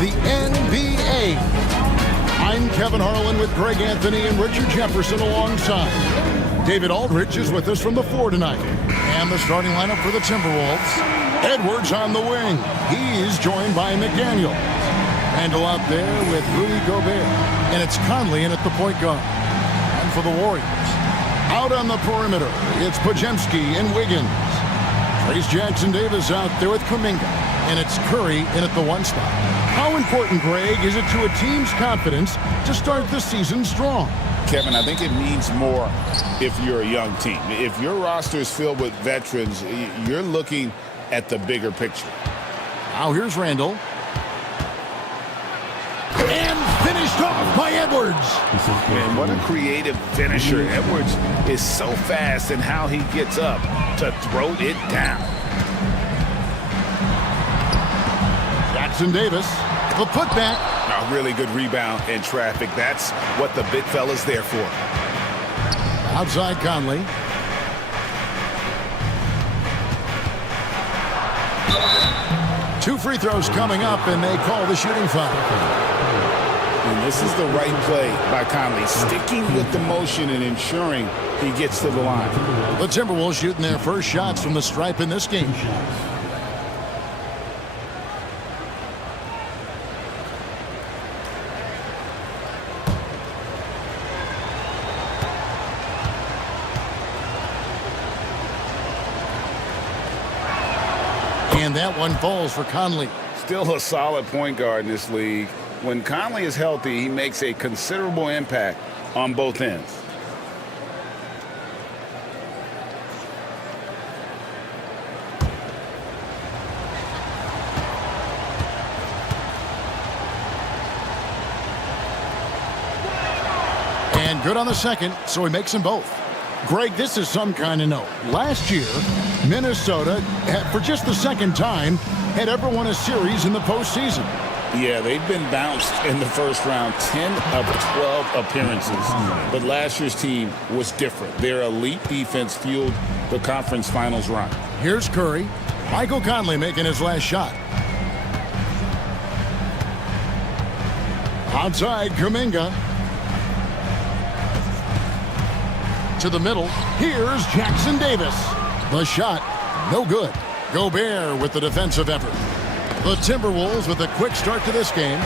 the NBA. I'm Kevin Harlan with Greg Anthony and Richard Jefferson alongside. David Aldridge is with us from the floor tonight. And the starting lineup for the Timberwolves. Edwards on the wing. He's joined by McDaniel. Randall out there with Rudy Gobert. And it's Conley in at the point guard. And for the Warriors, out on the perimeter, it's Podziemski and Wiggins. Trace Jackson-Davis out there with Kuminga. And it's Curry in at the one spot. How important, Greg, is it to a team's confidence to start the season strong? Kevin, I think it means more if you're a young team. If your roster is filled with veterans, you're looking at the bigger picture. Now here's Randall. And finished off by Edwards. Man, what a creative finisher. Edwards is so fast in how he gets up to throw it down. Jackson-Davis, the putback. A really good rebound in traffic. That's what the big fella's there for. Outside Conley. Two free throws coming up, and they call the shooting foul. And this is the right play by Conley, sticking with the motion and ensuring he gets to the line. The Timberwolves shooting their first shots from the stripe in this game. And that one falls for Conley. Still a solid point guard in this league. When Conley is healthy, he makes a considerable impact on both ends. And good on the second, so he makes them both. Greg, this is some kind of note. Last year, Minnesota, for just the second time, had ever won a series in the postseason. Yeah, they've been bounced in the first round, 10 of 12 appearances. But last year's team was different. Their elite defense fueled the conference finals run. Here's Curry. Michael Conley making his last shot. Outside, Kuminga. To the middle. Here's Jackson-Davis. The shot, no good. Gobert with the defensive effort. The Timberwolves with a quick start to this game.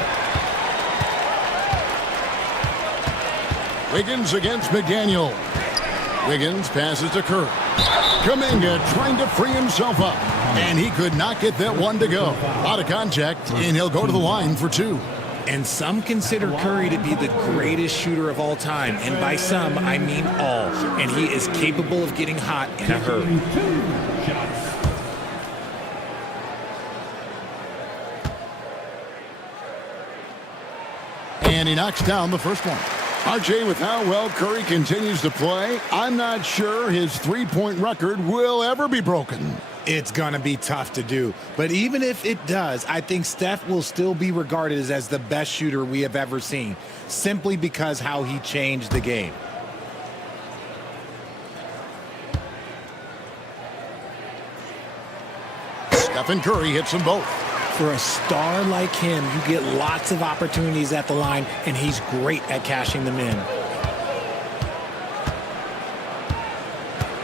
Wiggins against McDaniel. Wiggins passes to Curry. Kuminga trying to free himself up. And he could not get that one to go. Out of contact, and he'll go to the line for two. And some consider Curry to be the greatest shooter of all time. And by some, I mean all. And he is capable of getting hot in a hurry. And he knocks down the first one. RJ, with how well Curry continues to play, I'm not sure his three-point record will ever be broken. It's going to be tough to do. But even if it does, I think Steph will still be regarded as the best shooter we have ever seen, simply because how he changed the game. Stephen Curry hits them both. For a star like him, you get lots of opportunities at the line, and he's great at cashing them in.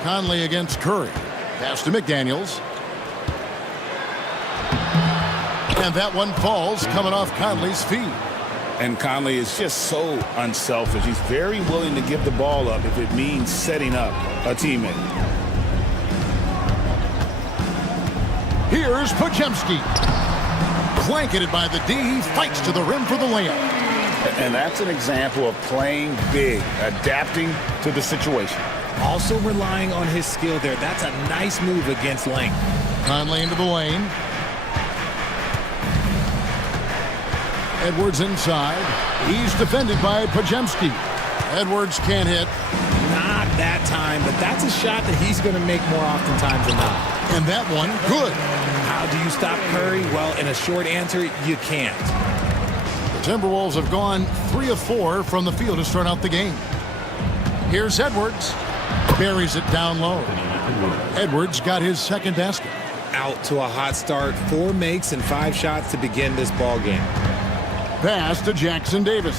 Conley against Curry. Pass to McDaniels. And that one falls, coming off Conley's feet. And Conley is just so unselfish. He's very willing to give the ball up if it means setting up a teammate. Here's Podziemski. Blanketed by the D, he fights to the rim for the layup. And that's an example of playing big, adapting to the situation. Also relying on his skill there. That's a nice move against length. Conley into the lane. Edwards inside. He's defended by Podziemski. Edwards can't hit. Not that time, but that's a shot that he's going to make more oftentimes than not. And that one, good. How do you stop Curry? Well, in a short answer, you can't. The Timberwolves have gone 3 of 4 from the field to start out the game. Here's Edwards. Buries it down low. Edwards got his second basket. Out to a hot start. 4 makes and 5 shots to begin this ball game. Pass to Jackson Davis.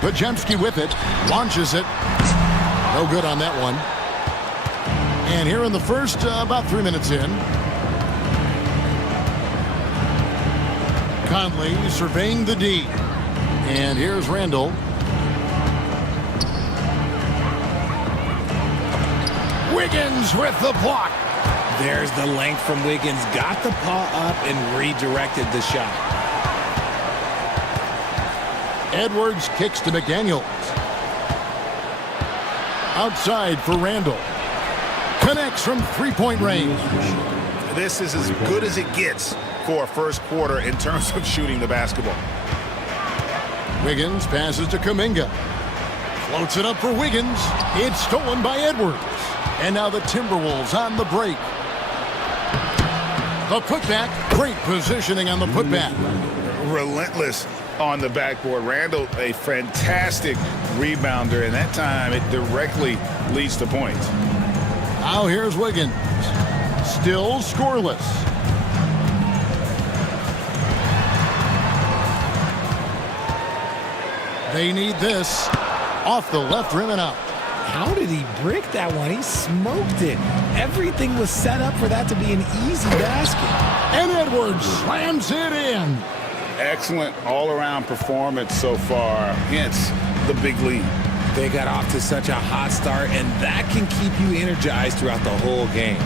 Pajemski with it. Launches it. No good on that one. And here in the first, about 3 minutes in. Conley surveying the D. And here's Randall. Wiggins with the block. There's the length from Wiggins. Got the paw up and redirected the shot. Edwards kicks to McDaniels. Outside for Randall. Connects from three-point range. This is as good as it gets for a first quarter in terms of shooting the basketball. Wiggins passes to Kuminga. Floats it up for Wiggins. It's stolen by Edwards. And now the Timberwolves on the break. The putback. Great positioning on the putback. Relentless on the backboard. Randall, a fantastic rebounder, and that time it directly leads to points. Now here's Wiggins. Still scoreless. They need this. Off the left rim and out. How did he brick that one? He smoked it. Everything was set up for that to be an easy basket. And Edwards slams it in. Excellent all-around performance so far, hence the big lead. They got off to such a hot start, and that can keep you energized throughout the whole game.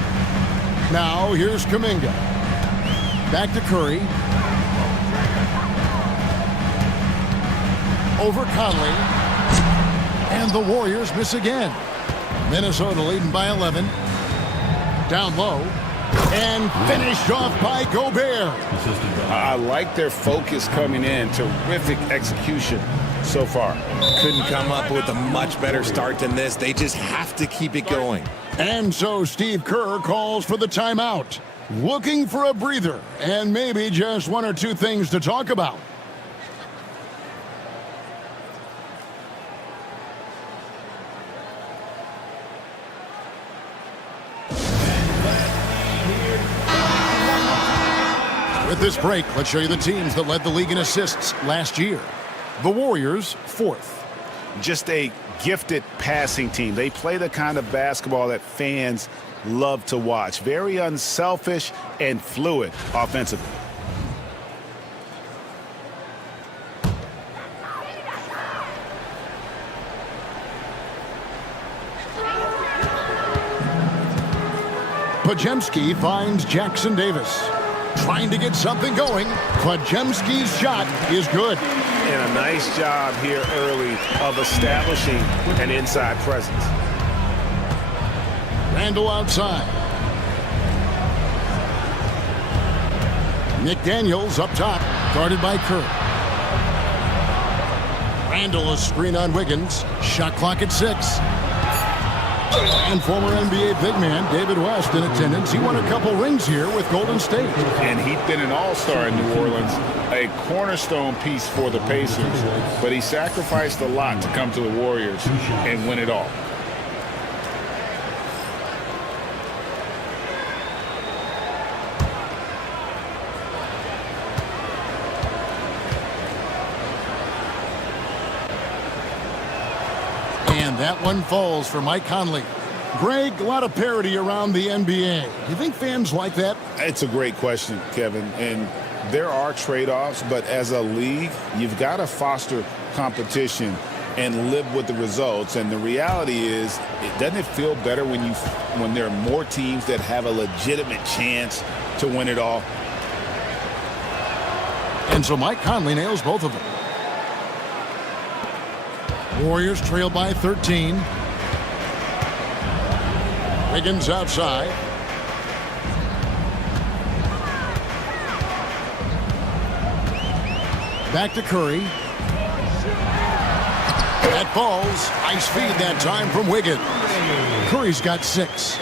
Now here's Kuminga. Back to Curry. Over Conley. And the Warriors miss again. Minnesota leading by 11. Down low. And finished off by Gobert. I like their focus coming in. Terrific execution so far. Couldn't come up with a much better start than this. They just have to keep it going. And so Steve Kerr calls for the timeout. Looking for a breather and maybe just one or two things to talk about. With this break, let's show you the teams that led the league in assists last year. The Warriors, fourth. Just a gifted passing team. They play the kind of basketball that fans love to watch. Very unselfish and fluid offensively. Pajemski finds Jackson Davis. Trying to get something going. Pajemski's shot is good. And a nice job here early of establishing an inside presence. Randall outside. McDaniels up top, guarded by Kerr. Randall a screen on Wiggins. Shot clock at 6. And former NBA big man David West in attendance. He won a couple rings here with Golden State. And he'd been an all-star in New Orleans, a cornerstone piece for the Pacers. But he sacrificed a lot to come to the Warriors and win it all. And that one falls for Mike Conley. Greg, a lot of parity around the NBA. You think fans like that? It's a great question, Kevin. And there are trade-offs, but as a league, you've got to foster competition and live with the results. And the reality is, doesn't it feel better when there are more teams that have a legitimate chance to win it all? And so Mike Conley nails both of them. Warriors trail by 13. Wiggins outside. Back to Curry. That falls. Nice feed that time from Wiggins. Curry's got 6.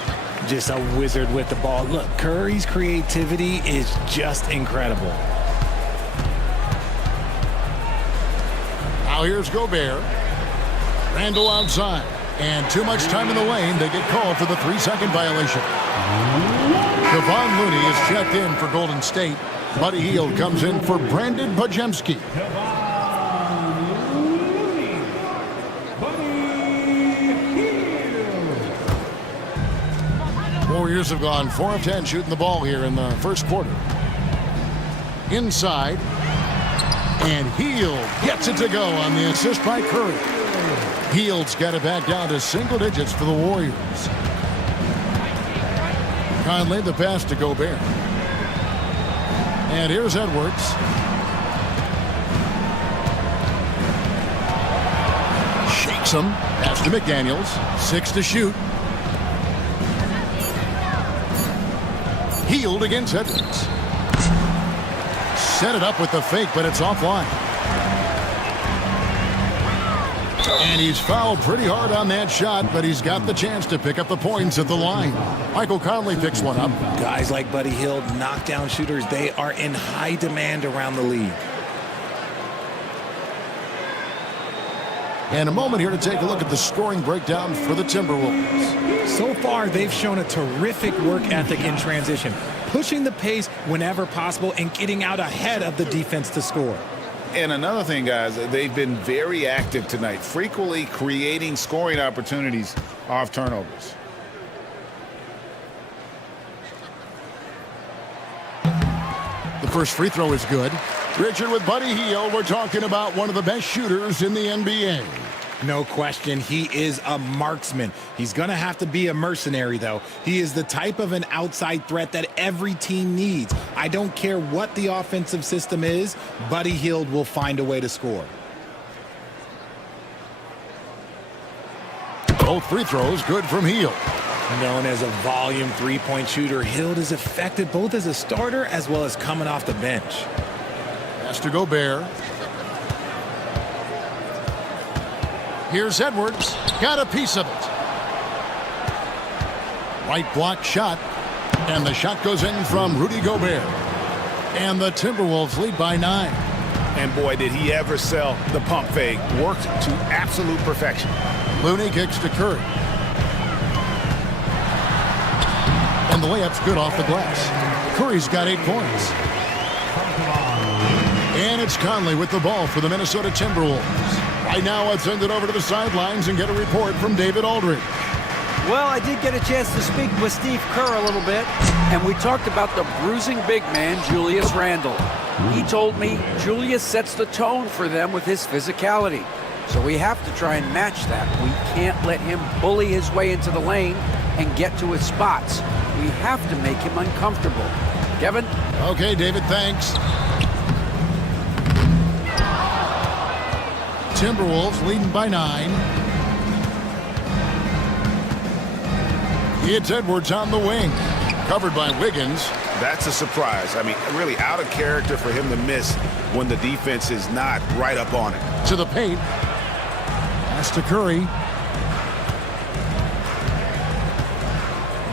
Just a wizard with the ball. Look, Curry's creativity is just incredible. Now here's Gobert. Randall outside. And too much time in the lane. They get called for the 3-second violation. Kevon Looney is checked in for Golden State. Buddy Hield comes in for Brandon Bajemski. Warriors have gone 4 of 10 shooting the ball here in the first quarter. Inside. And Hield gets it to go on the assist by Curry. Hield's got it back down to single digits for the Warriors. Conley, the pass to Gobert. And here's Edwards. Shakes him. Pass to McDaniels. 6 to shoot. Hield against Edwards. Set it up with the fake, but it's offline. And he's fouled pretty hard on that shot, but he's got the chance to pick up the points at the line. Michael Conley picks one up. Guys like Buddy Hield, knockdown shooters, they are in high demand around the league. And a moment here to take a look at the scoring breakdown for the Timberwolves. So far, they've shown a terrific work ethic in transition, pushing the pace whenever possible and getting out ahead of the defense to score. And another thing, guys, they've been very active tonight, frequently creating scoring opportunities off turnovers. The first free throw is good. Richard, with Buddy Hield, we're talking about one of the best shooters in the NBA. No question, he is a marksman. He's going to have to be a mercenary, though. He is the type of an outside threat that every team needs. I don't care what the offensive system is, Buddy Hield will find a way to score. Both free throws good from Hield. Known as a volume three-point shooter, Hield is effective both as a starter as well as coming off the bench. Pass to Gobert. Here's Edwards. Got a piece of it. Right block shot. And the shot goes in from Rudy Gobert. And the Timberwolves lead by 9. And boy, did he ever sell the pump fake. Worked to absolute perfection. Looney kicks to Curry. And the layup's good off the glass. Curry's got 8 points. And it's Conley with the ball for the Minnesota Timberwolves. Right now, let's send it over to the sidelines and get a report from David Aldridge. Well, I did get a chance to speak with Steve Kerr a little bit, and we talked about the bruising big man, Julius Randle. He told me Julius sets the tone for them with his physicality. So we have to try and match that. We can't let him bully his way into the lane and get to his spots. We have to make him uncomfortable. Kevin? Okay, David, thanks. Timberwolves leading by 9. It's Edwards on the wing. Covered by Wiggins. That's a surprise. I mean, really out of character for him to miss when the defense is not right up on it. To the paint. Pass to Curry.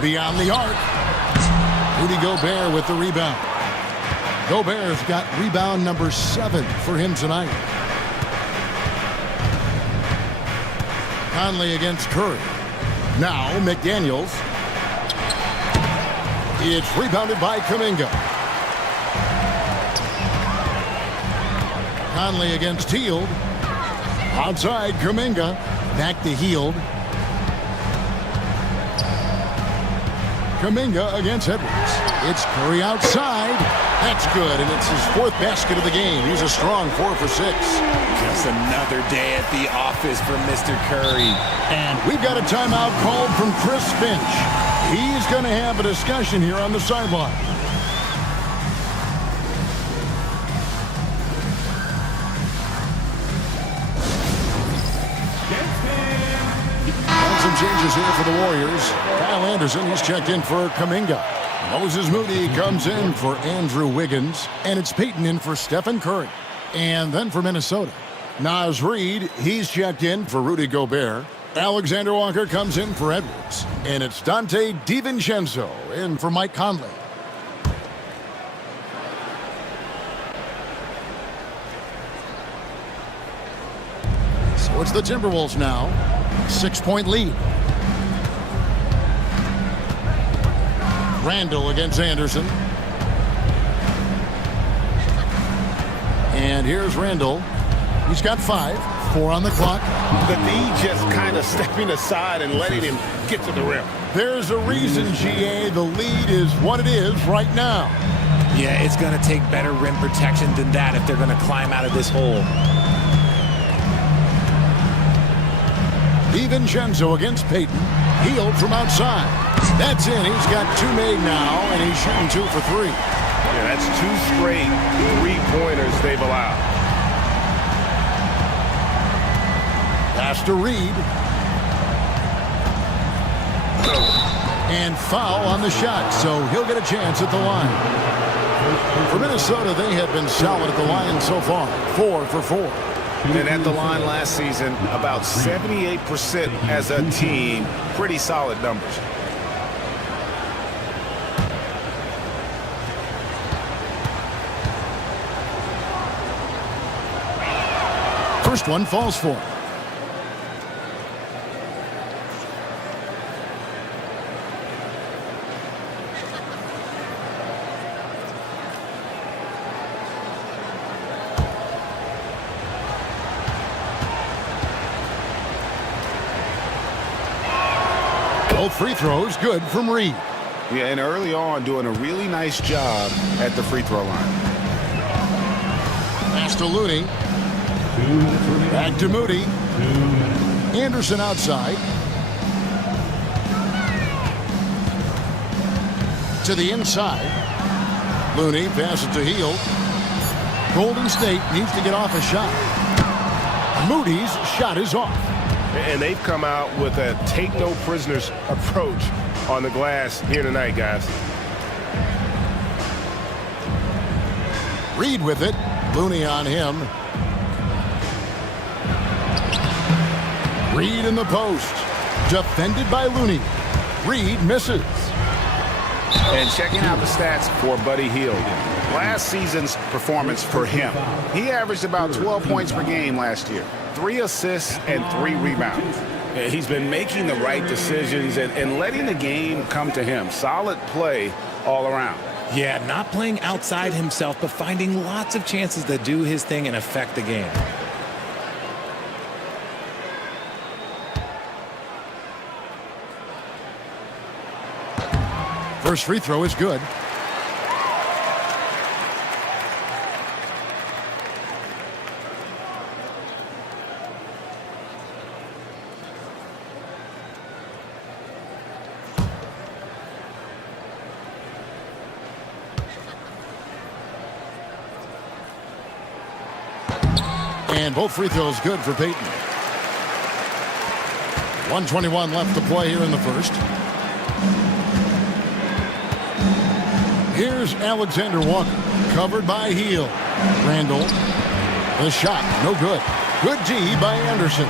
Beyond the arc. Rudy Gobert with the rebound. Gobert's got rebound number 7 for him tonight. Conley against Curry. Now McDaniels. It's rebounded by Kuminga. Conley against Hield. Outside Kuminga. Back to Hield. Kuminga against Edwards. It's Curry outside. That's good, and it's his 4th basket of the game. He's a strong 4 for 6. Just another day at the office for Mr. Curry. And we've got a timeout called from Chris Finch. He's going to have a discussion here on the sideline. And some changes here for the Warriors. Kyle Anderson, he's checked in for Kuminga. Moses Moody comes in for Andrew Wiggins. And it's Peyton in for Stephen Curry. And then for Minnesota, Naz Reid, he's checked in for Rudy Gobert. Alexander Walker comes in for Edwards. And it's Dante DiVincenzo in for Mike Conley. So it's the Timberwolves now. 6-point lead. Randle against Anderson. And here's Randall. He's got 5, 4 on the clock. The D just kind of stepping aside and letting him get to the rim. There's a reason, GA. The lead is what it is right now. Yeah, it's going to take better rim protection than that if they're going to climb out of this hole. DiVincenzo against Payton. Healed from outside. That's in. He's got 2 made now, and he's shooting 2 for 3. Yeah, that's 2 straight three-pointers they've allowed. Pass to Reed. And foul on the shot, so he'll get a chance at the line. For Minnesota, they have been solid at the line so far. 4 for 4. And at the line last season, about 78% as a team. Pretty solid numbers. First one falls for him. Both free throws good from Reed. Yeah, and early on doing a really nice job at the free throw line. Pass to Looney. Back to Moody. Anderson outside. To the inside. Looney passes to Hield. Golden State needs to get off a shot. Moody's shot is off. And they've come out with a take-no-prisoners approach on the glass here tonight, guys. Reed with it. Looney on him. Reed in the post. Defended by Looney. Reed misses. And checking out the stats for Buddy Hield. Last season's performance for him. He averaged about 12 points per game last year. 3 assists and 3 rebounds. He's been making the right decisions and letting the game come to him. Solid play all around. Yeah, not playing outside himself, but finding lots of chances to do his thing and affect the game. First free throw is good. And both free throws good for Payton. 1:21 left to play here in the first. Here's Alexander Walker, covered by Hield. Randall, the shot, no good. Good D by Anderson.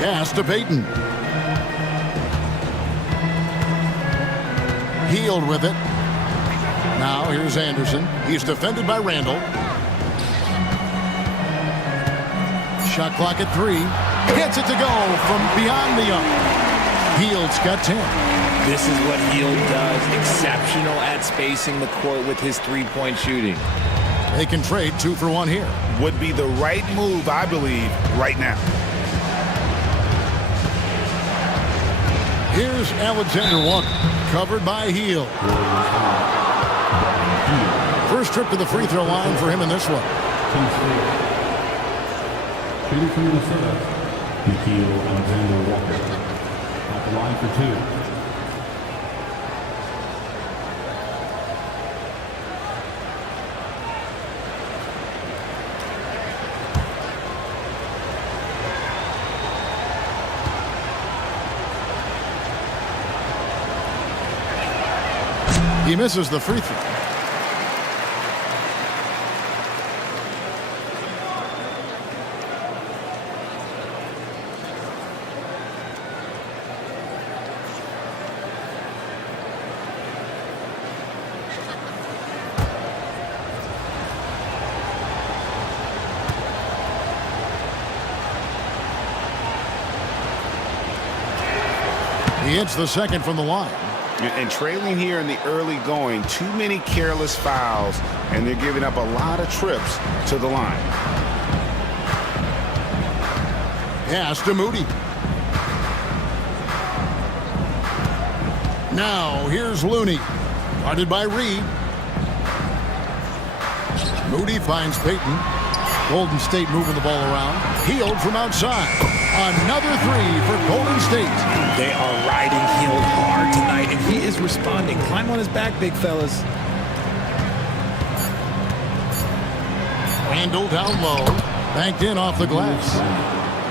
Pass to Payton. Hield with it. Now here's Anderson. He's defended by Randall. Shot clock at 3. Gets it to go from beyond the arc. Hield's got 10. This is what Hield does. Exceptional at spacing the court with his three-point shooting. They can trade 2 for 1 here. Would be the right move, I believe, right now. Here's Alexander Walker, covered by Hield. First trip to the free throw line for him in this one. Shooting for Minnesota, Nikhil Alexander Walker. At the line for 2. He misses the free throw. He hits the second from the line. And trailing here in the early going, too many careless fouls, and they're giving up a lot of trips to the line. Pass to Moody. Now, here's Looney. Guarded by Reed. Moody finds Payton. Golden State moving the ball around. Healed from outside. Another three for Golden State. They are riding Hield hard tonight, and he is responding. Climb on his back, big fellas. Randall down low. Banked in off the glass.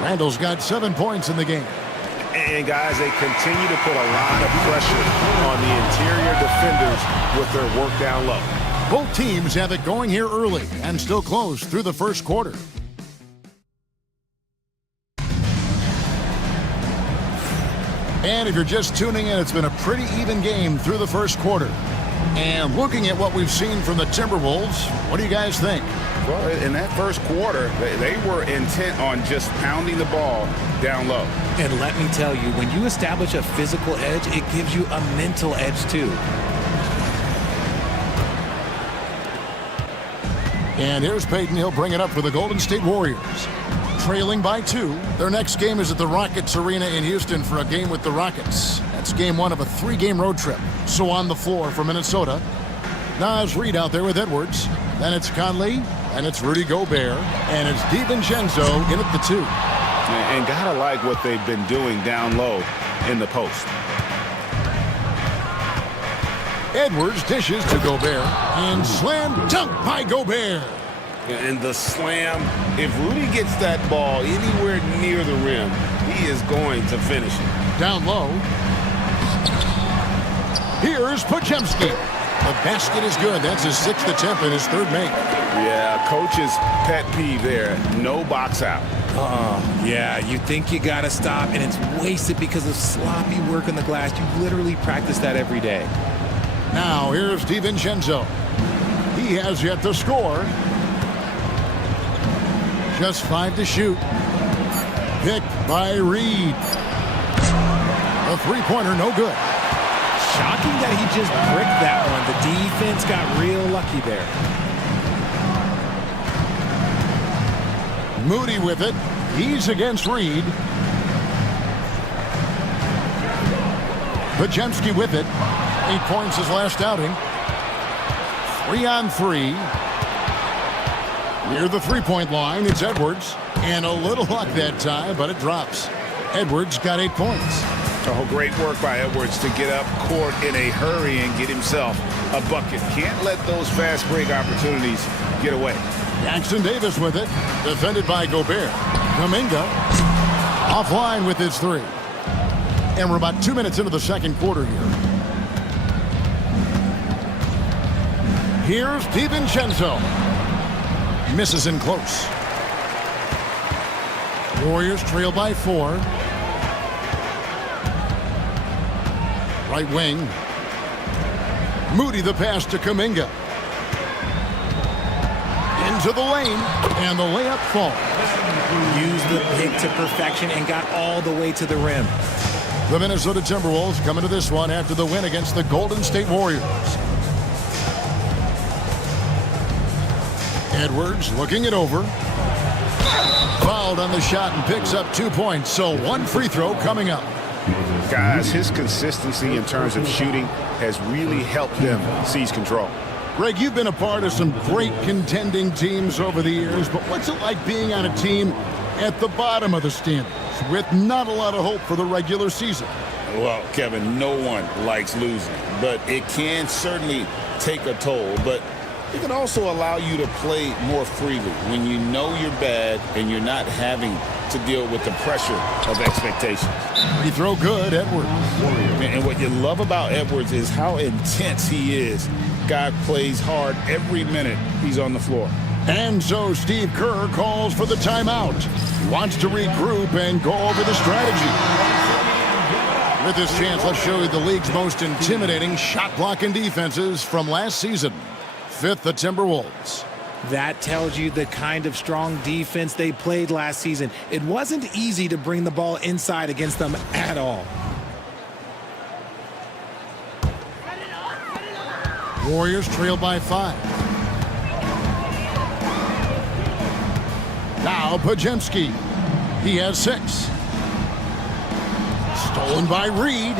Randall's got 7 points in the game. And, guys, they continue to put a lot of pressure on the interior defenders with their work down low. Both teams have it going here early and still close through the first quarter. And if you're just tuning in, it's been a pretty even game through the first quarter. And looking at what we've seen from the Timberwolves, what do you guys think? Well, in that first quarter, they were intent on just pounding the ball down low. And let me tell you, when you establish a physical edge, it gives you a mental edge too. And here's Payton. He'll bring it up for the Golden State Warriors. Trailing by 2. Their next game is at the Rockets Arena in Houston for a game with the Rockets. That's game 1 of a 3-game road trip. So on the floor for Minnesota. Now it's Reed out there with Edwards. Then it's Conley. And it's Rudy Gobert. And it's DiVincenzo in at the 2. And gotta like what they've been doing down low in the post. Edwards dishes to Gobert. And slam dunk by Gobert. And the slam, if Rudy gets that ball anywhere near the rim, he is going to finish it. Down low. Here's Podziemski. The basket is good. That's his 6th attempt and his 3rd make. Yeah, coach's pet peeve there. No box out. Yeah, you think you got to stop, and it's wasted because of sloppy work on the glass. You literally practice that every day. Now, here's DiVincenzo. He has yet to score. Just 5 to shoot. Picked by Reed. A three-pointer, no good. Shocking that he just bricked that one. The defense got real lucky there. Moody with it. He's against Reed. Podziemski with it. 8 points his last outing. 3-on-3. Near the three-point line, it's Edwards. And a little luck that time, but it drops. Edwards got 8 points. Oh, great work by Edwards to get up court in a hurry and get himself a bucket. Can't let those fast break opportunities get away. Jackson Davis with it. Defended by Gobert. Kuminga offline with his 3. And we're about 2 minutes into the second quarter here. Here's DiVincenzo. Misses in close. Warriors trail by 4. Right wing. Moody the pass to Kuminga. Into the lane. And the layup falls. Used the pick to perfection and got all the way to the rim. The Minnesota Timberwolves coming to this one after the win against the Golden State Warriors. Edwards looking it over. Fouled on the shot and picks up 2 points. So 1 free throw coming up. Guys, his consistency in terms of shooting has really helped them seize control. Greg, you've been a part of some great contending teams over the years, but what's it like being on a team at the bottom of the standings with not a lot of hope for the regular season? Well, Kevin, no one likes losing, but it can certainly take a toll. But it can also allow you to play more freely when you know you're bad and you're not having to deal with the pressure of expectations. Free throw good, Edwards. And what you love about Edwards is how intense he is. Guy plays hard every minute he's on the floor. And so Steve Kerr calls for the timeout. He wants to regroup and go over the strategy. With this chance, let's show you the league's most intimidating shot-blocking defenses from last season. 5th, the Timberwolves. That tells you the kind of strong defense they played last season. It wasn't easy to bring the ball inside against them at all. Warriors trail by 5. Now Pajemski. He has 6. Stolen by Reed.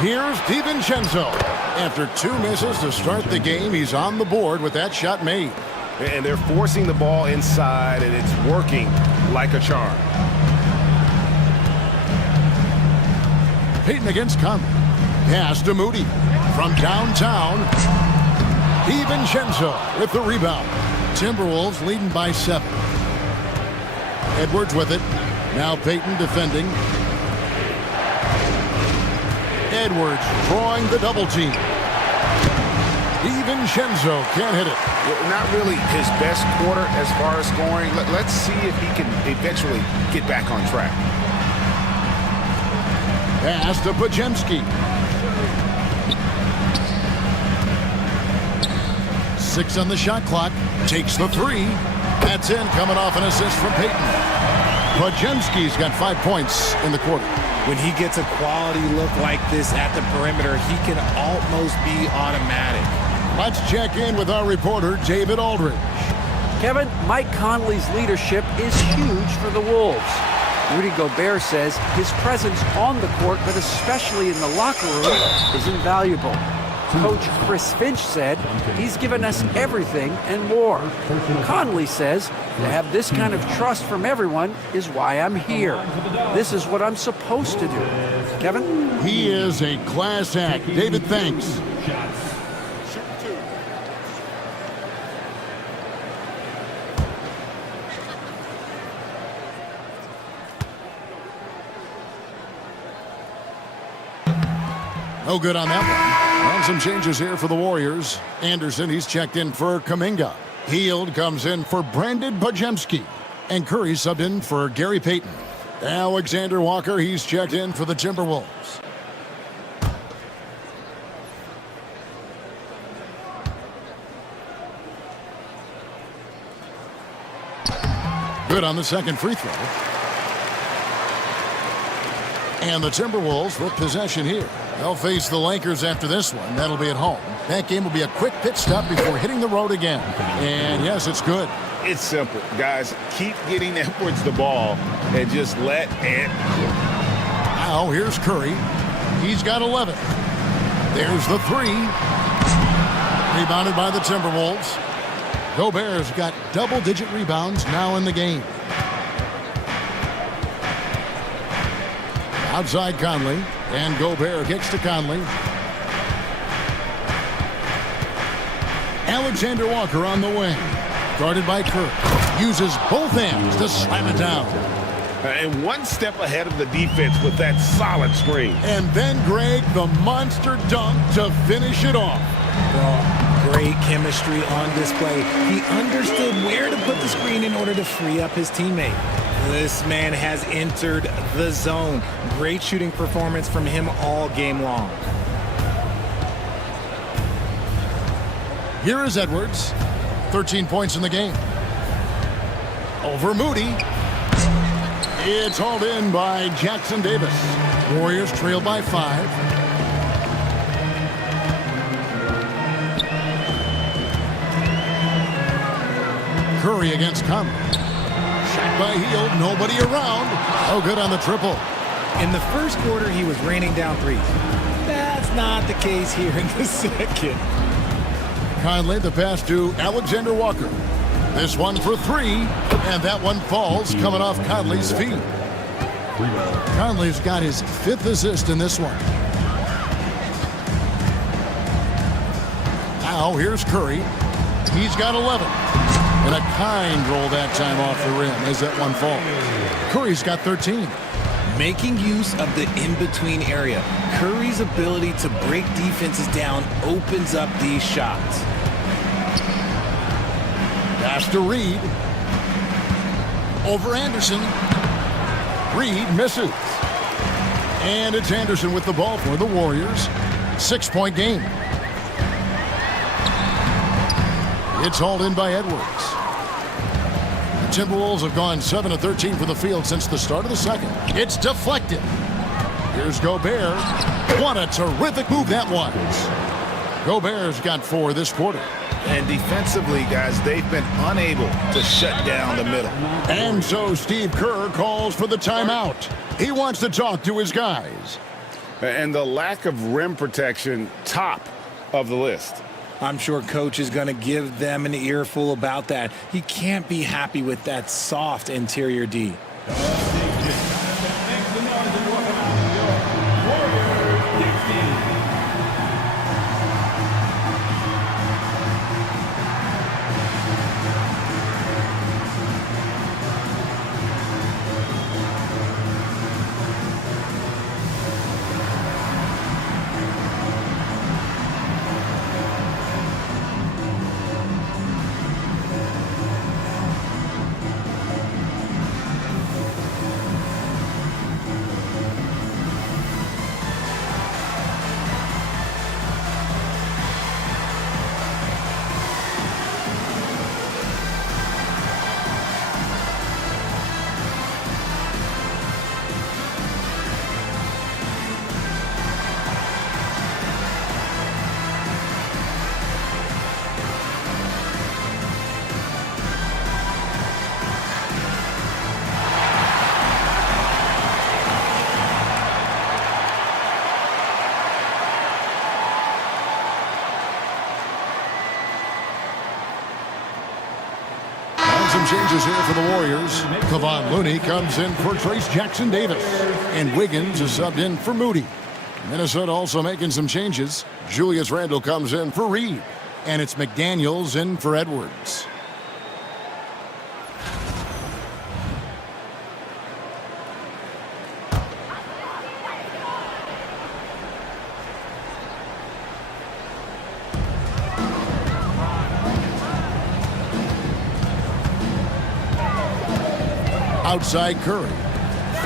Here's DiVincenzo. After 2 misses to start the game, he's on the board with that shot made. And they're forcing the ball inside, and it's working like a charm. Payton against Conley. Pass to Moody. From downtown, DiVincenzo with the rebound. Timberwolves leading by 7. Edwards with it. Now Payton defending. Edwards drawing the double team. DiVincenzo can't hit it. Not really his best quarter as far as scoring. Let's see if he can eventually get back on track. Pass to Pajemski. 6 on the shot clock. Takes the 3. That's in, coming off an assist from Payton. Pajemski's got 5 points in the quarter. When he gets a quality look like this at the perimeter, he can almost be automatic. Let's check in with our reporter, David Aldridge. Kevin, Mike Conley's leadership is huge for the Wolves. Rudy Gobert says his presence on the court, but especially in the locker room, is invaluable. Coach Chris Finch said he's given us everything and more. Conley says to have this kind of trust from everyone is why I'm here. This is what I'm supposed to do. Kevin? He is a class act. David, thanks. No good on that one. And some changes here for the Warriors. Anderson, he's checked in for Kuminga. Hield comes in for Brandon Pajemski. And Curry subbed in for Gary Payton. Alexander Walker, he's checked in for the Timberwolves. Good on the second free throw. And the Timberwolves with possession here. They'll face the Lakers after this one. That'll be at home. That game will be a quick pit stop before hitting the road again. And yes, it's good. It's simple, guys. Keep getting Edwards the ball and just let it. Now here's Curry. He's got 11. There's the 3. Rebounded by the Timberwolves. Gobert's got double-digit rebounds now in the game. Outside Conley, and Gobert gets to Conley. Alexander Walker on the wing. Guarded by Kirk. Uses both hands to slam it down. And one step ahead of the defense with that solid screen. And then Greg, the monster dunk to finish it off. Great chemistry on display. He understood where to put the screen in order to free up his teammate. This man has entered the zone. Great shooting performance from him all game long. Here is Edwards. 13 points in the game. Over Moody. It's hauled in by Jackson Davis. Warriors trail by 5. Curry against Conley. Shot by Hield, nobody around. Oh, good on the triple. In the first quarter, he was raining down threes. That's not the case here in the second. Conley, the pass to Alexander Walker. This one for 3, and that one falls coming off Conley's feet. Conley's got his 5th assist in this one. Now here's Curry. He's got 11. And a kind roll that time off the rim as that one falls. Curry's got 13. Making use of the in-between area. Curry's ability to break defenses down opens up these shots. Pass to Reed. Over Anderson. Reed misses. And it's Anderson with the ball for the Warriors. 6-point game. It's hauled in by Edwards. The Timberwolves have gone 7 of 13 from the field since the start of the second. It's deflected. Here's Gobert. What a terrific move that was. Gobert's got 4 this quarter. And defensively, guys, they've been unable to shut down the middle. And so Steve Kerr calls for the timeout. He wants to talk to his guys. And the lack of rim protection, top of the list. I'm sure coach is going to give them an earful about that. He can't be happy with that soft interior D. Some changes here for the Warriors. Kevon Looney comes in for Trace Jackson Davis. And Wiggins is subbed in for Moody. Minnesota also making some changes. Julius Randle comes in for Reed. And it's McDaniels in for Edwards. Outside Curry.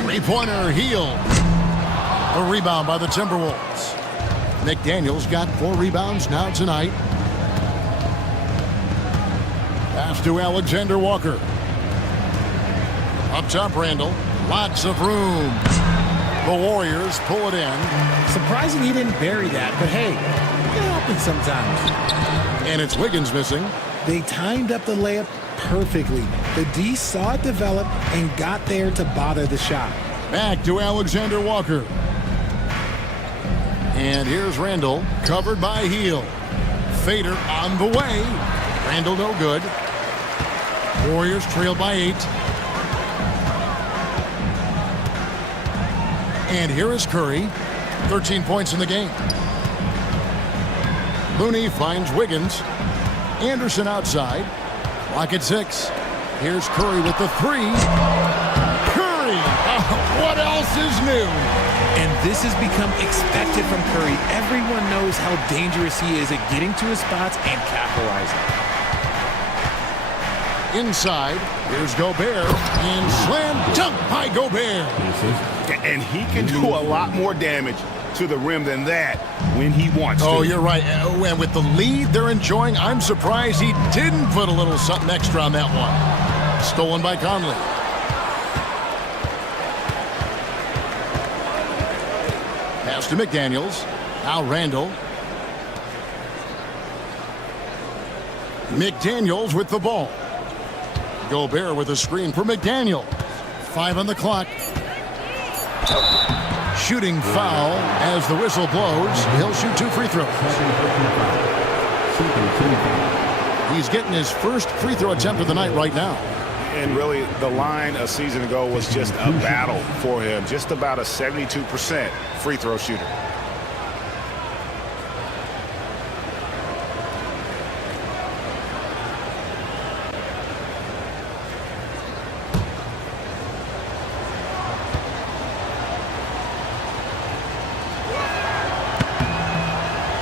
Three-pointer, Heel. A rebound by the Timberwolves. McDaniels got 4 rebounds now tonight. Pass to Alexander Walker. Up top, Randle. Lots of room. The Warriors pull it in. Surprising he didn't bury that, but hey, it can happen sometimes. And it's Wiggins missing. They timed up the layup perfectly. The D saw it develop and got there to bother the shot. Back to Alexander Walker. And here's Randle, covered by Heel. Fader on the way. Randle no good. Warriors trail by 8. And here is Curry. 13 points in the game. Looney finds Wiggins. Anderson outside. Clock at 6. Here's Curry with the 3. Curry! What else is new? And this has become expected from Curry. Everyone knows how dangerous he is at getting to his spots and capitalizing. Inside, here's Gobert. And slam dunk by Gobert. And he can do a lot more damage to the rim than that when he wants to. Oh, you're right. And with the lead they're enjoying, I'm surprised he didn't put a little something extra on that one. Stolen by Conley. Pass to McDaniels. Now Randle. McDaniels with the ball. Gobert with a screen for McDaniels. 5 on the clock. Shooting foul as the whistle blows. He'll shoot 2 free throws. He's getting his first free throw attempt of the night right now. And really, the line a season ago was just a battle for him. Just about a 72% free throw shooter.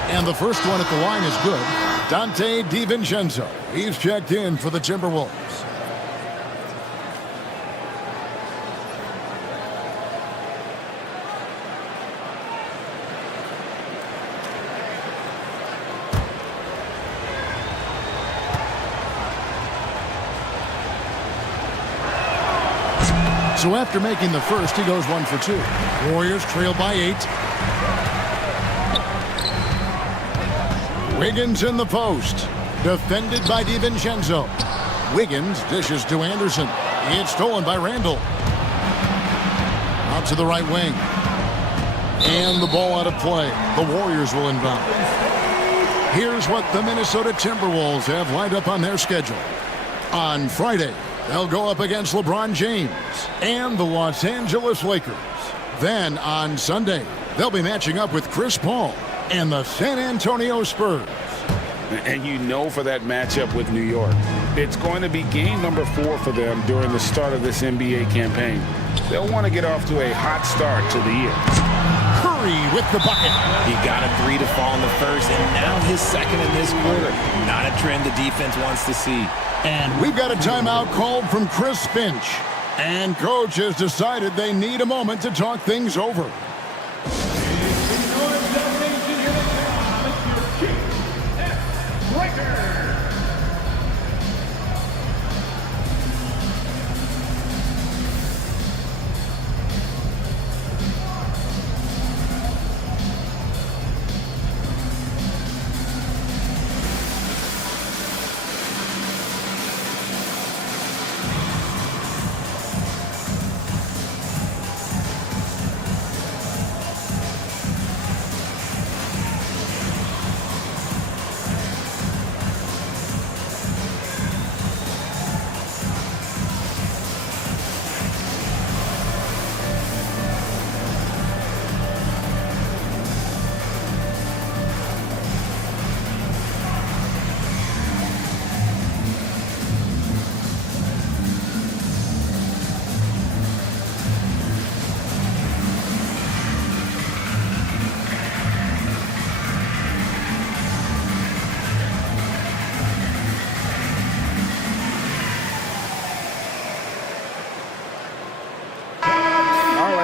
And the first one at the line is good. Dante DiVincenzo. He's checked in for the Timberwolves. So after making the first, he goes 1 for 2. Warriors trail by 8. Wiggins in the post. Defended by DiVincenzo. Wiggins dishes to Anderson. It's stolen by Randall. Out to the right wing. And the ball out of play. The Warriors will inbound. Here's what the Minnesota Timberwolves have lined up on their schedule. On Friday, they'll go up against LeBron James and the Los Angeles Lakers. Then on Sunday, they'll be matching up with Chris Paul and the San Antonio Spurs. And you know for that matchup with New York, it's going to be game number 4 for them during the start of this NBA campaign. They'll want to get off to a hot start to the year. Curry with the bucket. He got a 3 to fall in the first, and now his second in this quarter. Not a trend the defense wants to see. And we've got a timeout called from Chris Finch. And coach has decided they need a moment to talk things over.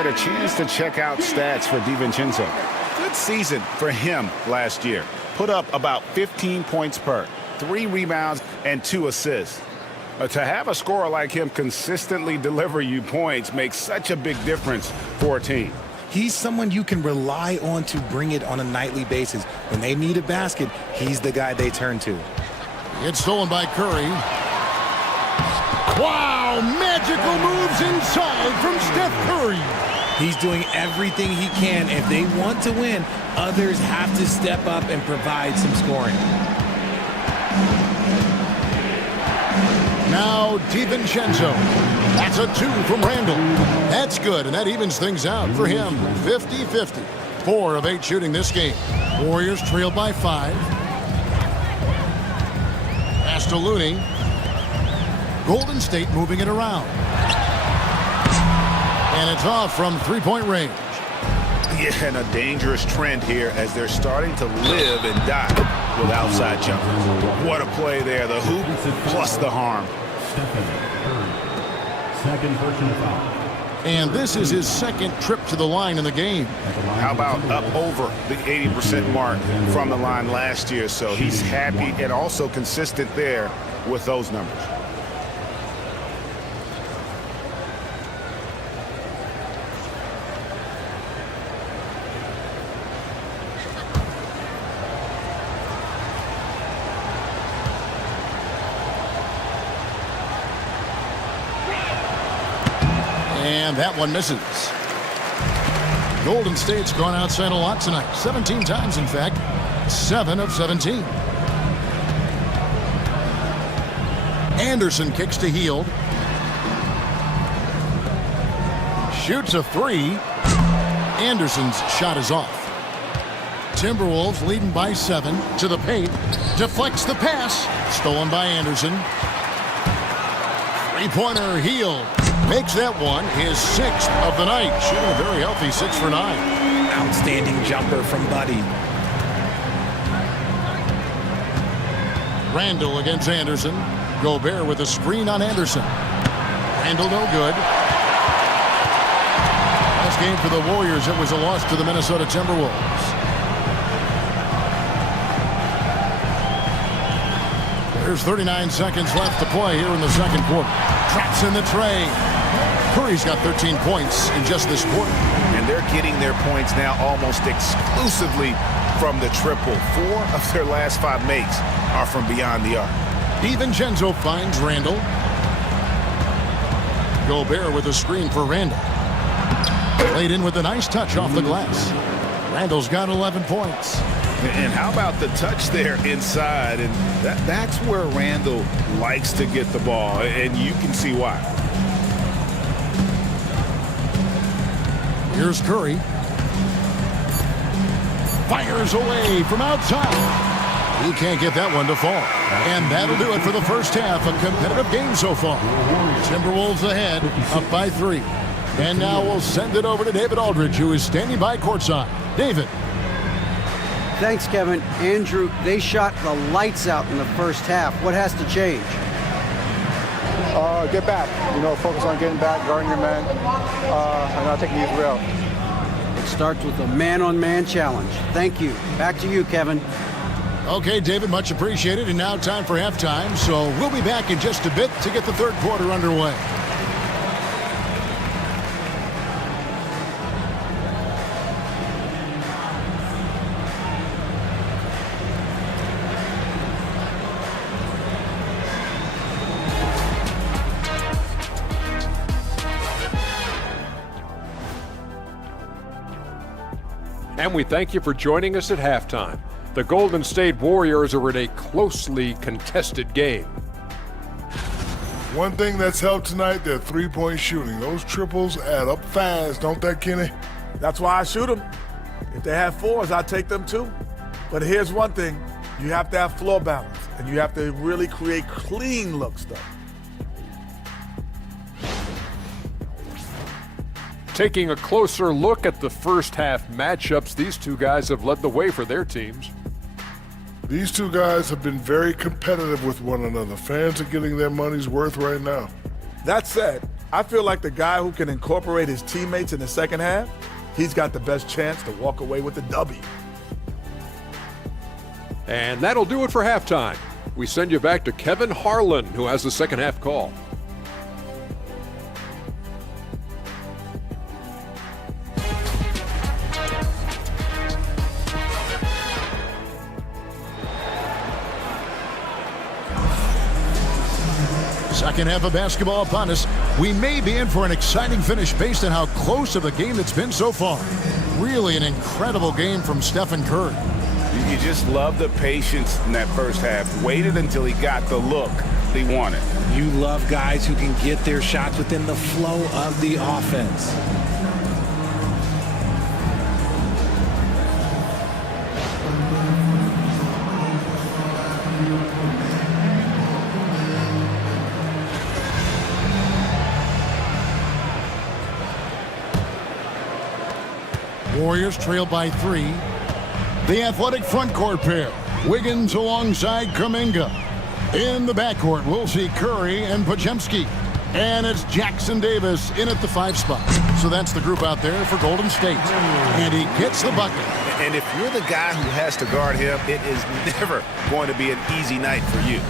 A chance to check out stats for DiVincenzo. Good season for him last year. Put up about 15 points per, 3 rebounds, and 2 assists. To have a scorer like him consistently deliver you points makes such a big difference for a team. He's someone you can rely on to bring it on a nightly basis. When they need a basket, he's the guy they turn to. It's stolen by Curry. Wow, magical moves inside from Steph Curry. He's doing everything he can. If they want to win, others have to step up and provide some scoring. Now DiVincenzo. That's a 2 from Randall. That's good, and that evens things out for him. 50-50. 4 of 8 shooting this game. Warriors trail by 5. Pass to Looney. Golden State moving it around. And it's off from 3-point range. Yeah, and a dangerous trend here as they're starting to live and die with outside jumpers. What a play there. The hoop plus the harm. Second personal foul. And this is his second trip to the line in the game. How about up over the 80% mark from the line last year? So he's happy and also consistent there with those numbers. And that one misses. Golden State's gone outside a lot tonight. 17 times, in fact. 7 of 17. Anderson kicks to Hield. Shoots a 3. Anderson's shot is off. Timberwolves leading by 7 to the paint. Deflects the pass. Stolen by Anderson. Three-pointer, Hield. Makes that one his 6th of the night. Shooting a very healthy 6 for 9. Outstanding jumper from Buddy. Randall against Anderson. Gobert with a screen on Anderson. Randall no good. Last game for the Warriors, it was a loss to the Minnesota Timberwolves. There's 39 seconds left to play here in the second quarter. Traps in the tray. Curry's got 13 points in just this quarter. And they're getting their points now almost exclusively from the triple. 4 of their last 5 makes are from beyond the arc. DiVincenzo finds Randall. Gobert with a screen for Randall. Played in with a nice touch off the glass. Randall's got 11 points. And how about the touch there inside? And that's where Randall likes to get the ball, and you can see why. Here's Curry. Fires away from outside. He can't get that one to fall. And that'll do it for the first half. A competitive game so far. Timberwolves ahead, up by 3. And now we'll send it over to David Aldridge, who is standing by courtside. David. Thanks, Kevin. Andrew, they shot the lights out in the first half. What has to change? Get back. Focus on getting back, guarding your men, and not taking these real. It starts with a man-on-man challenge. Thank you. Back to you, Kevin. Okay, David, much appreciated. And now time for halftime. So we'll be back in just a bit to get the third quarter underway. And we thank you for joining us at halftime. The Golden State Warriors are in a closely contested game. One thing that's helped tonight, their three-point shooting. Those triples add up fast, don't they, Kenny? That's why I shoot them. If they have 4s, I take them too. But here's one thing. You have to have floor balance, and you have to really create clean looks, though. Taking a closer look at the first half matchups, these two guys have led the way for their teams. These two guys have been very competitive with one another. Fans are getting their money's worth right now. That said, I feel like the guy who can incorporate his teammates in the second half, he's got the best chance to walk away with the W. And that'll do it for halftime. We send you back to Kevin Harlan, who has the second half call. Second half of basketball upon us. We may be in for an exciting finish based on how close of a game it's been so far. Really an incredible game from Stephen Curry. You just love the patience in that first half. Waited until he got the look he wanted. You love guys who can get their shots within the flow of the offense. Warriors trail by 3. The athletic front court pair. Wiggins alongside Kuminga. In the backcourt, we'll see Curry and Podziemski. And it's Jackson Davis in at the 5 spot. So that's the group out there for Golden State. And he gets the bucket. And if you're the guy who has to guard him, it is never going to be an easy night for you.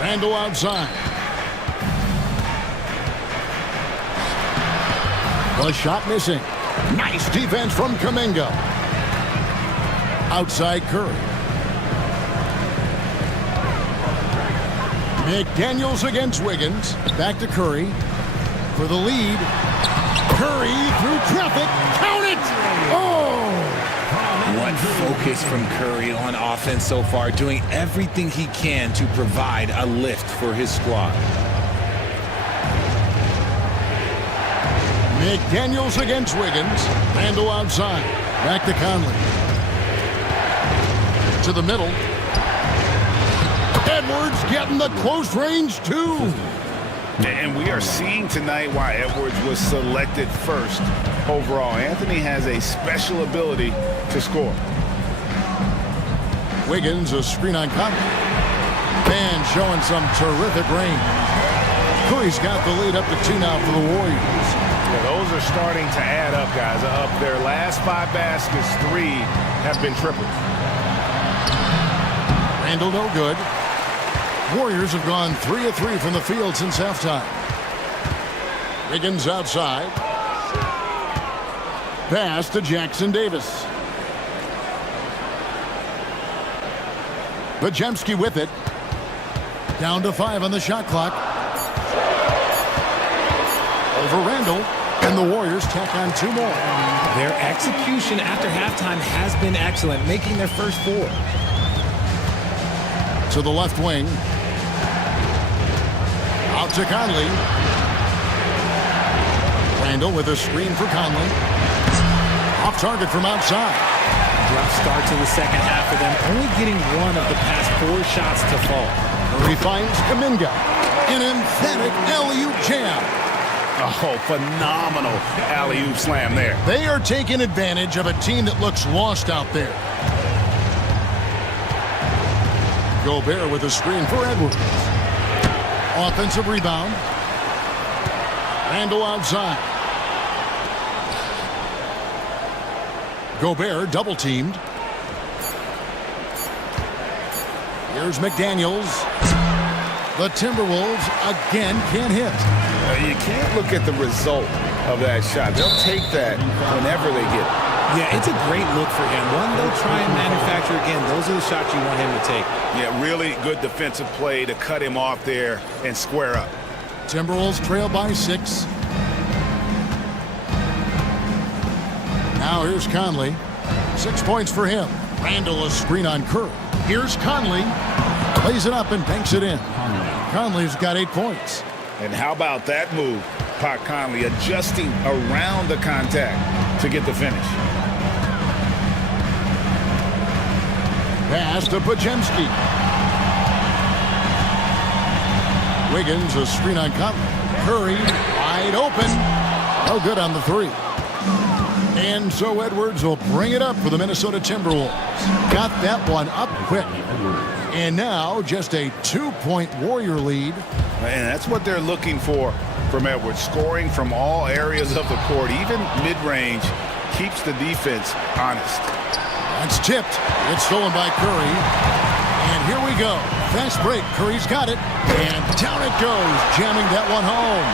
Randall outside. The shot missing. Nice defense from Kuminga. Outside Curry. McDaniels against Wiggins. Back to Curry for the lead. Curry through traffic. Count it! Oh! What focus from Curry on offense so far, doing everything he can to provide a lift for his squad. McDaniels against Wiggins. Randall outside. Back to Conley. To the middle. Edwards getting the close range too. And we are seeing tonight why Edwards was selected first overall. Anthony has a special ability to score. Wiggins, a screen on Conley. Van showing some terrific range. Curry's got the lead up to 2 now for the Warriors. Yeah, those are starting to add up, guys. Up their last 5 baskets, 3 have been tripled. Randall no good. Warriors have gone 3 of 3 from the field since halftime. Wiggins outside. Pass to Jackson Davis. Podziemski with it. Down to 5 on the shot clock. Over Randall. And the Warriors tack on 2 more. Their execution after halftime has been excellent, making their first 4. To the left wing. Out to Conley. Randall with a screen for Conley. Off target from outside. Rough start to the second half for them, only getting 1 of the past 4 shots to fall. Murray finds Kuminga. An emphatic alley-oop jam. Oh, phenomenal alley-oop slam there. They are taking advantage of a team that looks lost out there. Gobert with a screen for Edwards. Offensive rebound. Randall outside. Gobert double-teamed. Here's McDaniels. The Timberwolves again can't hit. You can't look at the result of that shot. They'll take that whenever they get it. Yeah, it's a great look for him. One they'll try and manufacture again. Those are the shots you want him to take. Yeah, really good defensive play to cut him off there and square up. Timberwolves trail by 6. Now here's Conley. 6 points for him. Randall a screen on Curry. Here's Conley. Plays it up and banks it in. Conley's got 8 points. And how about that move? Pat Conley adjusting around the contact to get the finish. Pass to Podziemski. Wiggins a screen on Conley. Curry wide open. No good on the 3. And so Edwards will bring it up for the Minnesota Timberwolves. Got that one up quick. And now just a 2-point Warrior lead. And that's what they're looking for from Edwards. Scoring from all areas of the court, even mid-range, keeps the defense honest. That's tipped. It's stolen by Curry. And here we go. Fast break. Curry's got it. And down it goes, jamming that one home.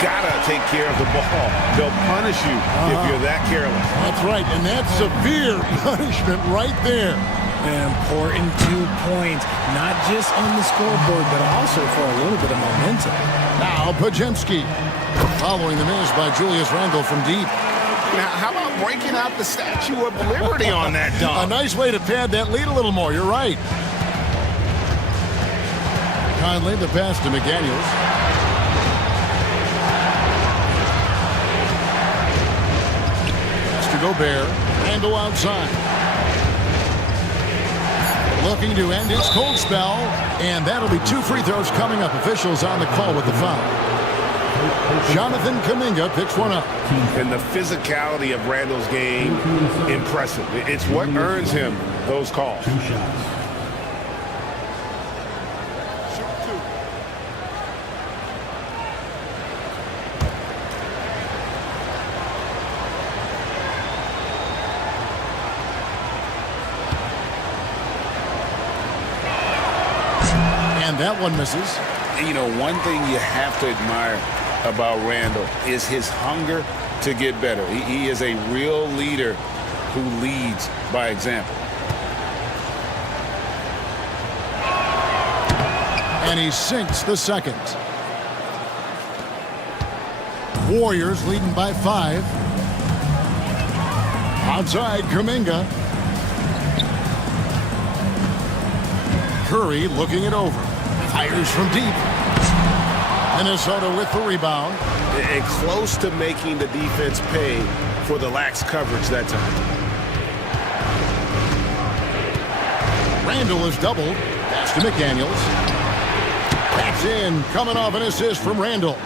Gotta take care of the ball. They'll punish you if you're that careless. That's right, and that's severe punishment right there. An important 2 points, not just on the scoreboard, but also for a little bit of momentum. Now Podziemski, following the miss by Julius Randle from deep. Now, how about breaking out the Statue of Liberty on that dunk? A nice way to pad that lead a little more. You're right. Conley, the pass to McDaniels. Gobert. Randall outside. Looking to end his cold spell. And that'll be 2 free throws coming up. Officials on the call with the foul. Jonathan Kuminga picks one up. And the physicality of Randall's game, impressive. It's what earns him those calls. 2 shots. That one misses. You know, one thing you have to admire about Randall is his hunger to get better. He is a real leader who leads by example. And he sinks the second. Warriors leading by 5. Outside, Kuminga. Curry looking it over. Fires from deep. Minnesota with the rebound. And close to making the defense pay for the lax coverage that time. Randall is doubled. Pass to McDaniels. That's in. Coming off an assist from Randall.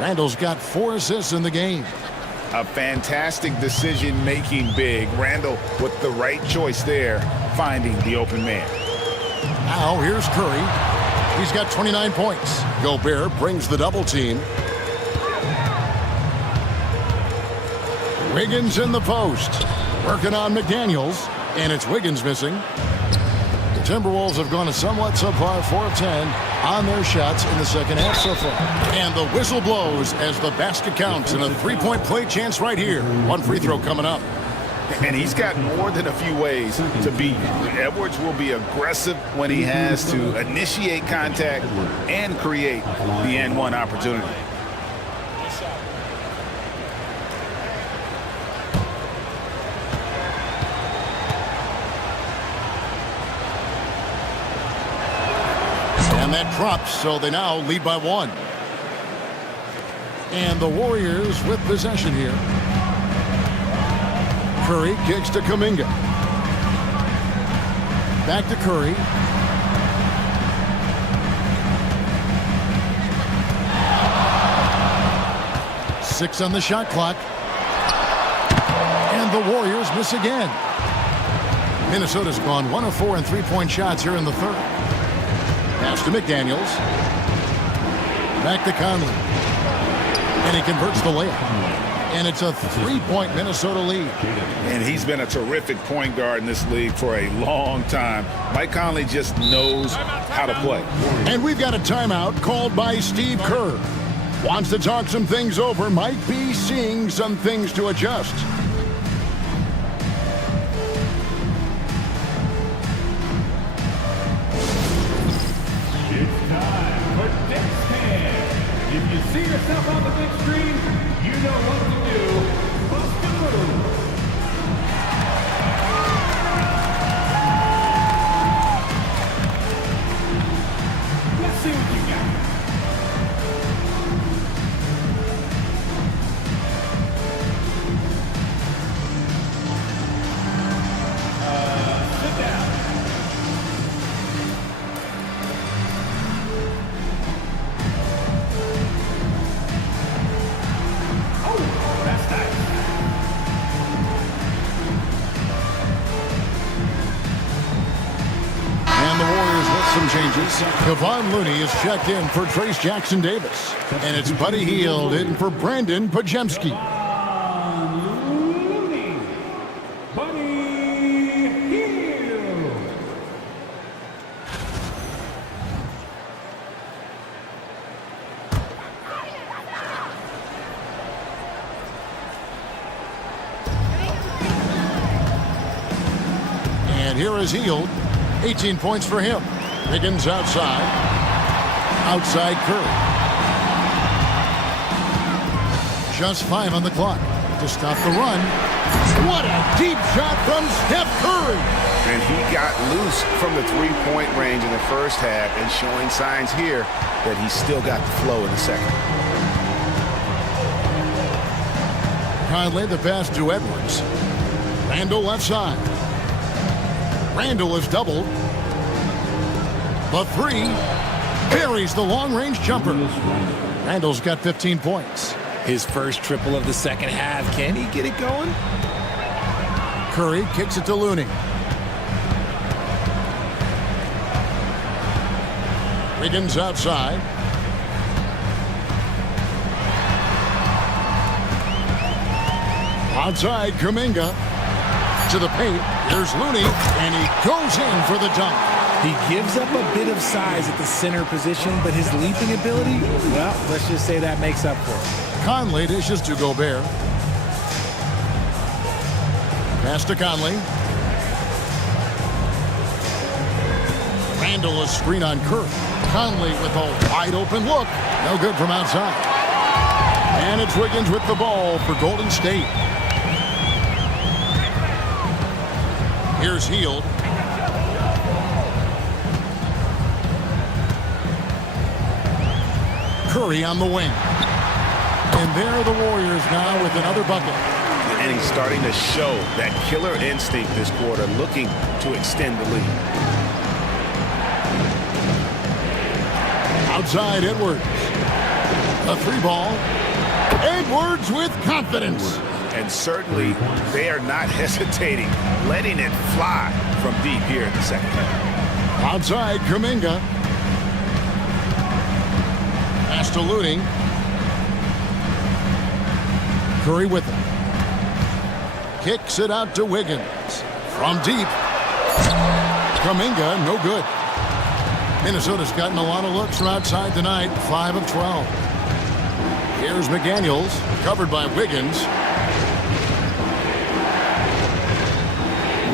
Randall's got 4 assists in the game. A fantastic decision-making big. Randall with the right choice there, finding the open man. Now here's Curry. He's got 29 points. Gobert brings the double team. Wiggins in the post. Working on McDaniels. And it's Wiggins missing. The Timberwolves have gone a somewhat subpar 4 of 10 on their shots in the second half so far. And the whistle blows as the basket counts and a 3-point play chance right here. 1 free throw coming up. And he's got more than a few ways to beat you. Edwards will be aggressive when he has to initiate contact and create the and-one opportunity. And that drops, so they now lead by 1. And the Warriors with possession here. Curry kicks to Kuminga. Back to Curry. Six on the shot clock. And the Warriors miss again. Minnesota's gone 1 of 4 in three-point shots here in the third. Pass to McDaniels. Back to Conley. And he converts the layup. And it's a 3-point Minnesota lead. And he's been a terrific point guard in this league for a long time. Mike Conley just knows how to play. And we've got a timeout called by Steve Kerr. Wants to talk some things over. Might be seeing some things to adjust. It's time for Knicks Fan. If you see yourself on the big screen, you know what to do. Bust the move. Let's see what you got. Sit down. Oh, that's nice. And the Warriors with some changes. Kevon Looney is checked in for Trace Jackson Davis. And it's Buddy Hield in for Brandon Pajemski. Looney. Buddy Hield. And here is Hield. 18 points for him. Higgins outside. Outside Curry. Just 5 on the clock to stop the run. What a deep shot from Steph Curry. And he got loose from the three-point range in the first half and showing signs here that he's still got the flow in the second. Conley the pass to Edwards. Randall left side. Randall is doubled. The three buries the long-range jumper. Randall's got 15 points. His first triple of the second half. Can he get it going? Curry kicks it to Looney. Wiggins outside. Outside, Kuminga to the paint. Here's Looney, and he goes in for the dunk. He gives up a bit of size at the center position, but his leaping ability, well, let's just say that makes up for it. Conley dishes to Gobert. Pass to Conley. Randall is screen on Curry. Conley with a wide open look. No good from outside. And it's Wiggins with the ball for Golden State. Here's Hield. Curry on the wing. And there are the Warriors now with another bucket. And he's starting to show that killer instinct this quarter, looking to extend the lead. Outside Edwards. A three ball. Edwards with confidence. And certainly they are not hesitating, letting it fly from deep here in the second half. Outside Kuminga. Pass to Looney. Curry with him. Kicks it out to Wiggins. From deep. Kuminga, no good. Minnesota's gotten a lot of looks from outside tonight. 5 of 12. Here's McDaniels, covered by Wiggins.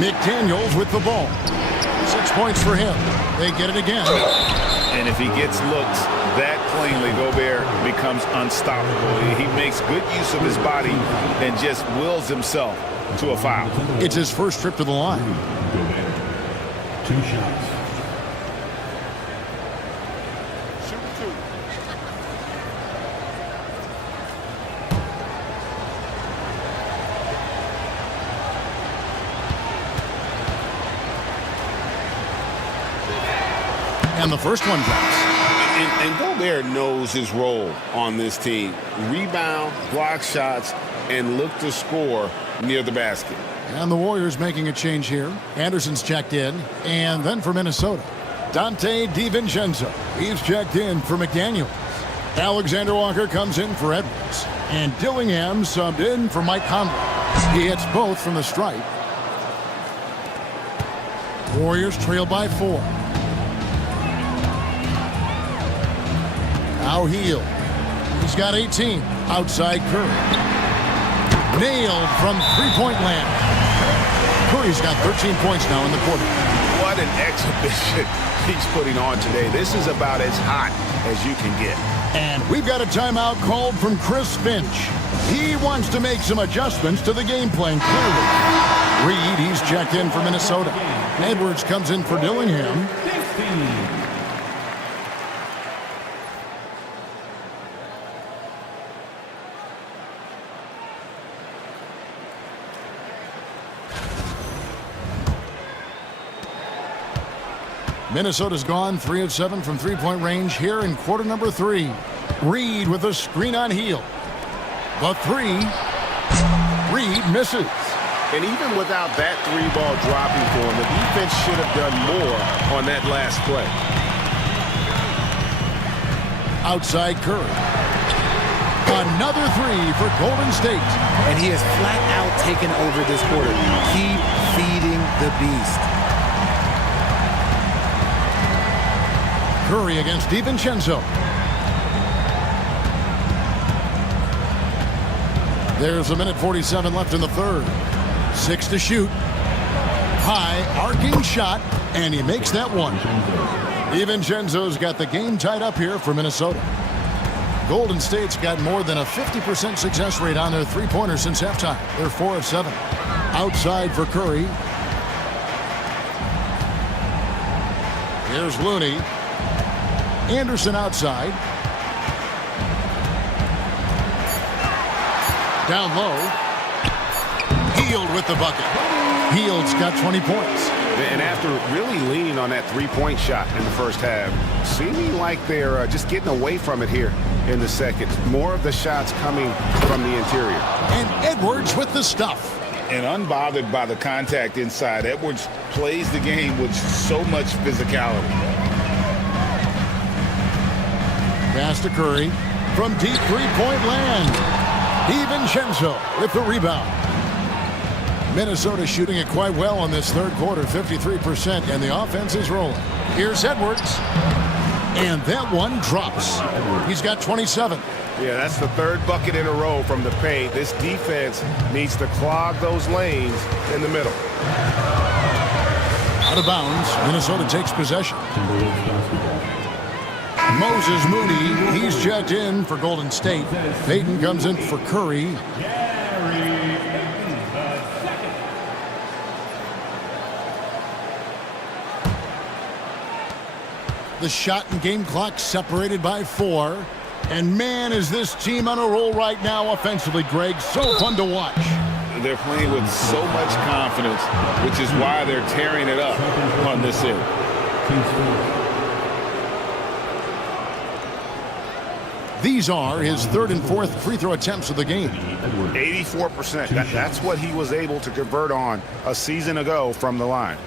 McDaniels with the ball. 6 points for him. They get it again. And if he gets looks that cleanly, Gobert becomes unstoppable. He makes good use of his body and just wills himself to a foul. It's his first trip to the line. Gobert. 2 shots. And the first one drops. And Gobert knows his role on this team. Rebound, block shots, and look to score near the basket. And the Warriors making a change here. Anderson's checked in. And then for Minnesota, Dante DiVincenzo. He's checked in for McDaniels. Alexander Walker comes in for Edwards. And Dillingham subbed in for Mike Conley. He hits both from the stripe. Warriors trail by 4. Now Hield. He's got 18. Outside Curry. Nailed from three-point land. Curry's got 13 points now in the quarter. What an exhibition he's putting on today. This is about as hot as you can get. And we've got a timeout called from Chris Finch. He wants to make some adjustments to the game plan, clearly. Reed, he's checked in for Minnesota. Edwards comes in for Dillingham. Minnesota's gone 3 of 7 from three-point range here in quarter number 3. Reed with a screen on Hield. The 3. Reed misses. And even without that 3-ball dropping for him, the defense should have done more on that last play. Outside Curry. Another 3 for Golden State. And he has flat out taken over this quarter. Keep feeding the beast. Curry against DiVincenzo. There's a minute 47 left in the third. 6 to shoot. High arcing shot, and he makes that one. DiVincenzo's got the game tied up here for Minnesota. Golden State's got more than a 50% success rate on their three-pointers since halftime. They're 4 of 7. Outside for Curry. Here's Looney. Anderson outside. Down low. Hield with the bucket. Hield's got 20 points. And after really leaning on that three-point shot in the first half, seeming like they're just getting away from it here in the second. More of the shots coming from the interior. And Edwards with the stuff. And unbothered by the contact inside, Edwards plays the game with so much physicality. Pass to Curry from deep three-point land. DiVincenzo with the rebound. Minnesota shooting it quite well in this third quarter, 53%, and the offense is rolling. Here's Edwards, and that one drops. He's got 27. Yeah, that's the third bucket in a row from the paint. This defense needs to clog those lanes in the middle. Out of bounds, Minnesota takes possession. Moses Moody, he's checked in for Golden State. Payton comes in for Curry. The shot and game clock separated by 4. And man, is this team on a roll right now offensively, Greg. So fun to watch. They're playing with so much confidence, which is why they're tearing it up on this end. These are his third and fourth free throw attempts of the game. 84%. That's what he was able to convert on a season ago from the line.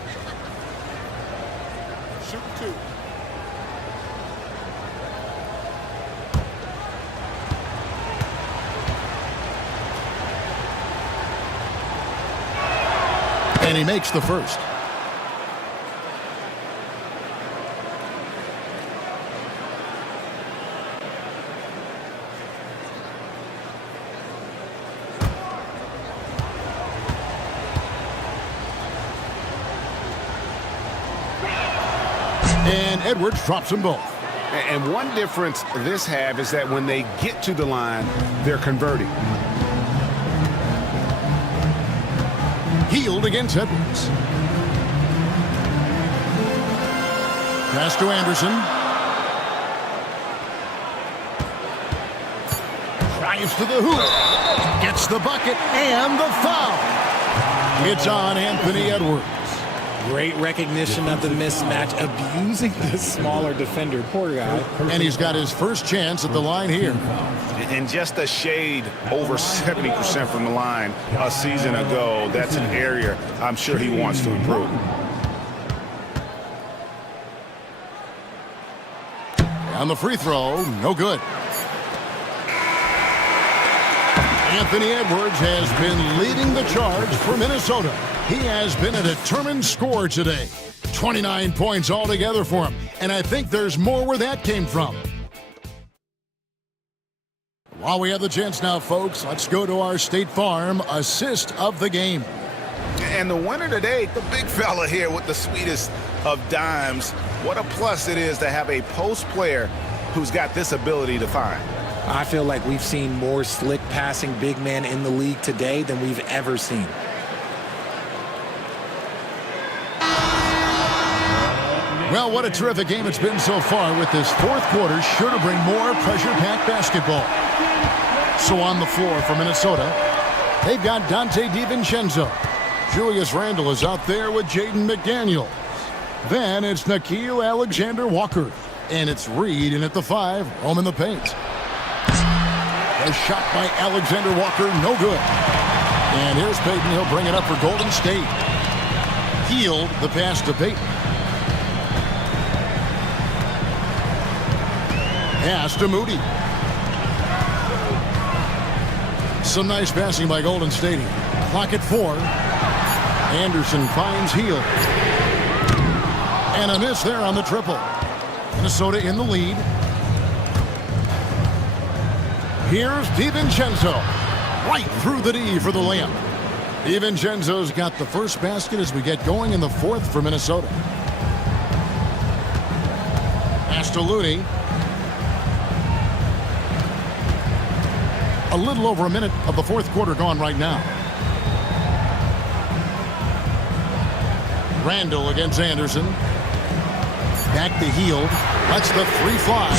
And he makes the first. And Edwards drops them both. And one difference this half is that when they get to the line, they're converting. Healed against Edwards. Pass to Anderson. Drives to the hoop. Gets the bucket and the foul. It's on Anthony Edwards. Great recognition of the mismatch, abusing the smaller defender. Poor guy. And he's got his first chance at the line here. And just a shade over 70% from the line a season ago. That's an area I'm sure he wants to improve. On the free throw, no good. Anthony Edwards has been leading the charge for Minnesota. He has been a determined scorer today. 29 points altogether for him. And I think there's more where that came from. While we have the chance now, folks, let's go to our State Farm assist of the game. And the winner today, the big fella here with the sweetest of dimes. What a plus it is to have a post player who's got this ability to find. I feel like we've seen more slick passing big men in the league today than we've ever seen. Well, what a terrific game it's been so far, with this fourth quarter sure to bring more pressure-packed basketball. So on the floor for Minnesota, they've got Dante DiVincenzo. Julius Randle is out there with Jaden McDaniels. Then it's Nickeil Alexander-Walker. And it's Reed in at the 5, home in the paint. A shot by Alexander-Walker, no good. And here's Payton. He'll bring it up for Golden State. Healed the pass to Payton. Pass to Moody. Some nice passing by Golden State. Clock at 4. Anderson finds Hield. And a miss there on the triple. Minnesota in the lead. Here's DiVincenzo. Right through the D for the layup. DiVincenzo's got the first basket as we get going in the fourth for Minnesota. Pass to Looney. A little over a minute of the fourth quarter gone right now. Randle against Anderson. Back to Hield. Lets the 3 fly.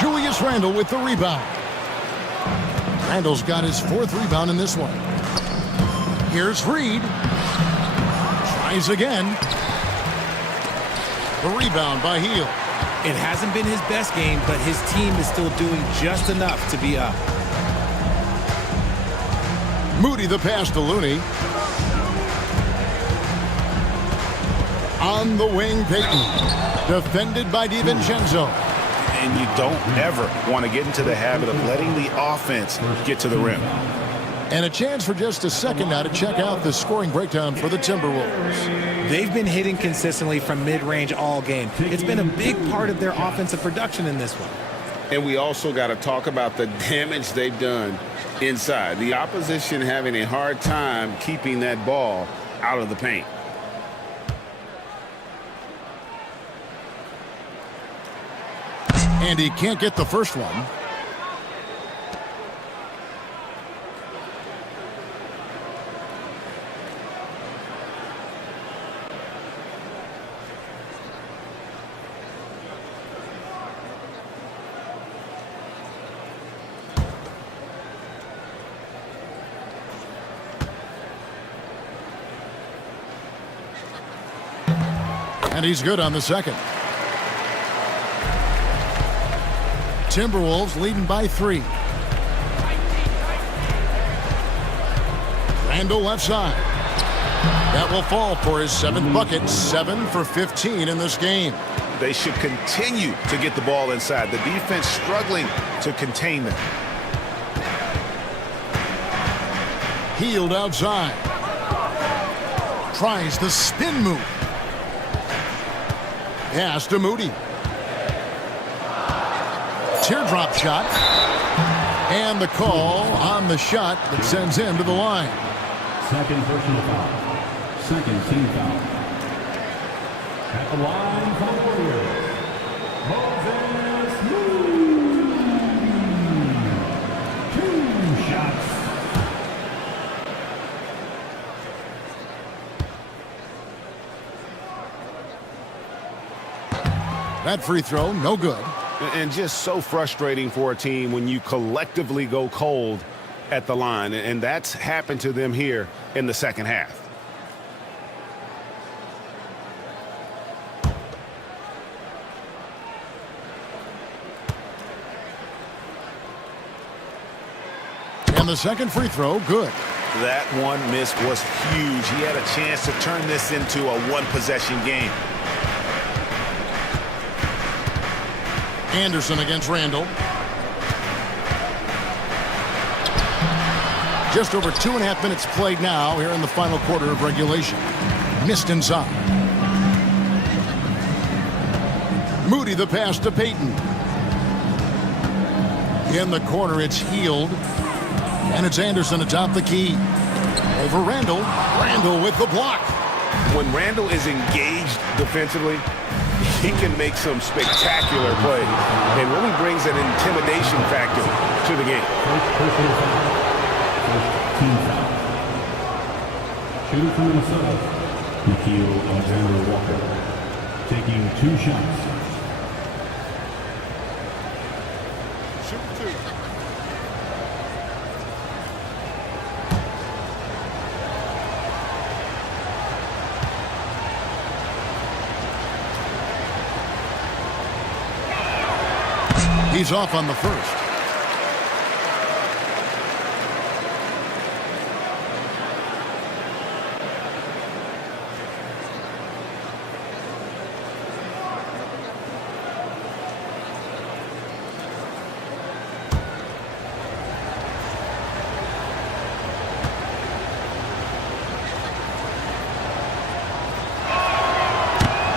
Julius Randle with the rebound. Randle's got his 4th rebound in this one. Here's Reed. Tries again. The rebound by Hield. It hasn't been his best game, but his team is still doing just enough to be up. Moody the pass to Looney. On the wing, Payton. Defended by DiVincenzo. And you don't ever want to get into the habit of letting the offense get to the rim. And a chance for just a second now to check out the scoring breakdown for the Timberwolves. They've been hitting consistently from mid-range all game. It's been a big part of their offensive production in this one. And we also got to talk about the damage they've done inside. The opposition having a hard time keeping that ball out of the paint. And he can't get the first one. And he's good on the second. Timberwolves leading by 3. Randle left side. That will fall for his 7th bucket. 7 for 15 in this game. They should continue to get the ball inside. The defense struggling to contain them. Hield outside. Tries the spin move. Pass to Moody. Teardrop shot. And the call on the shot that sends him to the line. Second personal foul. Second team foul. At the line for the Warriors, Moses Moody. 2 shots. That free throw, no good. And just so frustrating for a team when you collectively go cold at the line. And that's happened to them here in the second half. And the second free throw, good. That one miss was huge. He had a chance to turn this into a one-possession game. Anderson against Randall. Just over 2.5 minutes played now here in the final quarter of regulation. Missed inside. Moody the pass to Payton. In the corner, it's Healed. And it's Anderson atop the key. Over Randall. Randall with the block. When Randall is engaged defensively, he can make some spectacular plays. And really brings an intimidation factor to the game. Team foul. Shooting from Minnesota, Nikhil Alexander-Walker, taking 2 shots. Shoot 2. He's off on the first.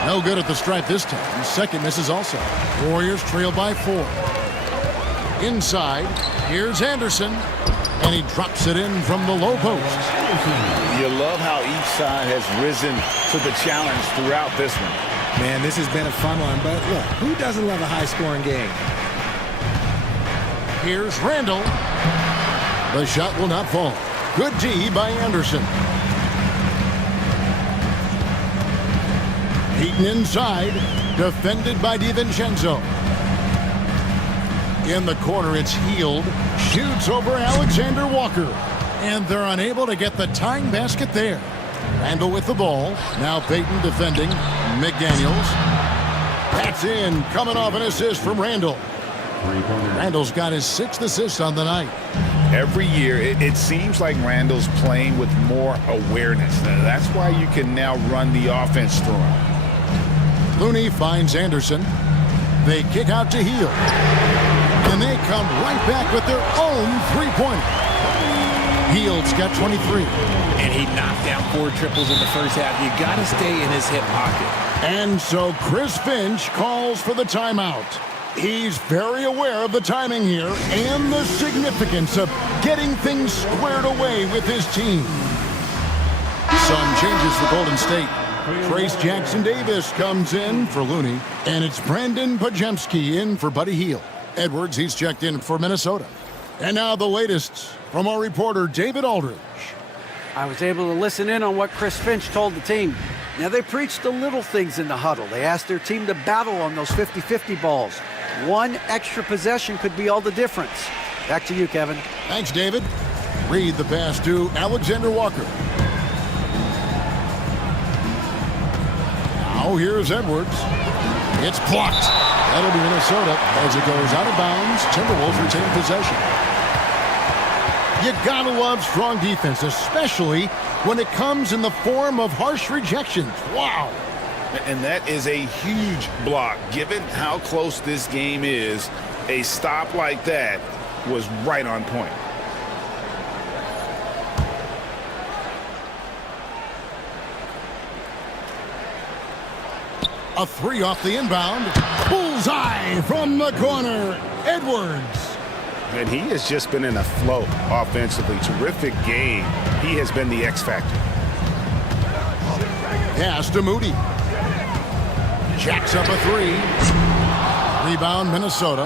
No good at the stripe this time. Second misses also. Warriors trail by 4. Inside, here's Anderson, and he drops it in from the low post. You love how each side has risen to the challenge throughout this one. Man, this has been a fun one, but look, who doesn't love a high-scoring game? Here's Randall. The shot will not fall. Good D by Anderson. Payton inside, defended by DiVincenzo. In the corner, it's Healed. Shoots over Alexander Walker. And they're unable to get the tying basket there. Randall with the ball. Now Payton defending. McDaniels. That's in. Coming off an assist from Randall. Randall's got his 6th assist on the night. Every year, it seems like Randall's playing with more awareness. That's why you can now run the offense through him. Looney finds Anderson. They kick out to Heal. And they come right back with their own three-pointer. Heald's got 23. And he knocked down 4 triples in the first half. You got to stay in his hip pocket. And so Chris Finch calls for the timeout. He's very aware of the timing here and the significance of getting things squared away with his team. Some changes for Golden State. Trace Jackson-Davis comes in for Looney, and it's Brandon Pajemski in for Buddy Hield. Edwards, he's checked in for Minnesota. And now the latest from our reporter, David Aldridge. I was able to listen in on what Chris Finch told the team. Now, they preached the little things in the huddle. They asked their team to battle on those 50-50 balls. One extra possession could be all the difference. Back to you, Kevin. Thanks, David. Reed the pass to Alexander Walker. Now here's Edwards. It's blocked. That'll be Minnesota as it goes out of bounds. Timberwolves retain possession. You gotta love strong defense, especially when it comes in the form of harsh rejections. Wow. And that is a huge block. Given how close this game is, a stop like that was right on point. A 3 off the inbound. Bullseye from the corner. Edwards. And he has just been in a flow offensively. Terrific game. He has been the X factor. Pass to Moody. Jacks up a three. Rebound, Minnesota.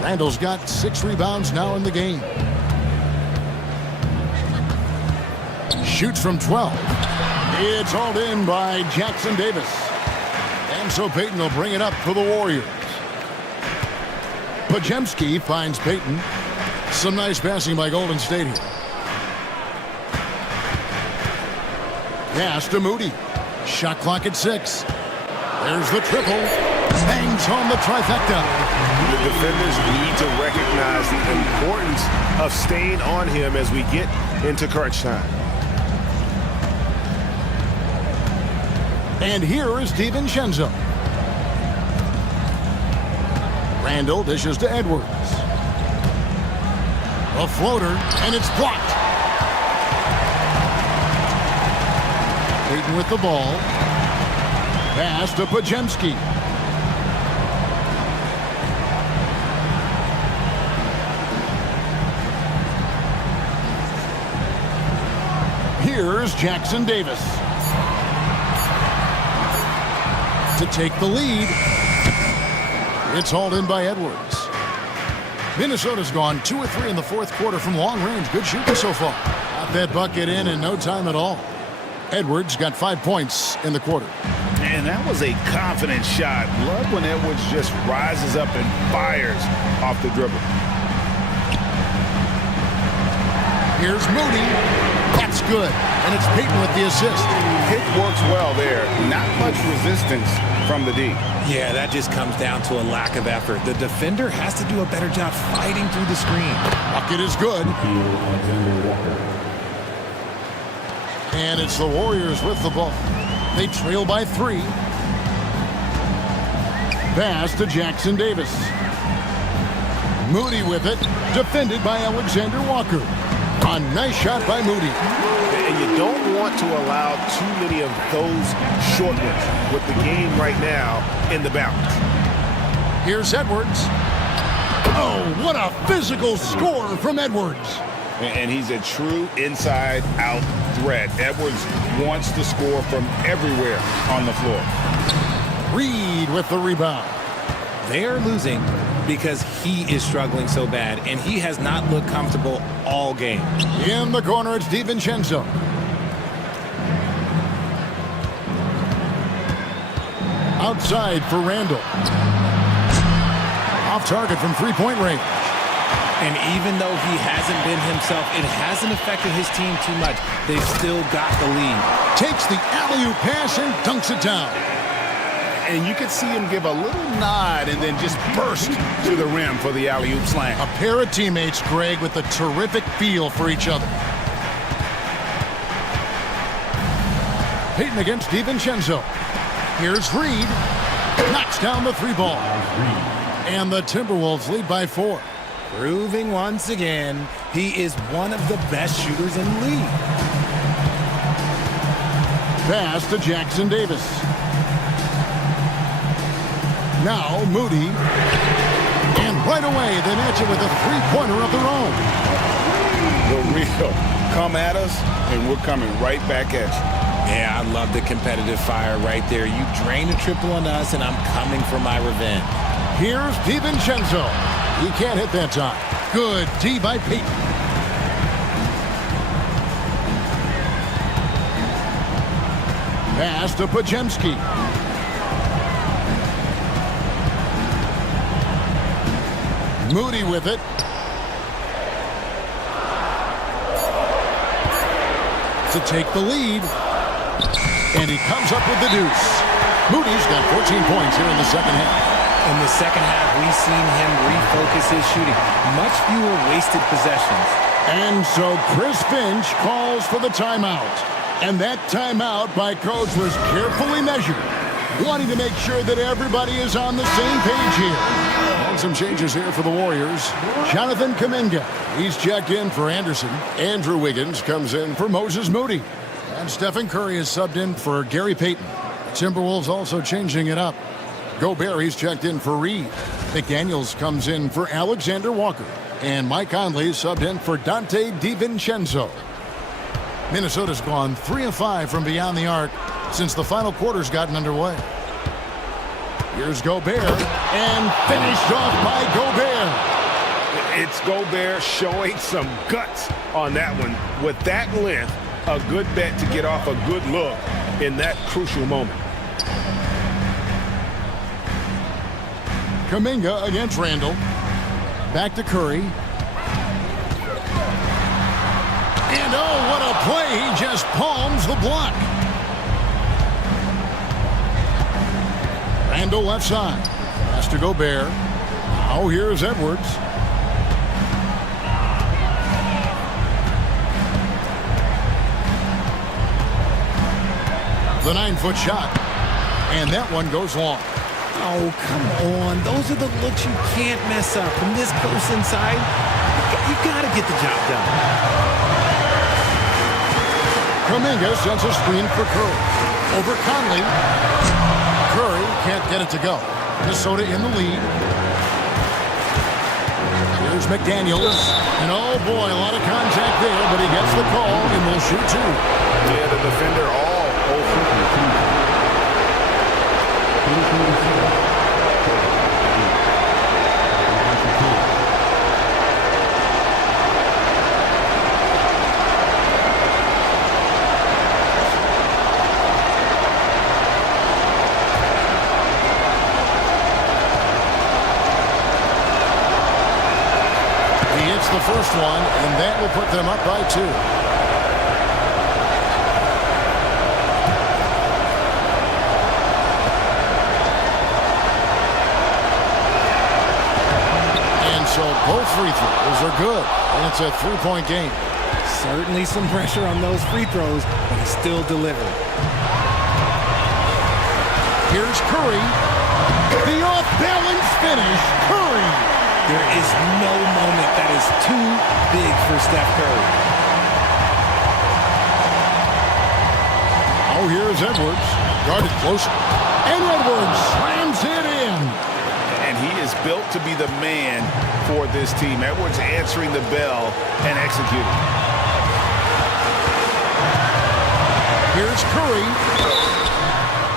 Randall's got 6 rebounds now in the game. Shoots from 12. It's hauled in by Jackson Davis. And so Payton will bring it up for the Warriors. Podziemski finds Payton. Some nice passing by Golden State here. Pass to Moody. Shot clock at 6. There's the triple. Bangs home the trifecta. The defenders need to recognize the importance of staying on him as we get into crunch time. And here is DiVincenzo. Randall dishes to Edwards. A floater, and it's blocked. Payton with the ball. Pass to Podziemski. Here's Jackson Davis to take the lead. It's hauled in by Edwards. Minnesota's gone 2 of 3 in the fourth quarter from long range. Good shooting so far. Got that bucket in no time at all. Edwards got 5 points in the quarter. Man, that was a confident shot. Love when Edwards just rises up and fires off the dribble. Here's Moody. That's good. And it's Payton with the assist. Pick works well there. Not much resistance from the D. Yeah, that just comes down to a lack of effort. The defender has to do a better job fighting through the screen. Bucket is good. And it's the Warriors with the ball. They trail by 3. Pass to Jackson Davis. Moody with it. Defended by Alexander Walker. A nice shot by Moody. And you don't want to allow too many of those short ones with the game right now in the balance. Here's Edwards. Oh, what a physical score from Edwards. And he's a true inside-out threat. Edwards wants to score from everywhere on the floor. Reed with the rebound. They are losing because he is struggling so bad, and he has not looked comfortable all game. In the corner, it's DiVincenzo. Outside for Randall. Off target from three-point range. And even though he hasn't been himself, it hasn't affected his team too much. They've still got the lead. Takes the alley-oop pass and dunks it down. And you could see him give a little nod and then just burst to the rim for the alley-oop slam. A pair of teammates, Greg, with a terrific feel for each other. Payton against DiVincenzo. Here's Reed. Knocks down the 3-ball. And the Timberwolves lead by 4. Proving once again, he is one of the best shooters in the league. Pass to Jackson Davis. Now Moody. And right away, they match it with a 3-pointer of their own. The real come at us, and we're coming right back at you. Yeah, I love the competitive fire right there. You drain a triple on us, and I'm coming for my revenge. Here's DiVincenzo. He can't hit that time. Good D by Payton. Pass to Podziemski. Moody with it. To take the lead. And he comes up with the deuce. Moody's got 14 points here in the second half. In the second half, we've seen him refocus his shooting. Much fewer wasted possessions. And so Chris Finch calls for the timeout. And that timeout by Coach was carefully measured, wanting to make sure that everybody is on the same page here. And some changes here for the Warriors. Jonathan Kuminga, he's checked in for Anderson. Andrew Wiggins comes in for Moses Moody. And Stephen Curry is subbed in for Gary Payton. Timberwolves also changing it up. Gobert, he's checked in for Reed. McDaniels comes in for Alexander Walker. And Mike Conley subbed in for Dante DiVincenzo. Minnesota's gone 3 of 5 from beyond the arc since the final quarter's gotten underway. Here's Gobert, and finished off by Gobert. It's Gobert showing some guts on that one. With that length, a good bet to get off a good look in that crucial moment. Kuminga against Randall. Back to Curry. And oh, what a play. He just palms the block. Randall left side. Pass to Gobert. Now here's Edwards. The 9-foot shot. And that one goes long. Oh, come on. Those are the looks you can't mess up. From this close inside, you got to get the job done. Kuminga sends a screen for Curry. Over Conley. Curry can't get it to go. Minnesota in the lead. Here's McDaniels. And oh boy, a lot of contact there, but he gets the call and will shoot two. Yeah, the defender all over. He hits the first one, and that will put them up by 2. So both free throws are good, and it's a 3-point game. Certainly some pressure on those free throws, but he still delivered. Here's Curry. The off-balance finish. Curry. There is no moment that is too big for Steph Curry. Oh, here's Edwards. Guarded closer. And Edwards slams it in. And he is built to be the man for this team. Edwards answering the bell and executing. Here's Curry.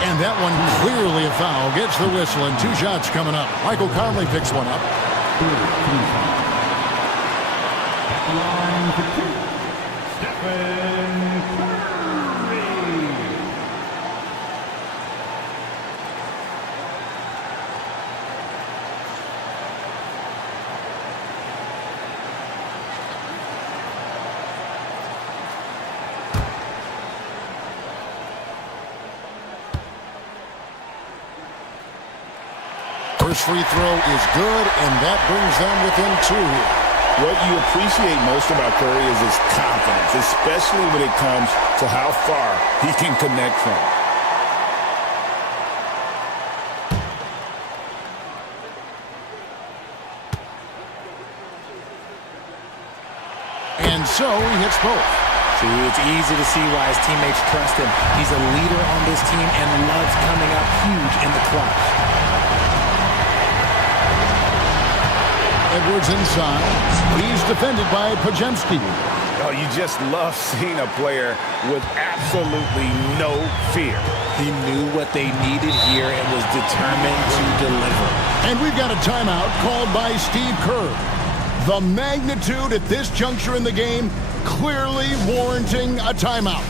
And that one clearly a foul. Gets the whistle and 2 shots coming up. Michael Conley picks one up. Line for 2, Stephen Curry. First free throw is good, and that brings them within 2 here. What you appreciate most about Curry is his confidence, especially when it comes to how far he can connect from. And so he hits both. See, it's easy to see why his teammates trust him. He's a leader on this team and loves coming up huge in the clutch. Edwards inside. He's defended by Podziemski. Oh, you just love seeing a player with absolutely no fear. He knew what they needed here and was determined to deliver. And we've got a timeout called by Steve Kerr. The magnitude at this juncture in the game clearly warranting a timeout.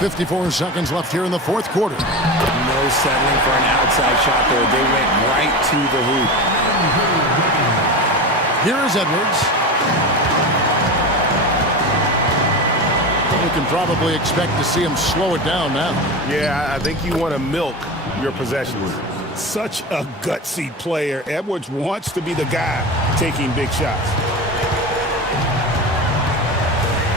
.54 seconds left here in the fourth quarter. No settling for an outside shot there. They went right to the hoop. Here is Edwards. You can probably expect to see him slow it down now. Yeah, I think you want to milk your possessions. Such a gutsy player. Edwards wants to be the guy taking big shots.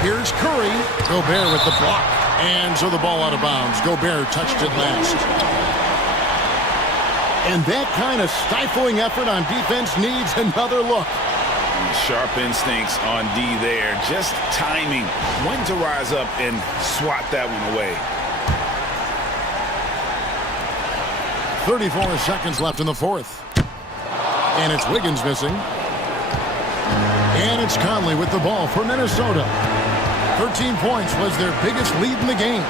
Here's Curry. Gobert with the block. And so the ball out of bounds. Gobert touched it last. And that kind of stifling effort on defense needs another look. Sharp instincts on D there. Just timing when to rise up and swat that one away. 34 seconds left in the fourth. And it's Wiggins missing. And it's Conley with the ball for Minnesota. 13 points was their biggest lead in the game.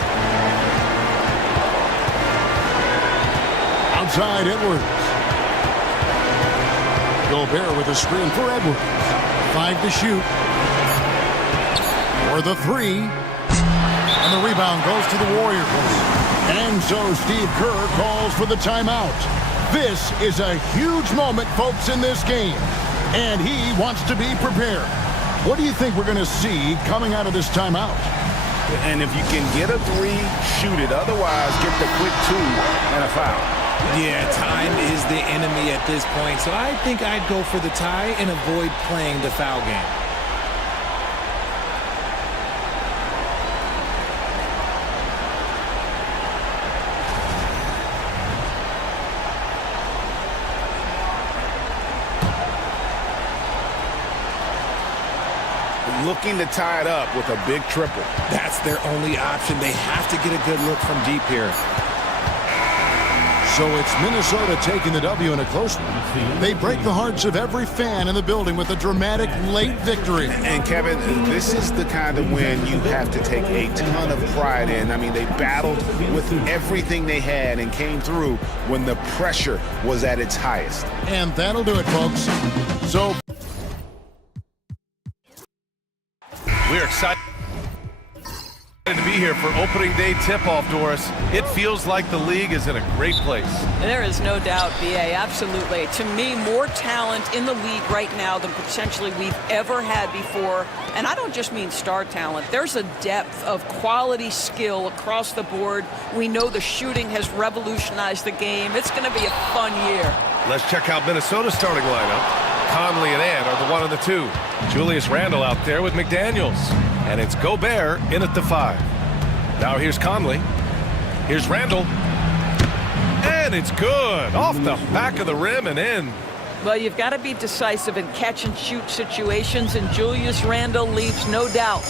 Outside Edwards. Gobert with a screen for Edwards. 5 to shoot. For the 3. And the rebound goes to the Warriors. And so Steve Kerr calls for the timeout. This is a huge moment, folks, in this game. And he wants to be prepared. What do you think we're going to see coming out of this timeout? And if you can get a 3, shoot it. Otherwise, get the quick 2 and a foul. Yeah, time is the enemy at this point, so I think I'd go for the tie and avoid playing the foul game. Looking to tie it up with a big triple. That's their only option. They have to get a good look from deep here. So it's Minnesota taking the W in a close one. They break the hearts of every fan in the building with a dramatic late victory. And Kevin, this is the kind of win you have to take a ton of pride in. I mean, they battled with everything they had and came through when the pressure was at its highest. And that'll do it, folks. So we're excited to be here for opening day tip-off, Doris. It feels like the league is in a great place. There is no doubt, BA, absolutely. To me, more talent in the league right now than potentially we've ever had before. And I don't just mean star talent. There's a depth of quality skill across the board. We know the shooting has revolutionized the game. It's going to be a fun year. Let's check out Minnesota's starting lineup. Conley and Ant are the 1 and the 2. Julius Randle out there with McDaniels. And it's Gobert in at the 5. Now here's Conley. Here's Randle. And it's good. Off the back of the rim and in. Well, you've got to be decisive in catch-and-shoot situations, and Julius Randle leaves no doubt.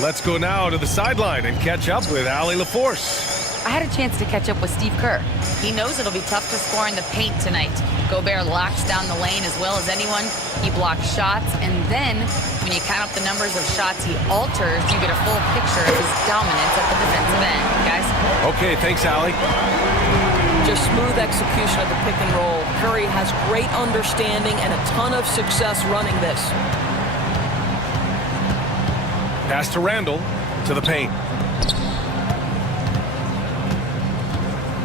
Let's go now to the sideline and catch up with Allie LaForce. I had a chance to catch up with Steve Kerr. He knows it'll be tough to score in the paint tonight. Gobert locks down the lane as well as anyone. He blocks shots, and then when you count up the numbers of shots he alters, you get a full picture of his dominance at the defensive end, guys. Okay, thanks, Allie. Just smooth execution of the pick and roll. Curry has great understanding and a ton of success running this. Pass to Randle, to the paint.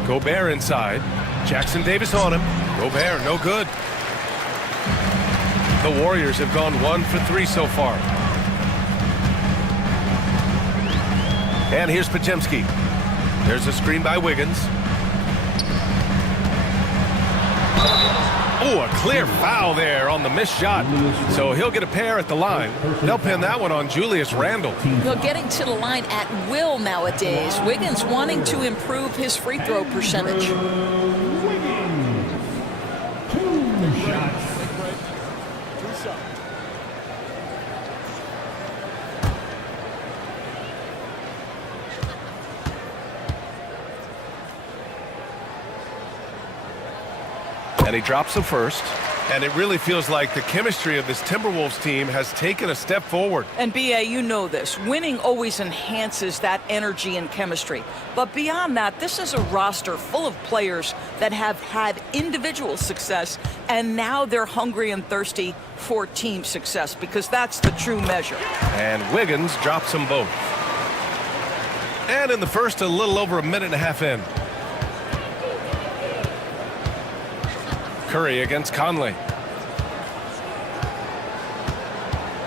Gobert inside. Jackson Davis on him. Gobert, no good. The Warriors have gone 1 for 3 so far. And here's Podziemski. There's a screen by Wiggins. Oh, a clear foul there on the missed shot. So he'll get a pair at the line. They'll pin that one on Julius Randle. Well, getting to the line at will nowadays. Wiggins wanting to improve his free throw percentage. And he drops the first. And it really feels like the chemistry of this Timberwolves team has taken a step forward. And BA, you know this. Winning always enhances that energy and chemistry. But beyond that, this is a roster full of players that have had individual success, and now they're hungry and thirsty for team success, because that's the true measure. And Wiggins drops them both. And in the first, a little over a minute and a half in. Curry against Conley.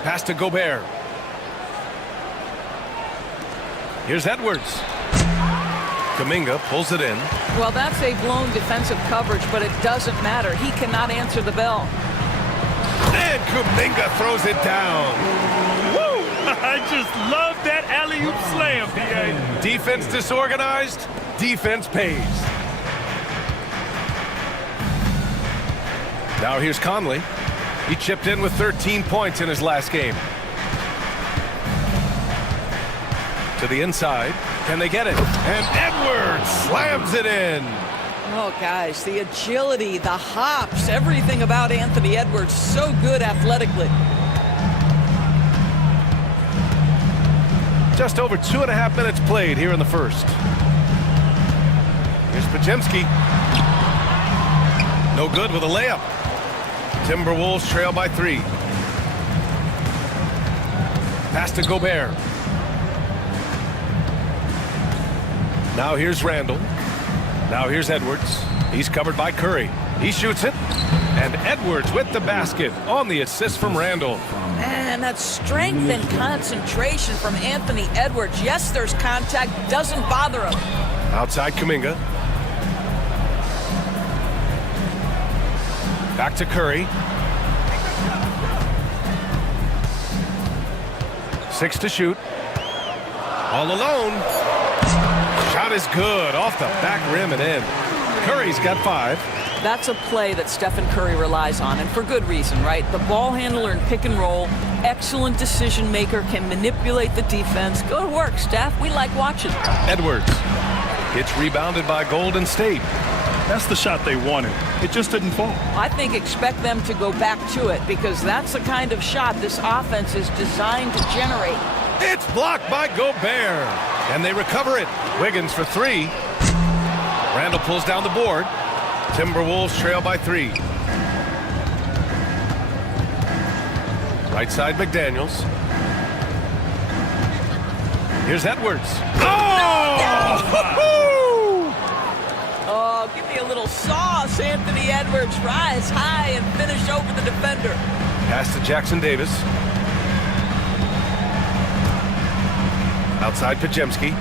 Pass to Gobert. Here's Edwards. Kuminga pulls it in. Well, that's a blown defensive coverage, but it doesn't matter. He cannot answer the bell. And Kuminga throws it down. Woo! I just love that alley-oop slam, PA. Defense disorganized, defense pays. Now here's Conley. He chipped in with 13 points in his last game. To the inside. Can they get it? And Edwards slams it in. Oh, guys, the agility, the hops, everything about Anthony Edwards, so good athletically. Just over 2.5 minutes played here in the first. Here's Podziemski. No good with a layup. Timberwolves trail by 3. Pass to Gobert. Now here's Randall. Now here's Edwards. He's covered by Curry. He shoots it. And Edwards with the basket on the assist from Randall. And that strength and concentration from Anthony Edwards. Yes, there's contact. Doesn't bother him. Outside Kuminga. Back to Curry. 6 to shoot. All alone. Shot is good. Off the back rim and in. Curry's got 5. That's a play that Stephen Curry relies on, and for good reason, right? The ball handler in pick and roll, excellent decision maker, can manipulate the defense. Go to work, Steph. We like watching. Edwards gets rebounded by Golden State. That's the shot they wanted. It just didn't fall. I think expect them to go back to it because that's the kind of shot this offense is designed to generate. It's blocked by Gobert, and they recover it. Wiggins for 3. Randall pulls down the board. Timberwolves trail by 3. Right side McDaniels. Here's Edwards. Oh, give me a little sauce, Anthony Edwards. Rise high and finish over the defender. Pass to Jackson Davis. Outside Podziemski.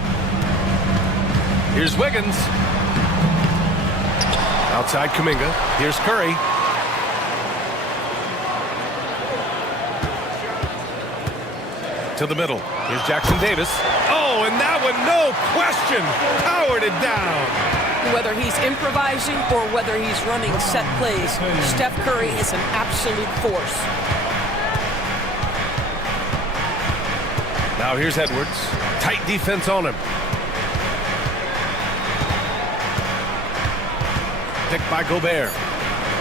Here's Wiggins. Outside Kuminga. Here's Curry. To the middle. Here's Jackson Davis. Oh, and that one, no question, powered it down. Whether he's improvising or whether he's running set plays, Steph Curry is an absolute force. Now here's Edwards. Tight defense on him. Picked by Gobert.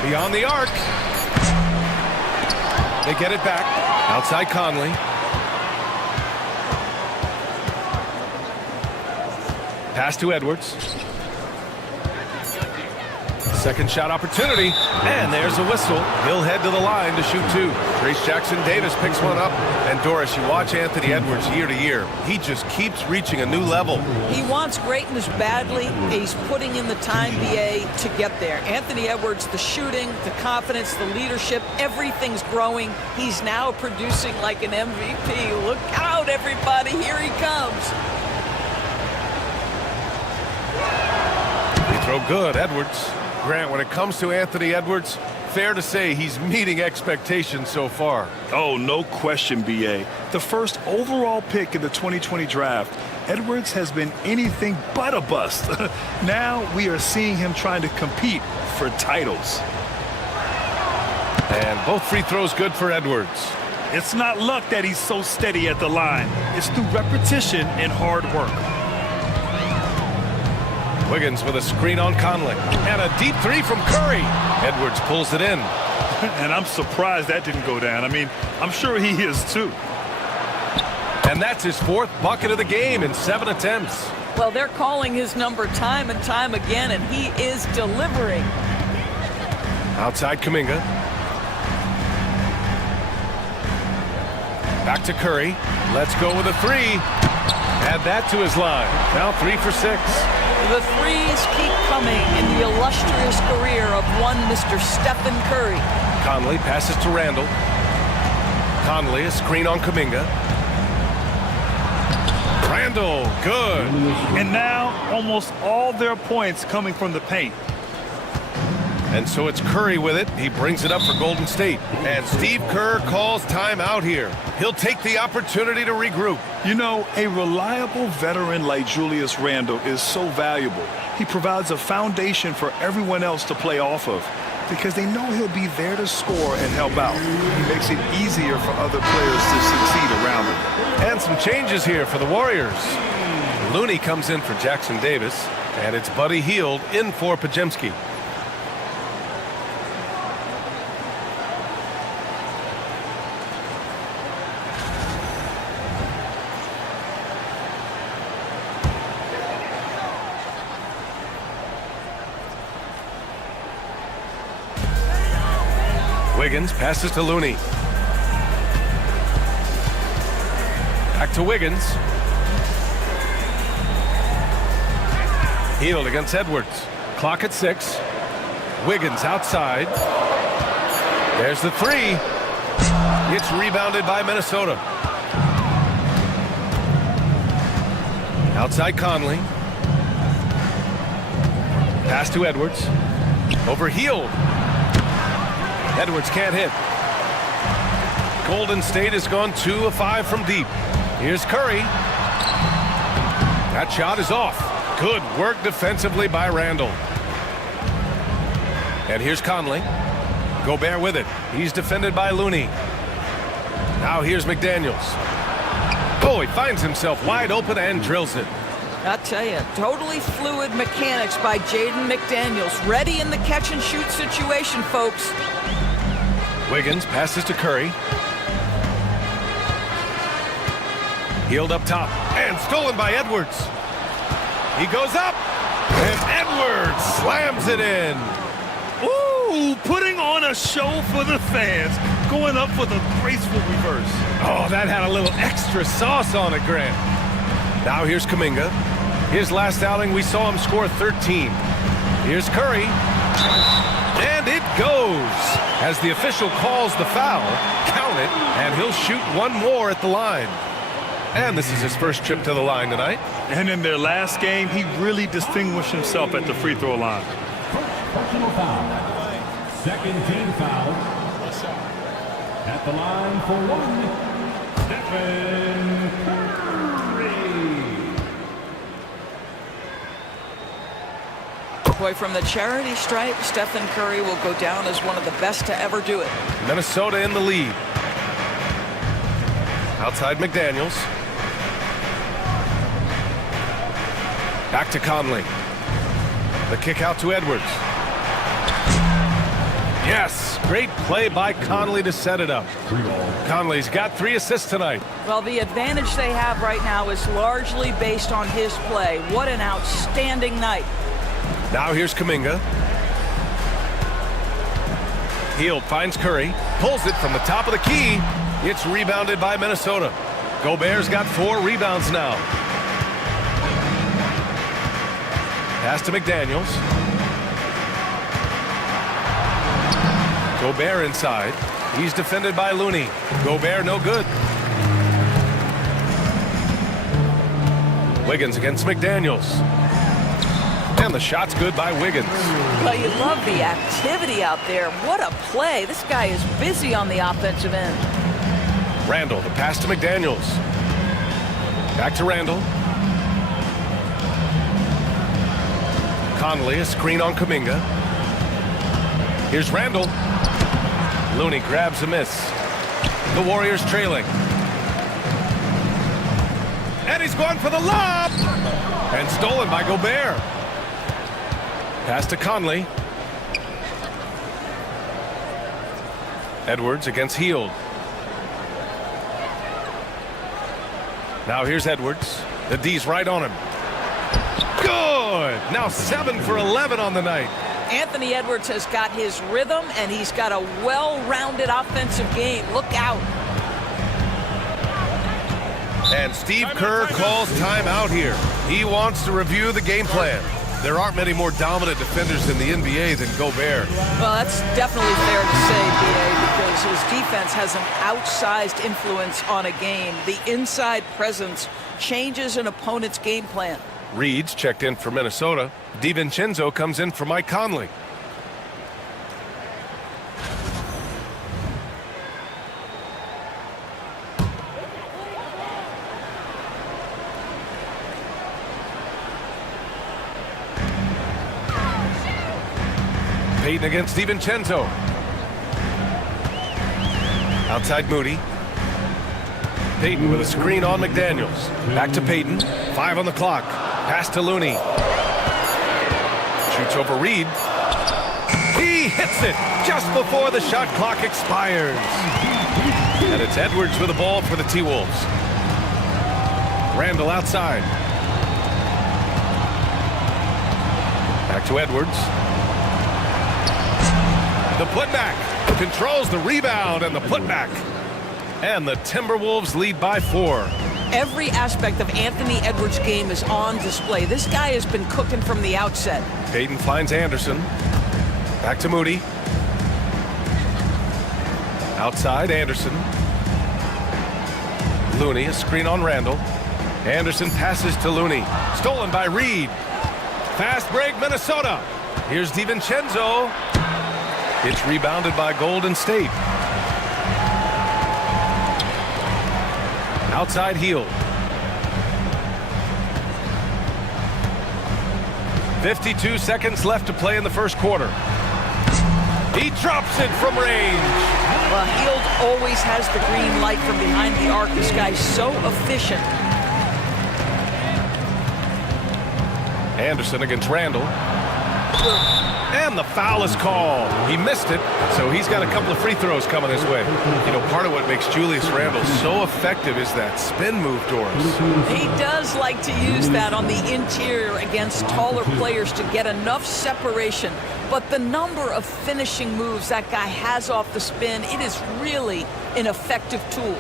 Beyond the arc. They get it back. Outside Conley. Pass to Edwards. Second shot opportunity. And there's a whistle. He'll head to the line to shoot 2. Trace Jackson Davis picks one up. And Doris, you watch Anthony Edwards year to year. He just keeps reaching a new level. He wants greatness badly. He's putting in the time, BA, to get there. Anthony Edwards, the shooting, the confidence, the leadership, everything's growing. He's now producing like an MVP. Look out, everybody. Here he comes. Free throw good, Edwards. Grant, when it comes to Anthony Edwards, fair to say he's meeting expectations so far. Oh, no question, B.A. The first overall pick in the 2020 draft, Edwards has been anything but a bust. Now we are seeing him trying to compete for titles. And both free throws good for Edwards. It's not luck that he's so steady at the line. It's through repetition and hard work. Wiggins with a screen on Conley. And a deep 3 from Curry. Edwards pulls it in. And I'm surprised that didn't go down. I mean, I'm sure he is too. And that's his 4th bucket of the game in 7 attempts. Well, they're calling his number time and time again, and he is delivering. Outside Kuminga. Back to Curry. Let's go with a 3. Add that to his line. Now 3 for 6. The threes keep coming in the illustrious career of one Mr. Stephen Curry. Conley passes to Randall. Conley, a screen on Kuminga. Randall, good. And now almost all their points coming from the paint. And so it's Curry with it. He brings it up for Golden State. And Steve Kerr calls timeout here. He'll take the opportunity to regroup. You know, a reliable veteran like Julius Randle is so valuable. He provides a foundation for everyone else to play off of. because they know he'll be there to score and help out. He makes it easier for other players to succeed around him. And some changes here for the Warriors. Looney comes in for Jackson Davis, and it's Buddy Hield in for Podziemski. Wiggins passes to Looney. Back to Wiggins. Hield against Edwards. Clock at 6. Wiggins outside. There's the 3. It's rebounded by Minnesota. Outside Conley. Pass to Edwards. Over Hield. Edwards can't hit. Golden State has gone 2 of 5 from deep. Here's Curry. That shot is off. Good work defensively by Randall. And here's Conley. Gobert with it. He's defended by Looney. Now here's McDaniels. Oh, he finds himself wide open and drills it. I'll tell you, totally fluid mechanics by Jaden McDaniels. Ready in the catch-and-shoot situation, folks. Wiggins passes to Curry. Hield up top and stolen by Edwards. He goes up and Edwards slams it in. Ooh, putting on a show for the fans. Going up with a graceful reverse. Oh, that had a little extra sauce on it, Grant. Now here's Kuminga. His last outing, we saw him score 13. Here's Curry. And it goes. As the official calls the foul, count it, and he'll shoot one more at the line. And this is his first trip to the line tonight. And in their last game, he really distinguished himself at the free throw line. Personal foul. Second team foul. At the line for 1, Stephen Curry. Boy, from the charity stripe, Stephen Curry will go down as one of the best to ever do it. Minnesota in the lead. Outside McDaniels. Back to Conley. The kick out to Edwards. Yes, great play by Conley to set it up. Conley's got 3 assists tonight. Well, the advantage they have right now is largely based on his play. What an outstanding night. Now here's Kuminga. Hield finds Curry, pulls it from the top of the key. It's rebounded by Minnesota. Gobert's got 4 rebounds now. Pass to McDaniels. Gobert inside. He's defended by Looney. Gobert no good. Wiggins against McDaniels. And the shot's good by Wiggins. Well, you love the activity out there. What a play. This guy is busy on the offensive end. Randall, the pass to McDaniels. Back to Randall. Conley, a screen on Kuminga. Here's Randall. Looney grabs a miss. The Warriors trailing. And he's going for the lob. And stolen by Gobert. Pass to Conley. Edwards against Hield. Now here's Edwards. The D's right on him. Good! Now 7 for 11 on the night. Anthony Edwards has got his rhythm, and he's got a well-rounded offensive game. Look out. And Steve Kerr calls timeout here. He wants to review the game plan. There aren't many more dominant defenders in the NBA than Gobert. Well, that's definitely fair to say, B.A., because his defense has an outsized influence on a game. The inside presence changes an opponent's game plan. Reed's checked in for Minnesota. DiVincenzo comes in for Mike Conley. Payton against DiVincenzo. Outside Moody. Payton with a screen on McDaniels. Back to Payton. 5 on the clock. Pass to Looney. Shoots over Reed. He hits it just before the shot clock expires. And it's Edwards with the ball for the T-Wolves. Randall outside. Back to Edwards. The putback. Controls the rebound and the putback. And the Timberwolves lead by 4. Every aspect of Anthony Edwards' game is on display. This guy has been cooking from the outset. Payton finds Anderson. Back to Moody. Outside, Anderson. Looney, a screen on Randall. Anderson passes to Looney. Stolen by Reed. Fast break, Minnesota. Here's DiVincenzo. It's rebounded by Golden State. Outside heel. 52 seconds left to play in the first quarter. He drops it from range. Well, Hield always has the green light from behind the arc. This guy's so efficient. Anderson against Randall. And the foul is called. He missed it, so he's got a couple of free throws coming his way. You know, part of what makes Julius Randle so effective is that spin move, Doris. He does like to use that on the interior against taller players to get enough separation. But the number of finishing moves that guy has off the spin, it is really an effective tool.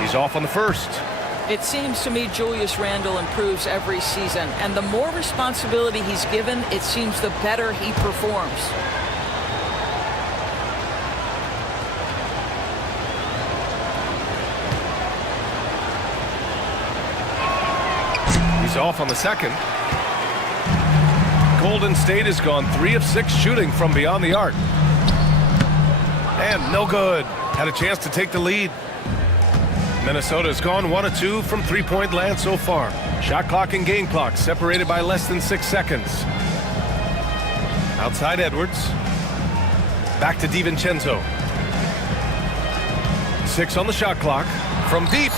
He's off on the first. It seems to me Julius Randle improves every season, and the more responsibility he's given, it seems the better he performs. He's off on the second. Golden State has gone 3 of 6 shooting from beyond the arc. And no good. Had a chance to take the lead. Minnesota's gone 1 of 2 from three-point land so far. Shot clock and game clock separated by less than 6 seconds. Outside Edwards. Back to DiVincenzo. 6 on the shot clock. From deep.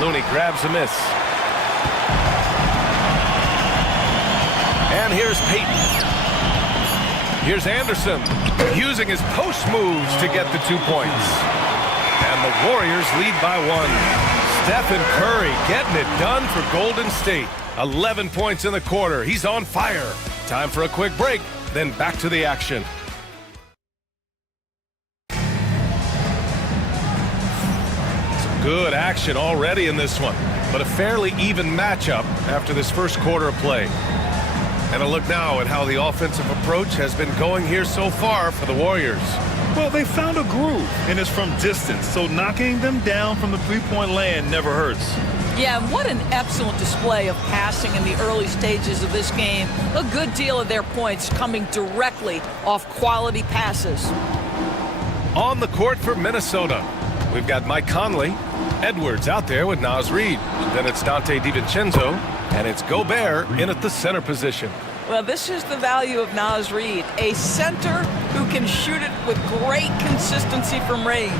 Looney grabs a miss. And here's Payton. Here's Anderson using his post moves to get the 2 points. And the Warriors lead by 1. Stephen Curry getting it done for Golden State. 11 points in the quarter. He's on fire. Time for a quick break, then back to the action. Some good action already in this one, but a fairly even matchup after this first quarter of play. And a look now at how the offensive approach has been going here so far for the Warriors. Well, they found a groove, and it's from distance, so knocking them down from the three-point land never hurts. Yeah, and what an excellent display of passing in the early stages of this game. A good deal of their points coming directly off quality passes. On the court for Minnesota, we've got Mike Conley, Edwards out there with Naz Reid. Then it's Dante DiVincenzo, and it's Gobert in at the center position. Well, this is the value of Naz Reid, a center who can shoot it with great consistency from range.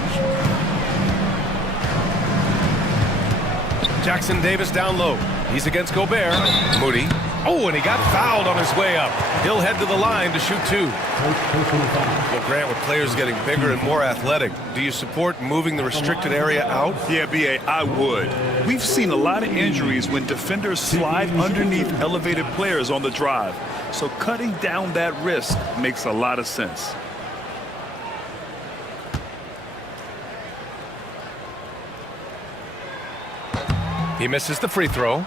Jackson Davis down low. He's against Gobert. Moody. Oh, and he got fouled on his way up. He'll head to the line to shoot 2. Well, Grant, with players getting bigger and more athletic, do you support moving the restricted area out? Yeah, B.A., I would. We've seen a lot of injuries when defenders slide underneath elevated players on the drive. So cutting down that risk makes a lot of sense. He misses the free throw.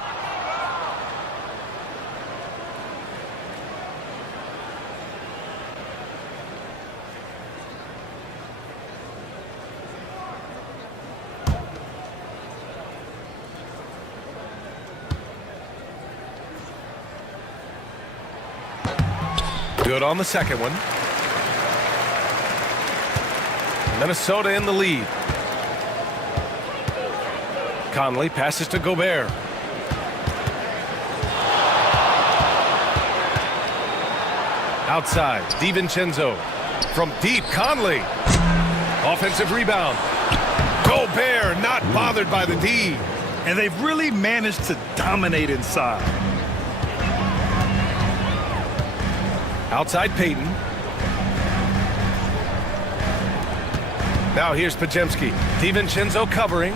Good on the second one. Minnesota in the lead. Conley passes to Gobert. Outside, DiVincenzo. From deep, Conley. Offensive rebound. Gobert not bothered by the D. And they've really managed to dominate inside. Outside Payton. Now here's Podziemski. DiVincenzo covering.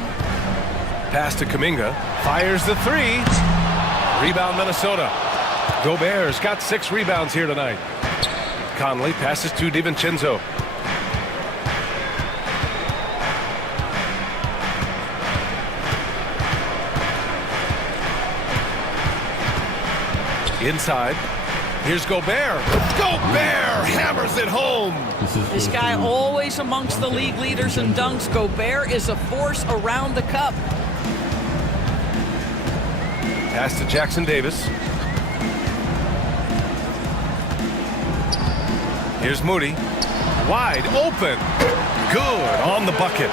Pass to Kuminga. Fires the three. Rebound Minnesota. Gobert's got 6 rebounds here tonight. Conley passes to DiVincenzo. Inside. Here's Gobert. Gobert hammers it home. This guy always amongst the league leaders in dunks. Gobert is a force around the cup. Pass to Jackson Davis. Here's Moody. Wide open. Good on the bucket.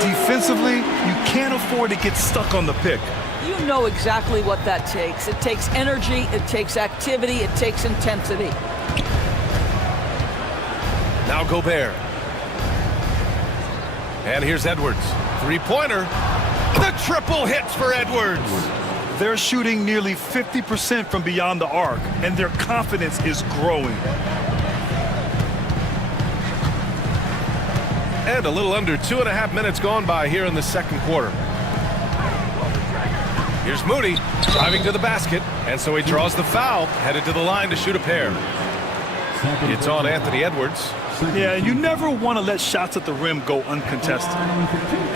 Defensively, you can't afford to get stuck on the pick. You know exactly what that takes. It takes energy, it takes activity, it takes intensity. Now Gobert. And here's Edwards. Three-pointer. The triple hits for Edwards. They're shooting nearly 50% from beyond the arc, and their confidence is growing. And a little under 2.5 minutes gone by here in the second quarter. Here's Moody driving to the basket, and so he draws the foul, headed to the line to shoot a pair. It's on Anthony Edwards. Yeah, you never want to let shots at the rim go uncontested.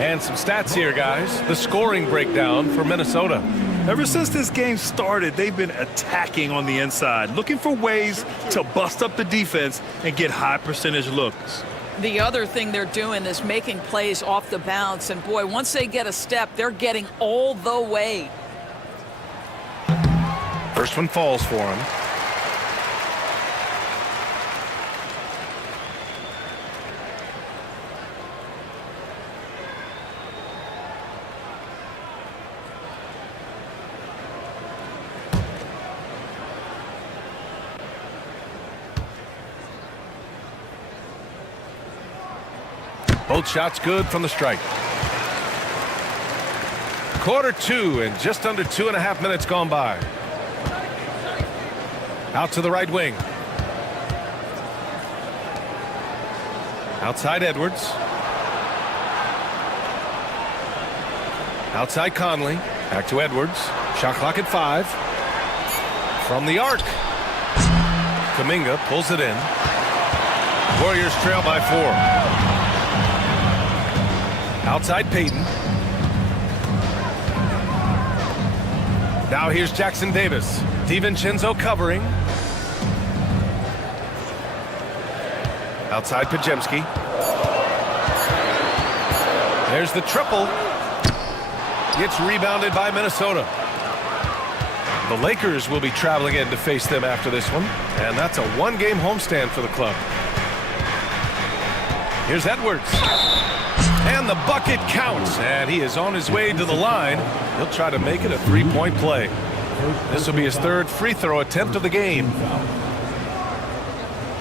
And some stats here, guys. The scoring breakdown for Minnesota. Ever since this game started, they've been attacking on the inside, looking for ways to bust up the defense and get high percentage looks. The other thing they're doing is making plays off the bounce, and boy, once they get a step, they're getting all the way. First one falls for him. Both shots good from the strike. Quarter 2 and just under 2.5 minutes gone by. Out to the right wing. Outside Edwards. Outside Conley. Back to Edwards. Shot clock at 5. From the arc. Kuminga pulls it in. Warriors trail by 4. Outside Payton. Now here's Jackson Davis. DiVincenzo covering. Outside Podziemski. There's the triple. Gets rebounded by Minnesota. The Lakers will be traveling in to face them after this one. And that's a 1-game homestand for the club. Here's Edwards. And the bucket counts. And he is on his way to the line. He'll try to make it a 3-point play. This will be his 3rd free throw attempt of the game.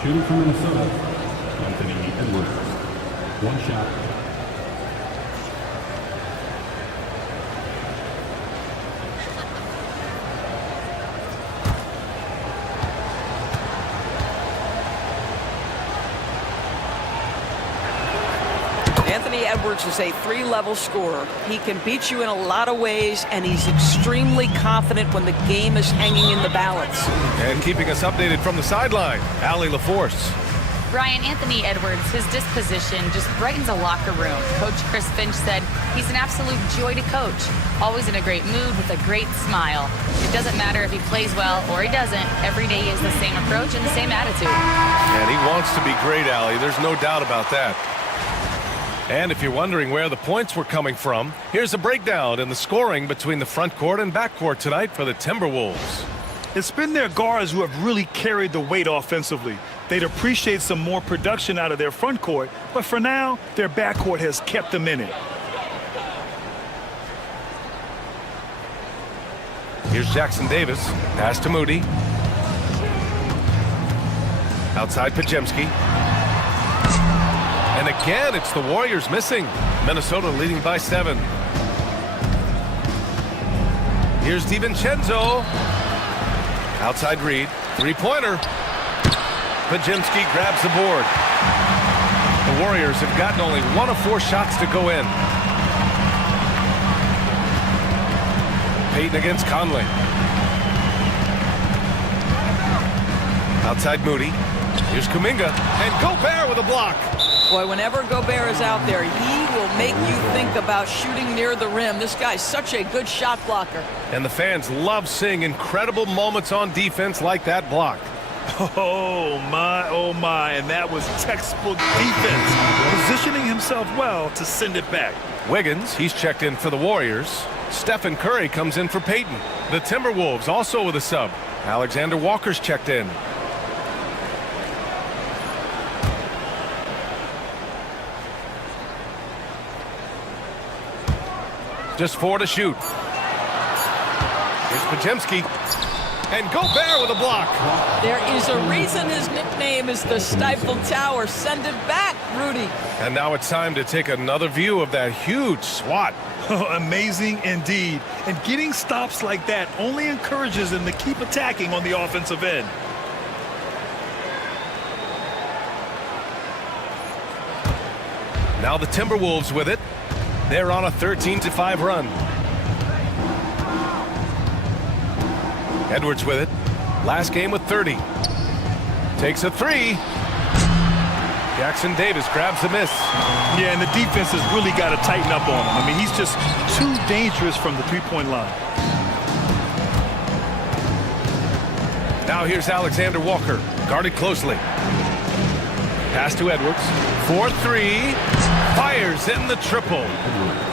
Shooting from Minnesota, Anthony Edwards. 1 shot. Anthony Edwards is a 3-level scorer. He can beat you in a lot of ways, and he's extremely confident when the game is hanging in the balance. And keeping us updated from the sideline, Allie LaForce. Brian, Anthony Edwards, his disposition just brightens a locker room. Coach Chris Finch said he's an absolute joy to coach. Always in a great mood with a great smile. It doesn't matter if he plays well or he doesn't. Every day he has the same approach and the same attitude. And he wants to be great, Allie. There's no doubt about that. And if you're wondering where the points were coming from, here's a breakdown in the scoring between the front court and back court tonight for the Timberwolves. It's been their guards who have really carried the weight offensively. They'd appreciate some more production out of their front court, but for now, their backcourt has kept them in it. Here's Jackson Davis. Pass to Moody. Outside Pajemski. And again, it's the Warriors missing. Minnesota leading by 7. Here's DiVincenzo. Outside Reed. Three-pointer. Pajemski grabs the board. The Warriors have gotten only 1 of 4 shots to go in. Payton against Conley. Outside Moody. Here's Kuminga. And Gobert with a block. Boy, whenever Gobert is out there, he will make you think about shooting near the rim. This guy's such a good shot blocker. And the fans love seeing incredible moments on defense like that block. Oh my, and that was textbook defense. Positioning himself well to send it back. Wiggins, he's checked in for the Warriors. Stephen Curry comes in for Payton. The Timberwolves also with a sub. Alexander Walker's checked in. Just 4 to shoot. Here's Pajemski. And Gobert with a block. There is a reason his nickname is the Stifled Tower. Send it back, Rudy. And now it's time to take another view of that huge swat. Amazing indeed. And getting stops like that only encourages them to keep attacking on the offensive end. Now the Timberwolves with it. They're on a 13-5 run. Edwards with it. Last game with 30. Takes a 3. Jackson Davis grabs the miss. Yeah, and the defense has really got to tighten up on him. I mean, he's just too dangerous from the three-point line. Now here's Alexander Walker, guarded closely. Pass to Edwards. 4-3. Fires in the triple.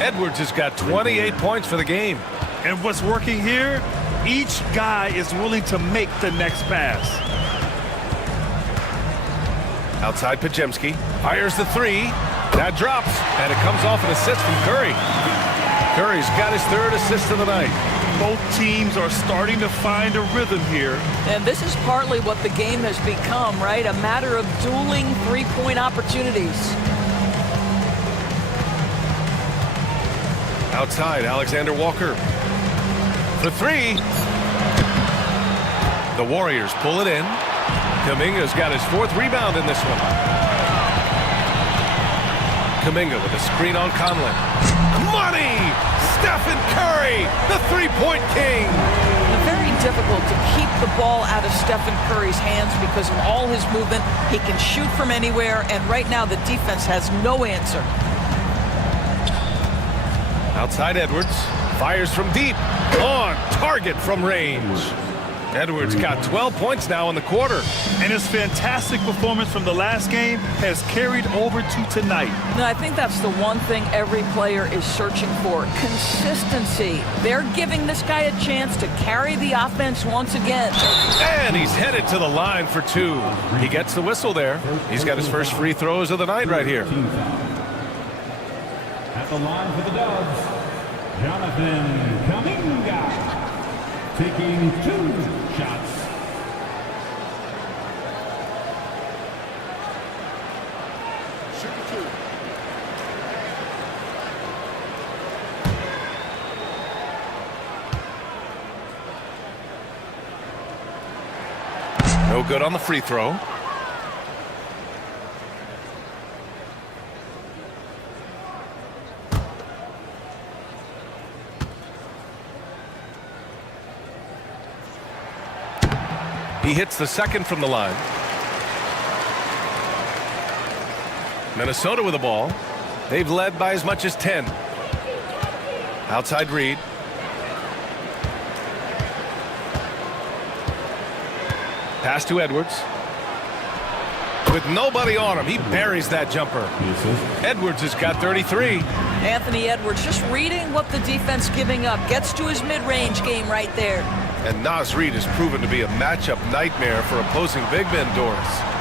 Edwards has got 28 points for the game. And what's working here? Each guy is willing to make the next pass. Outside Pajemski. Fires the 3. That drops. And it comes off an assist from Curry. Curry's got his 3rd assist of the night. Both teams are starting to find a rhythm here. And this is partly what the game has become, right? A matter of dueling three-point opportunities. Outside, Alexander Walker. For 3. The Warriors pull it in. Kuminga's got his 4th rebound in this one. Kuminga with a screen on Conley. Money! Stephen Curry, the three-point king. Very difficult to keep the ball out of Stephen Curry's hands because of all his movement. He can shoot from anywhere, and right now the defense has no answer. Outside Edwards. Fires from deep. On target from range. Edwards got 12 points now in the quarter. And his fantastic performance from the last game has carried over to tonight. No, I think that's the one thing every player is searching for. Consistency. They're giving this guy a chance to carry the offense once again. And he's headed to the line for 2. He gets the whistle there. He's got his first free throws of the night right here. At the line for the Dubs, Jonathan Kuminga. Taking 2 shots. No good on the free throw. He hits the 2nd from the line. Minnesota with the ball. They've led by as much as 10. Outside Reed. Pass to Edwards. With nobody on him, he buries that jumper. Edwards has got 33. Anthony Edwards just reading what the defense giving up. Gets to his mid-range game right there. And Naz Reid has proven to be a matchup nightmare for opposing big men, Doris.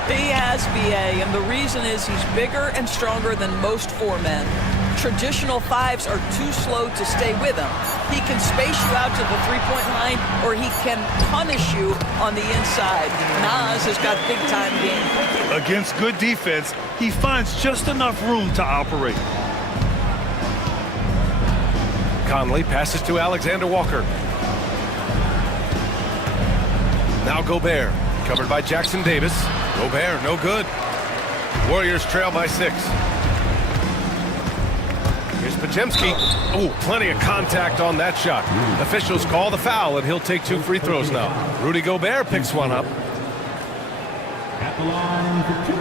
He has, B.A., and the reason is he's bigger and stronger than most four-men. Traditional fives are too slow to stay with him. He can space you out to the three-point line, or he can punish you on the inside. Nas has got big-time game. Against good defense, he finds just enough room to operate. Conley passes to Alexander Walker. Now Gobert, covered by Jackson Davis. Gobert, no good. Warriors trail by 6. Here's Podziemski. Oh, plenty of contact on that shot. Officials call the foul, and he'll take 2 free throws now. Rudy Gobert picks one up. At the line for 2,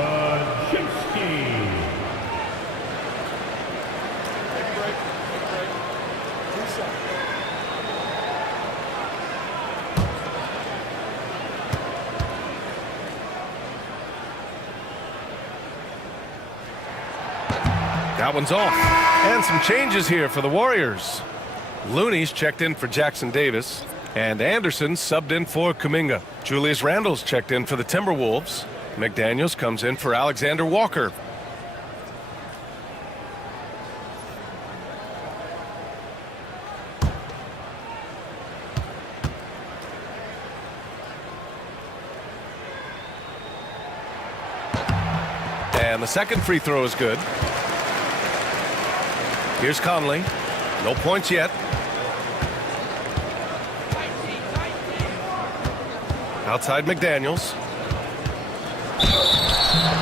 Podziemski. That one's off. And some changes here for the Warriors. Looney's checked in for Jackson Davis. And Anderson subbed in for Kuminga. Julius Randle's checked in for the Timberwolves. McDaniels comes in for Alexander Walker. And the second free throw is good. Here's Conley. No points yet. Outside McDaniels.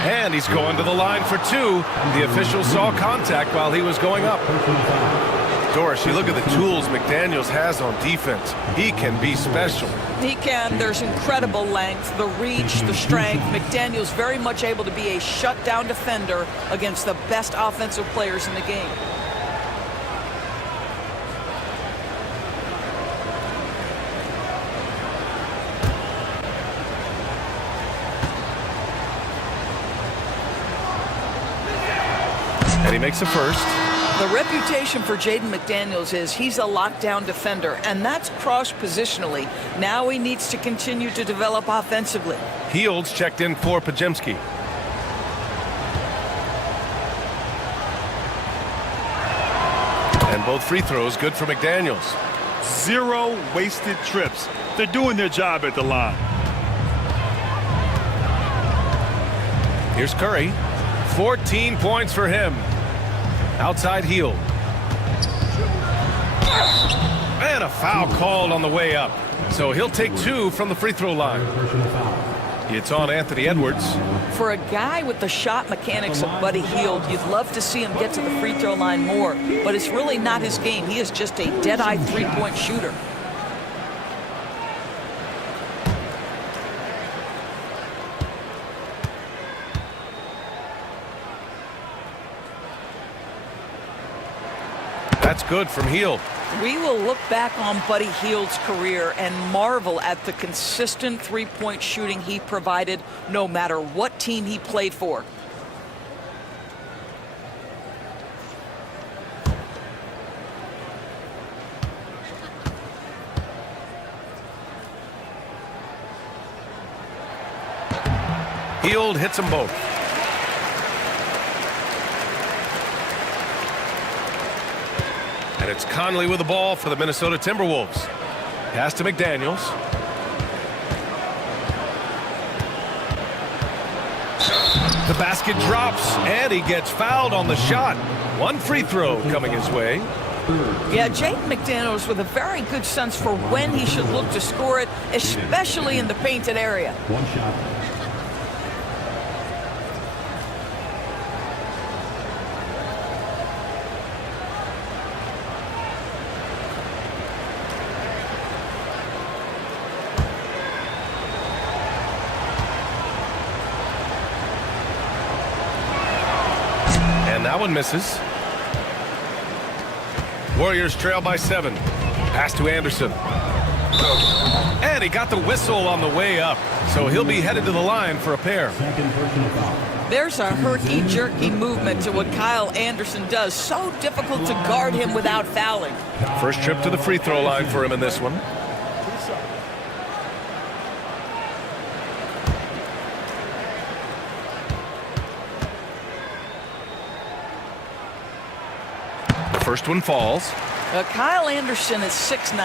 And he's going to the line for 2. The official saw contact while he was going up. Doris, you look at the tools McDaniels has on defense. He can be special. He can. There's incredible length, the reach, the strength. McDaniels very much able to be a shutdown defender against the best offensive players in the game. And he makes the first. The reputation for Jaden McDaniels is he's a lockdown defender, and that's cross-positionally. Now he needs to continue to develop offensively. Heald's checked in for Podziemski. And both free throws good for McDaniels. 0 wasted trips. They're doing their job at the line. Here's Curry. 14 points for him. Outside Hield. And a foul called on the way up. So he'll take 2 from the free throw line. It's on Anthony Edwards. For a guy with the shot mechanics of Buddy Hield, you'd love to see him get to the free throw line more. But it's really not his game. He is just a dead-eye three-point shooter. That's good from Hield. We will look back on Buddy Hield's career and marvel at the consistent three-point shooting he provided no matter what team he played for. Hield hits them both. And it's Conley with the ball for the Minnesota Timberwolves. Pass to McDaniels. The basket drops, and he gets fouled on the shot. 1 free throw coming his way. Yeah, Jaden McDaniels with a very good sense for when he should look to score it, especially in the painted area. 1 shot. That one misses. Warriors trail by 7. Pass to Anderson. And he got the whistle on the way up. So he'll be headed to the line for a pair. There's a herky-jerky movement to what Kyle Anderson does. So difficult to guard him without fouling. First trip to the free throw line for him in this one. First one falls. Kyle Anderson is 6'9",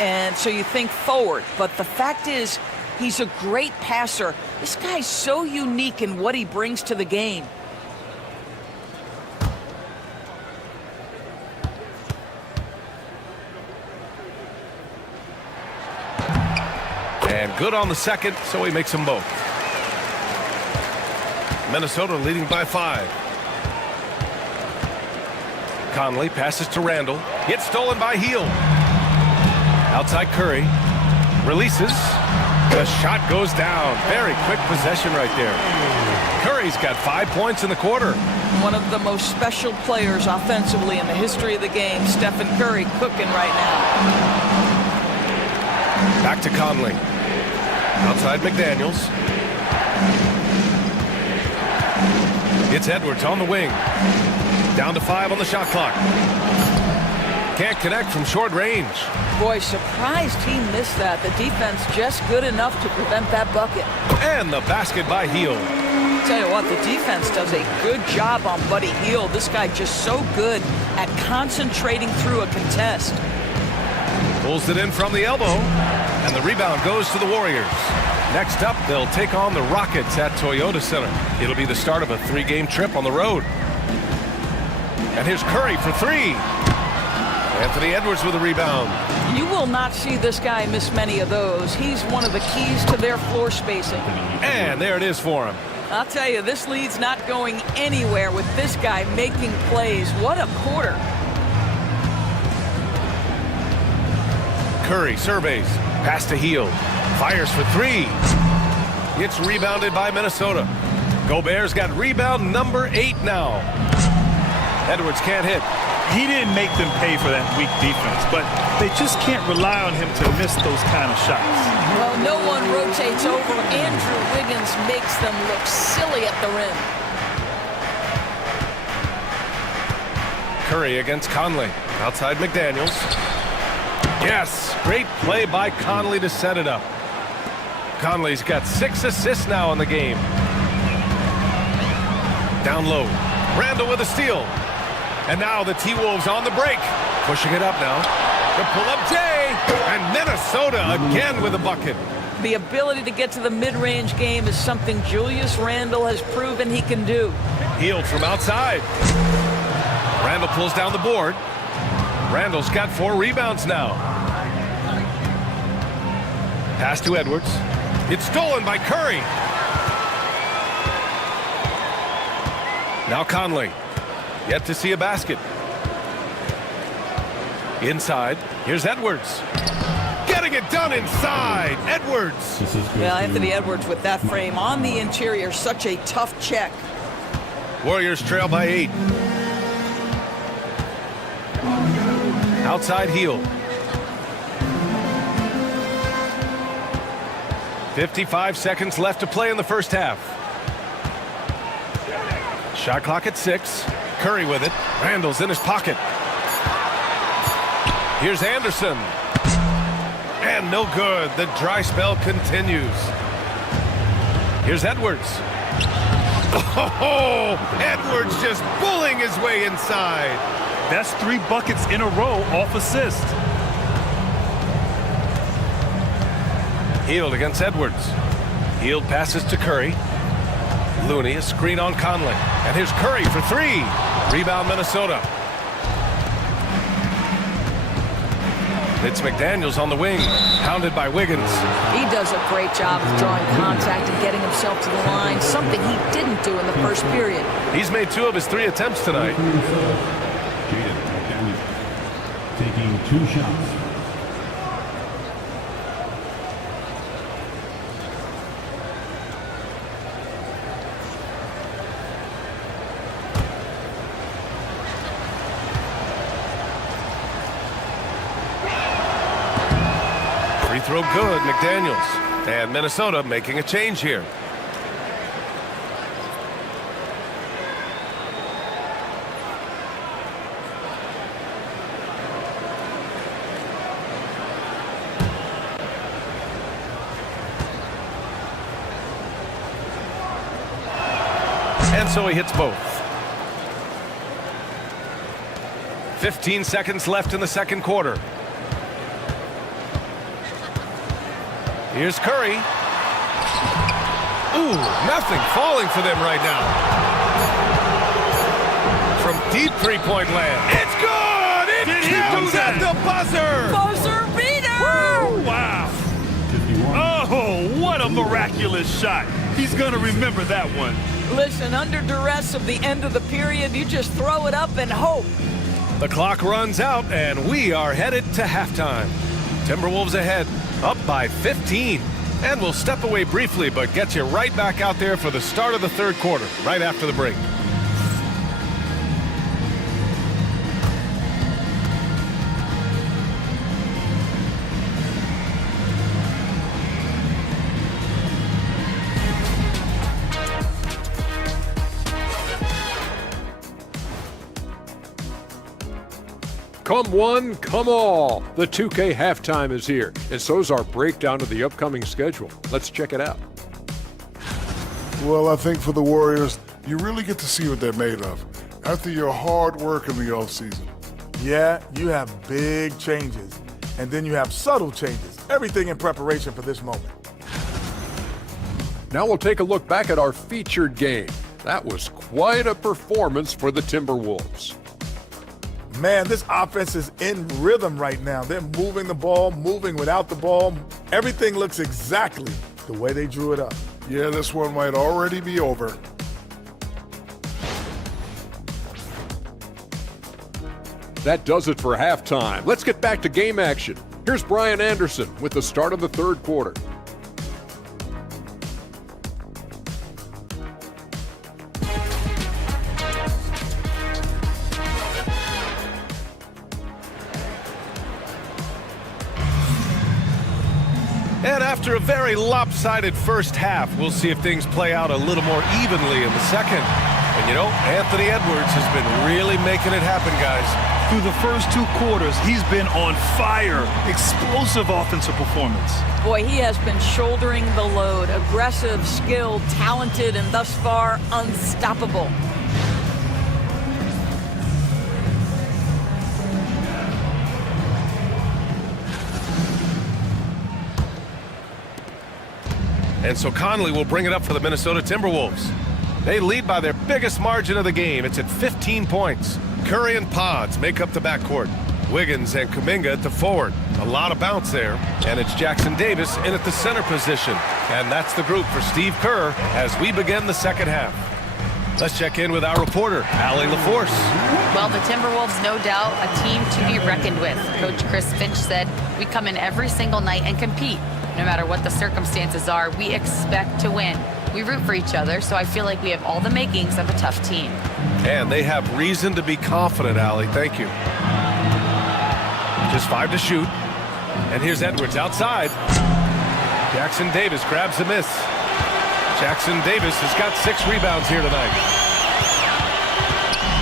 and so you think forward. But the fact is, he's a great passer. This guy's so unique in what he brings to the game. And good on the second, so he makes them both. Minnesota leading by 5. Conley passes to Randall. Gets stolen by Hield. Outside Curry. Releases. The shot goes down. Very quick possession right there. Curry's got 5 points in the quarter. One of the most special players offensively in the history of the game. Stephen Curry cooking right now. Back to Conley. Outside McDaniels. It's Edwards on the wing. Down to 5 on the shot clock. Can't connect from short range. Boy, surprised he missed that. The defense just good enough to prevent that bucket. And the basket by Hield. Tell you what, the defense does a good job on Buddy Hield. This guy just so good at concentrating through a contest. Pulls it in from the elbow. And the rebound goes to the Warriors. Next up, they'll take on the Rockets at Toyota Center. It'll be the start of a 3-game trip on the road. And here's Curry for 3. Anthony Edwards with a rebound. You will not see this guy miss many of those. He's one of the keys to their floor spacing. And there it is for him. I'll tell you, this lead's not going anywhere with this guy making plays. What a quarter. Curry surveys. Pass to Hield. Fires for 3. It's rebounded by Minnesota. Gobert's got rebound number 8 now. Edwards can't hit. He didn't make them pay for that weak defense, but they just can't rely on him to miss those kind of shots. Well, no one rotates over. Andrew Wiggins makes them look silly at the rim. Curry against Conley. Outside McDaniels. Yes, great play by Conley to set it up. Conley's got 6 assists now in the game. Down low. Randall with a steal. And now the T-Wolves on the break. Pushing it up now. The pull-up J. And Minnesota again with a bucket. The ability to get to the mid-range game is something Julius Randle has proven he can do. Hield from outside. Randall pulls down the board. Randall's got 4 rebounds now. Pass to Edwards. It's stolen by Curry. Now Conley. Yet to see a basket. Inside. Here's Edwards. Getting it done inside. Edwards. Yeah, Anthony Edwards with that frame on the interior. Such a tough check. Warriors trail by 8. Outside Hield. 55 seconds left to play in the first half. Shot clock at 6. Curry with it. Randall's in his pocket. Here's Anderson. And no good. The dry spell continues. Here's Edwards. Oh, Edwards just bullying his way inside. That's 3 buckets in a row off assist. Hield against Edwards. Hield passes to Curry. Looney, a screen on Conley. And here's Curry for 3. Rebound Minnesota. It's McDaniels on the wing. Pounded by Wiggins. He does a great job of drawing contact and getting himself to the line. Something he didn't do in the first period. He's made 2 of his 3 attempts tonight. Taking 2 shots. Free throw good, McDaniels. And Minnesota making a change here. And so he hits both. 15 seconds left in the second quarter. Here's Curry. Ooh, nothing falling for them right now. From deep three-point land. It's good! It counts at the buzzer! Buzzer beater! Woo! Wow. Oh, what a miraculous shot. He's going to remember that one. Listen, under duress of the end of the period, you just throw it up and hope. The clock runs out, and we are headed to halftime. Timberwolves ahead, up by 15. And we'll step away briefly, but get you right back out there for the start of the third quarter, right after the break. Come one, come all. The 2K halftime is here, and so's our breakdown of the upcoming schedule. Let's check it out. Well, I think for the Warriors, you really get to see what they're made of after your hard work in the offseason. Yeah, you have big changes, and then you have subtle changes. Everything in preparation for this moment. Now we'll take a look back at our featured game. That was quite a performance for the Timberwolves. Man, this offense is in rhythm right now. They're moving the ball, moving without the ball. Everything looks exactly the way they drew it up. Yeah, this one might already be over. That does it for halftime. Let's get back to game action. Here's Brian Anderson with the start of the third quarter. And after a very lopsided first half, we'll see if things play out a little more evenly in the second. And you know, Anthony Edwards has been really making it happen, guys. Through the first two quarters, he's been on fire. Explosive offensive performance. Boy, he has been shouldering the load. Aggressive, skilled, talented, and thus far unstoppable. And so Conley will bring it up for the Minnesota Timberwolves. They lead by their biggest margin of the game. It's at 15 points. Curry and Pods make up the backcourt. Wiggins and Kuminga at the forward. A lot of bounce there. And it's Jackson Davis in at the center position. And that's the group for Steve Kerr as we begin the second half. Let's check in with our reporter, Allie LaForce. Well, the Timberwolves, no doubt, a team to be reckoned with. Coach Chris Finch said, we come in every single night and compete. No matter what the circumstances are, we expect to win. We root for each other, so I feel like we have all the makings of a tough team. And they have reason to be confident, Allie. Thank you. Just 5 to shoot. And here's Edwards outside. Jackson Davis grabs the miss. Jackson Davis has got 6 rebounds here tonight.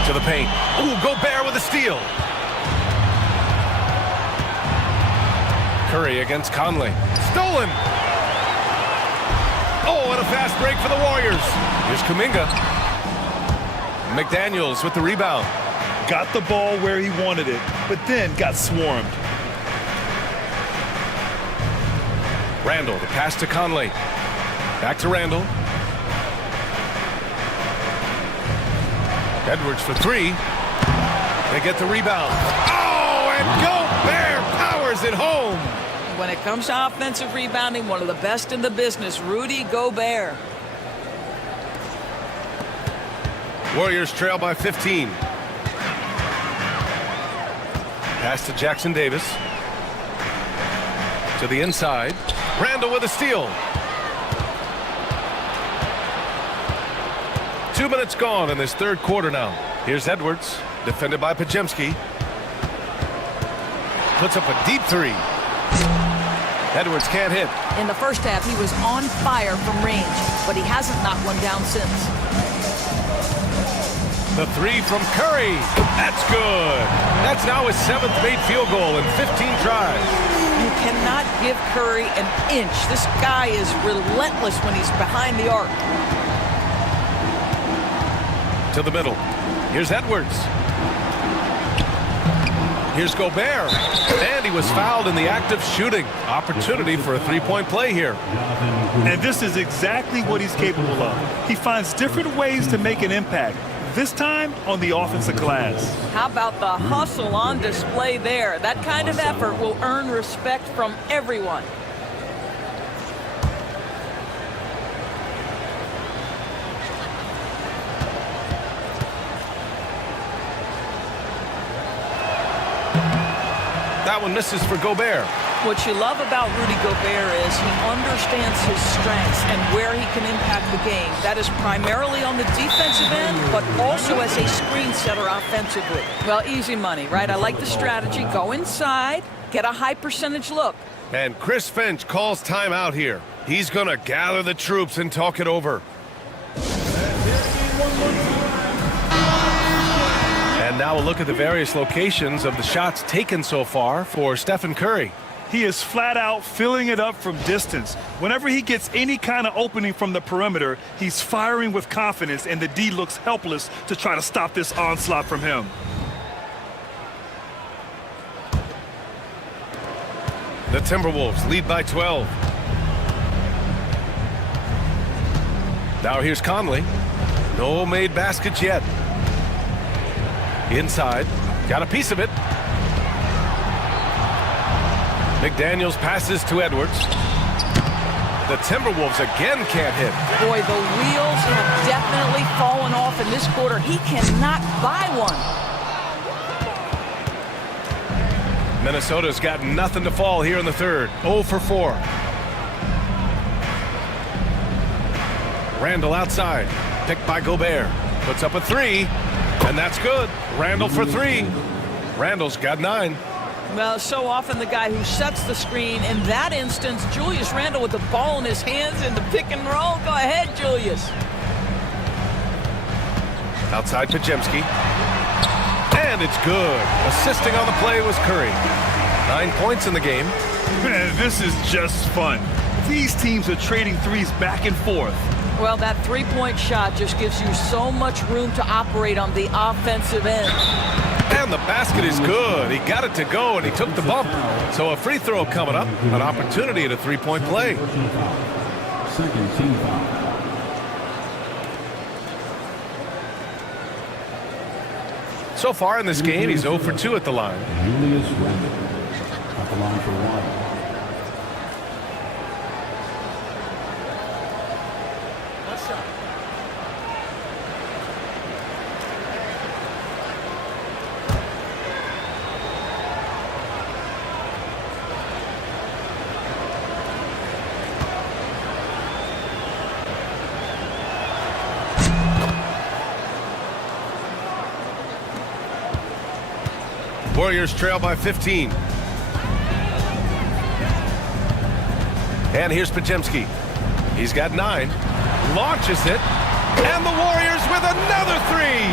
To the paint. Ooh, Gobert with a steal. Curry against Conley. Stolen. Oh, and a fast break for the Warriors. Here's Kuminga. McDaniels with the rebound. Got the ball where he wanted it, but then got swarmed. Randall, the pass to Conley. Back to Randall. Edwards for 3. They get the rebound. Oh, and Gobert powers it home. When it comes to offensive rebounding, one of the best in the business, Rudy Gobert. Warriors trail by 15. Pass to Jackson Davis. To the inside. Randall with a steal. 2 minutes gone in this third quarter now. Here's Edwards, defended by Podziemski. Puts up a deep 3. Edwards can't hit. In the first half, he was on fire from range, but he hasn't knocked one down since. The 3 from Curry. That's good. That's now his 7th made field goal in 15 tries. You cannot give Curry an inch. This guy is relentless when he's behind the arc. To the middle. Here's Edwards. Here's Gobert. And he was fouled in the act of shooting. Opportunity for a three-point play here. And this is exactly what he's capable of. He finds different ways to make an impact. This time on the offensive glass. How about the hustle on display there? That kind of effort will earn respect from everyone. That one misses for Gobert. What you love about Rudy Gobert is he understands his strengths and where he can impact the game. That is primarily on the defensive end, but also as a screen setter offensively. Well, easy money, right? I like the strategy. Go inside, get a high percentage look. And Chris Finch calls timeout here. He's going to gather the troops and talk it over. And now we'll look at the various locations of the shots taken so far for Stephen Curry. He is flat out filling it up from distance. Whenever he gets any kind of opening from the perimeter, he's firing with confidence, and the D looks helpless to try to stop this onslaught from him. The Timberwolves lead by 12. Now here's Conley. No made baskets yet. Inside, got a piece of it. McDaniels passes to Edwards. The Timberwolves again can't hit. Boy, the wheels have definitely fallen off in this quarter. He cannot buy one. Minnesota's got nothing to fall here in the third. 0 for 4. Randall outside. Picked by Gobert. Puts up a three. And that's good. Randall for three. Randall's got 9. Well, so often the guy who sets the screen. In that instance, Julius Randle with the ball in his hands in the pick and roll. Go ahead, Julius. Outside Podziemski. And it's good. Assisting on the play was Curry. 9 points in the game. Man, this is just fun. These teams are trading threes back and forth. Well, that three-point shot just gives you so much room to operate on the offensive end. And the basket is good. He got it to go, and he took the bump. So a free throw coming up. An opportunity at a three-point play. Second team foul. So far in this game, he's 0 for 2 at the line. Julius Randle at the line for 1. Warriors trail by 15. And here's Podziemski. He's got 9. Launches it. And the Warriors with another three.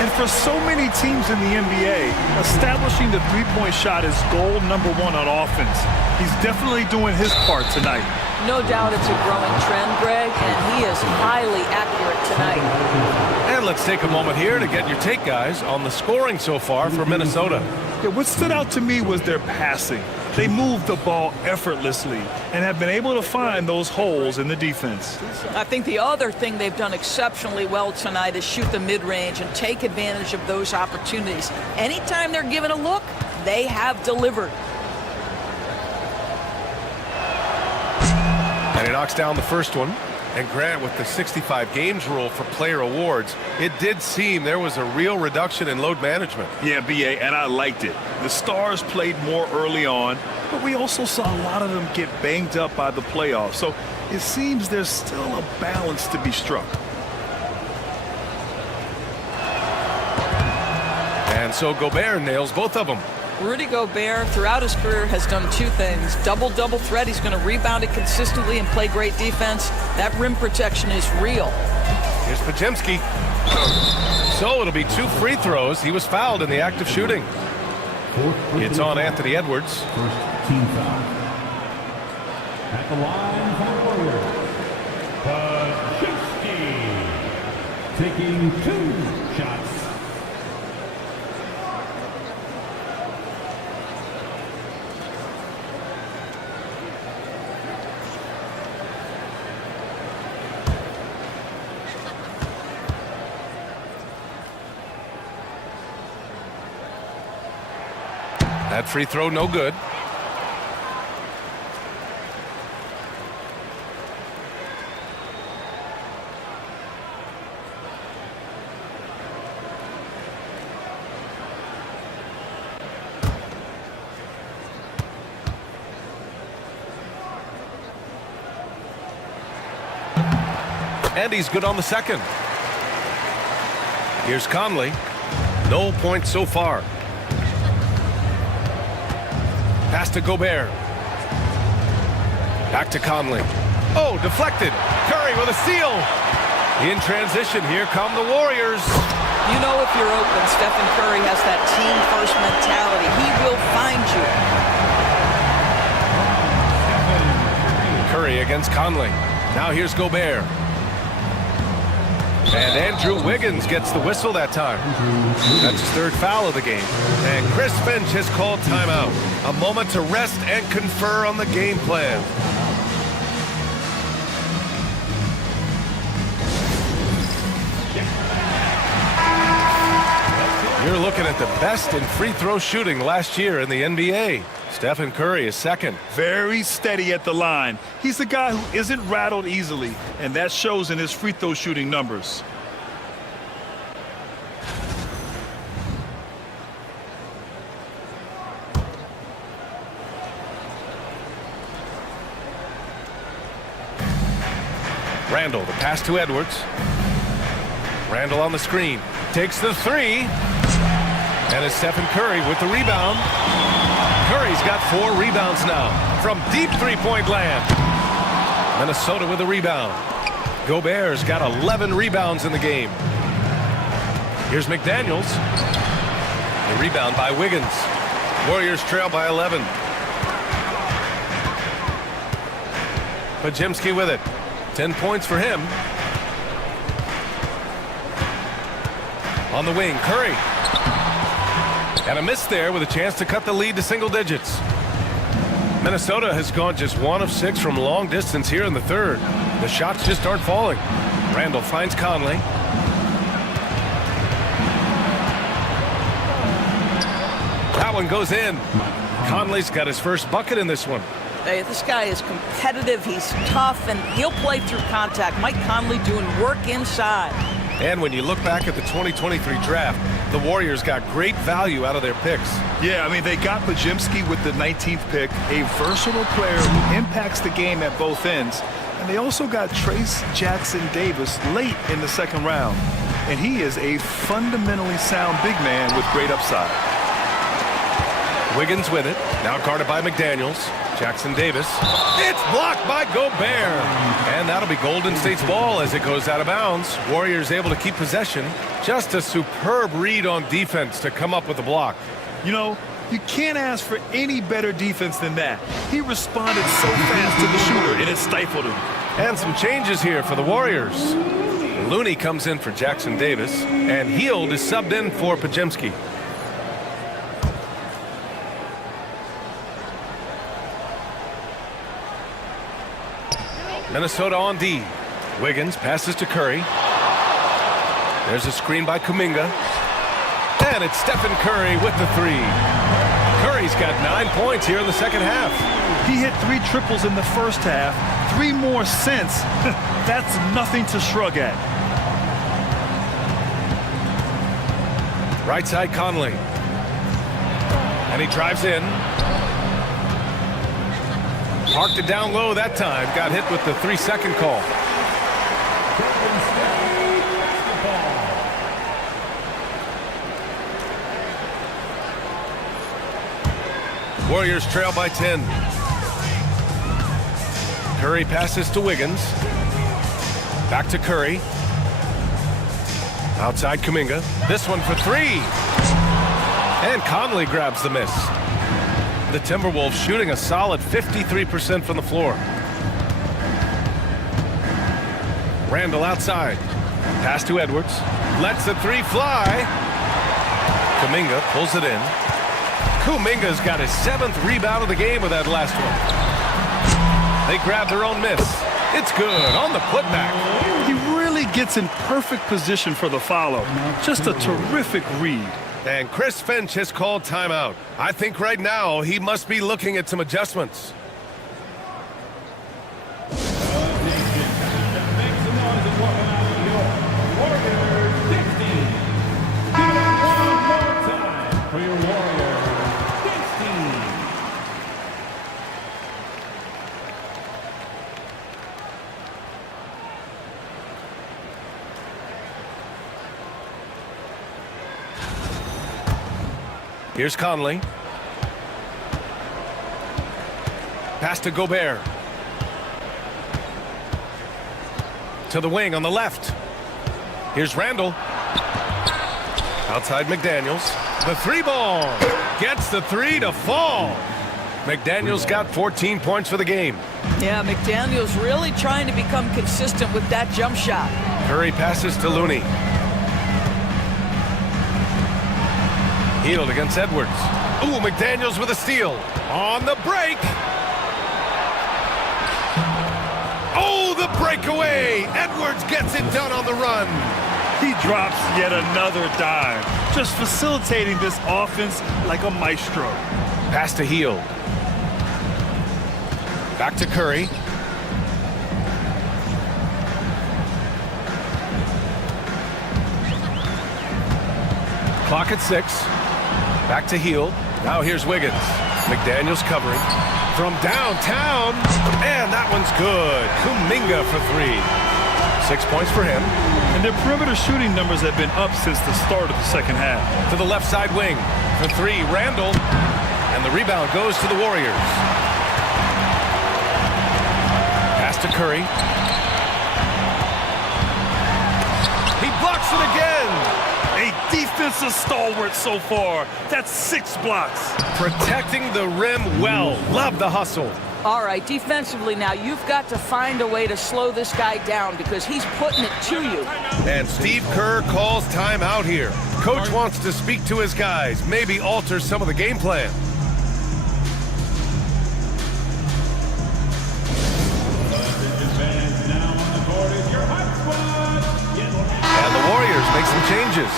And for so many teams in the NBA, establishing the three-point shot is goal number 1 on offense. He's definitely doing his part tonight. No doubt it's a growing trend, Greg, and he is highly accurate tonight. And let's take a moment here to get your take, guys, on the scoring so far for Minnesota. Yeah, what stood out to me was their passing. They moved the ball effortlessly and have been able to find those holes in the defense. I think the other thing they've done exceptionally well tonight is shoot the mid-range and take advantage of those opportunities. Anytime they're given a look, they have delivered. And he knocks down the first one. And Grant, with the 65 games rule for player awards, it did seem there was a real reduction in load management. Yeah, BA, and I liked it. The stars played more early on, but we also saw a lot of them get banged up by the playoffs. So it seems there's still a balance to be struck. And so Gobert nails both of them. Rudy Gobert, throughout his career, has done 2 things. Double-double threat. He's going to rebound it consistently and play great defense. That rim protection is real. Here's Podziemski. So it'll be 2 free throws. He was fouled in the act of shooting. It's on Anthony Edwards. First team foul. At the line for Podziemski. Taking 2 shots. That free throw no good. And he's good on the second. Here's Conley. No points so far. Pass to Gobert. Back to Conley. Oh, deflected. Curry with a steal. In transition, here come the Warriors. You know if you're open, Stephen Curry has that team-first mentality. He will find you. Curry against Conley. Now here's Gobert. And Andrew Wiggins gets the whistle that time. That's his third foul of the game. And Chris Finch has called timeout. A moment to rest and confer on the game plan. You're looking at the best in free throw shooting last year in the NBA. Stephen Curry is second. Very steady at the line. He's the guy who isn't rattled easily, and that shows in his free throw shooting numbers. Randall, the pass to Edwards. Randall on the screen. Takes the three. And it's Stephen Curry with the rebound. Curry's got 4 rebounds now from deep three-point land. Minnesota with a rebound. Gobert's got 11 rebounds in the game. Here's McDaniels. The rebound by Wiggins. Warriors trail by 11. Podziemski with it. 10 points for him. On the wing, Curry. And a miss there with a chance to cut the lead to single digits. Minnesota has gone just 1 of 6 from long distance here in the third. The shots just aren't falling. Randall finds Conley. That one goes in. Conley's got his first bucket in this one. Hey, this guy is competitive, he's tough, and he'll play through contact. Mike Conley doing work inside. And when you look back at the 2023 draft, the Warriors got great value out of their picks. Yeah, I mean, they got Podziemski with the 19th pick, a versatile player who impacts the game at both ends. And they also got Trace Jackson-Davis late in the second round. And he is a fundamentally sound big man with great upside. Wiggins with it. Now guarded by McDaniels. Jackson-Davis. It's blocked by Gobert. And that'll be Golden State's ball as it goes out of bounds. Warriors able to keep possession. Just a superb read on defense to come up with the block. You know, you can't ask for any better defense than that. He responded so fast to the shooter, and it stifled him. And some changes here for the Warriors. Looney comes in for Jackson-Davis, and Hield is subbed in for Podziemski. Minnesota on D. Wiggins passes to Curry. There's a screen by Kuminga. And it's Stephen Curry with the three. Curry's got 9 points here in the second half. He hit 3 triples in the first half, 3 more since. That's nothing to shrug at. Right side Conley. And he drives in. Parked it down low that time. Got hit with the 3-second call. Warriors trail by 10. Curry passes to Wiggins. Back to Curry. Outside Kuminga. This one for 3. And Conley grabs the miss. The Timberwolves shooting a solid 53% from the floor. Randall outside. Pass to Edwards. Lets the 3 fly. Kuminga pulls it in. Kuminga's got his 7th rebound of the game with that last one. They grab their own miss. It's good on the putback. He really gets in perfect position for the follow. Just a terrific read. And Chris Finch has called timeout. I think right now he must be looking at some adjustments. For your Warriors, 16. Here's Conley. Pass to Gobert. To the wing on the left. Here's Randall. Outside McDaniels. The three ball. Gets the three to fall. McDaniels got 14 points for the game. Yeah, McDaniels really trying to become consistent with that jump shot. Curry passes to Looney. Healed against Edwards. Ooh, McDaniels with a steal. On the break. Oh, the breakaway. Edwards gets it done on the run. He drops yet another dime, just facilitating this offense like a maestro. Pass to Heald. Back to Curry. Clock at 6. Back to Heald. Now here's Wiggins. McDaniels covering. From downtown. And that one's good. Kuminga for 3. 6 points for him. And their perimeter shooting numbers have been up since the start of the second half. To the left side wing. For 3, Randall. And the rebound goes to the Warriors. Pass to Curry. He blocks it again. A defensive stalwart so far. That's 6 blocks. Protecting the rim well. Love the hustle. All right, defensively now, you've got to find a way to slow this guy down because he's putting it to you. And Steve Kerr calls timeout here. Coach wants to speak to his guys, maybe alter some of the game plan. And the Warriors make some changes.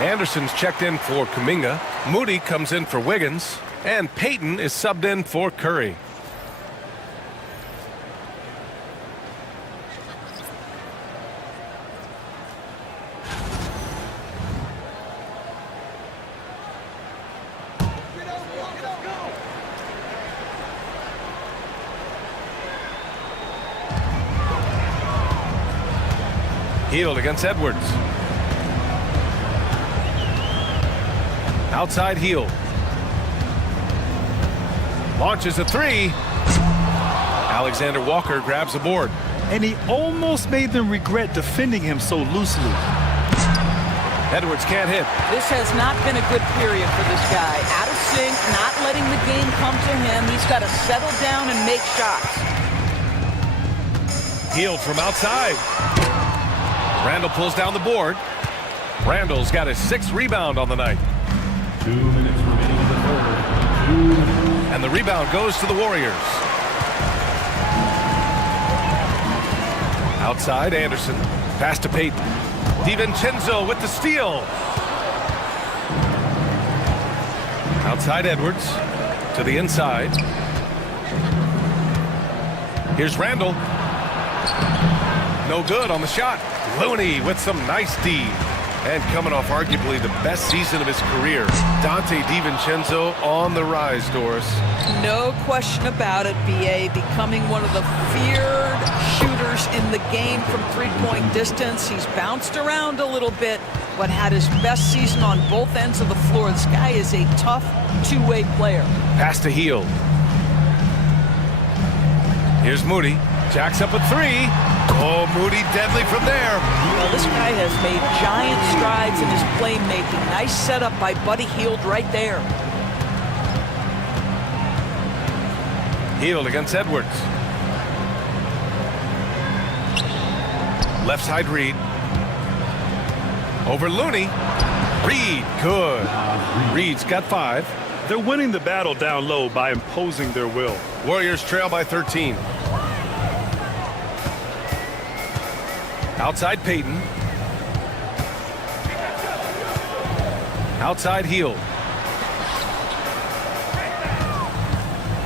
Anderson's checked in for Kuminga. Moody comes in for Wiggins. And Payton is subbed in for Curry. Healed against Edwards. Outside Healed. Launches a 3. Alexander Walker grabs the board. And he almost made them regret defending him so loosely. Edwards can't hit. This has not been a good period for this guy. Out of sync, not letting the game come to him. He's got to settle down and make shots. Healed from outside. Randall pulls down the board. Randall's got his 6th rebound on the night. 2 minutes remaining in the third. 2 minutes. And the rebound goes to the Warriors. Outside, Anderson. Pass to Payton. DiVincenzo with the steal. Outside, Edwards. To the inside. Here's Randall. No good on the shot. Looney with some nice D. And coming off arguably the best season of his career, Dante DiVincenzo on the rise, Doris. No question about it, B.A. becoming one of the feared shooters in the game from three-point distance. He's bounced around a little bit, but had his best season on both ends of the floor. This guy is a tough two-way player. Pass to Heald. Here's Moody. Jacks up a 3. Oh, Moody deadly from there. Well, this guy has made giant strides in his playmaking. Nice setup by Buddy Hield right there. Hield against Edwards. Left side Reed. Over Looney. Reed, good. Reed's got 5. They're winning the battle down low by imposing their will. Warriors trail by 13. Outside Payton. Outside Hield.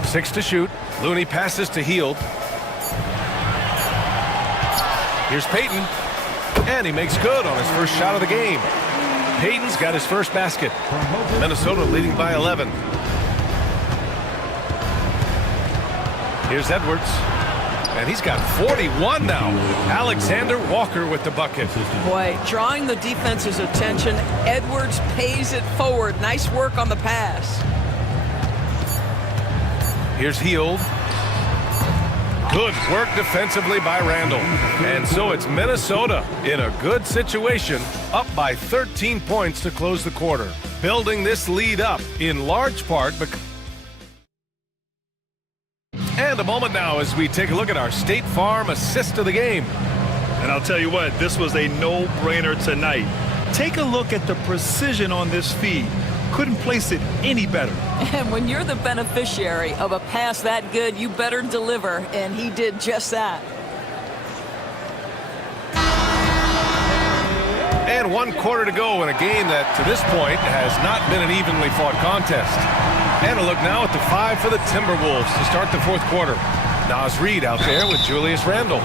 6 to shoot. Looney passes to Hield. Here's Payton. And he makes good on his first shot of the game. Payton's got his first basket. Minnesota leading by 11. Here's Edwards. And he's got 41 now. Alexander Walker with the bucket. Boy, drawing the defense's attention. Edwards pays it forward. Nice work on the pass. Here's Hield. Good work defensively by Randall. And so it's Minnesota in a good situation, up by 13 points to close the quarter. Building this lead up in large part because... And a moment now as we take a look at our State Farm assist of the game. And I'll tell you what, this was a no-brainer tonight. Take a look at the precision on this feed. Couldn't place it any better. And when you're the beneficiary of a pass that good, you better deliver, and he did just that. And 1 quarter to go in a game that, to this point, has not been an evenly fought contest. And a look now at the 5 for the Timberwolves to start the 4th quarter. Naz Reid out there with Julius Randle.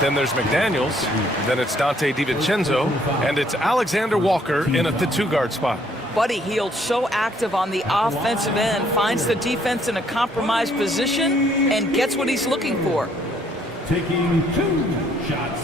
Then there's McDaniels. Then it's Dante DiVincenzo. And it's Alexander Walker in at the 2-guard spot. Buddy Hield so active on the offensive end, finds the defense in a compromised position and gets what he's looking for. Taking 2 shots.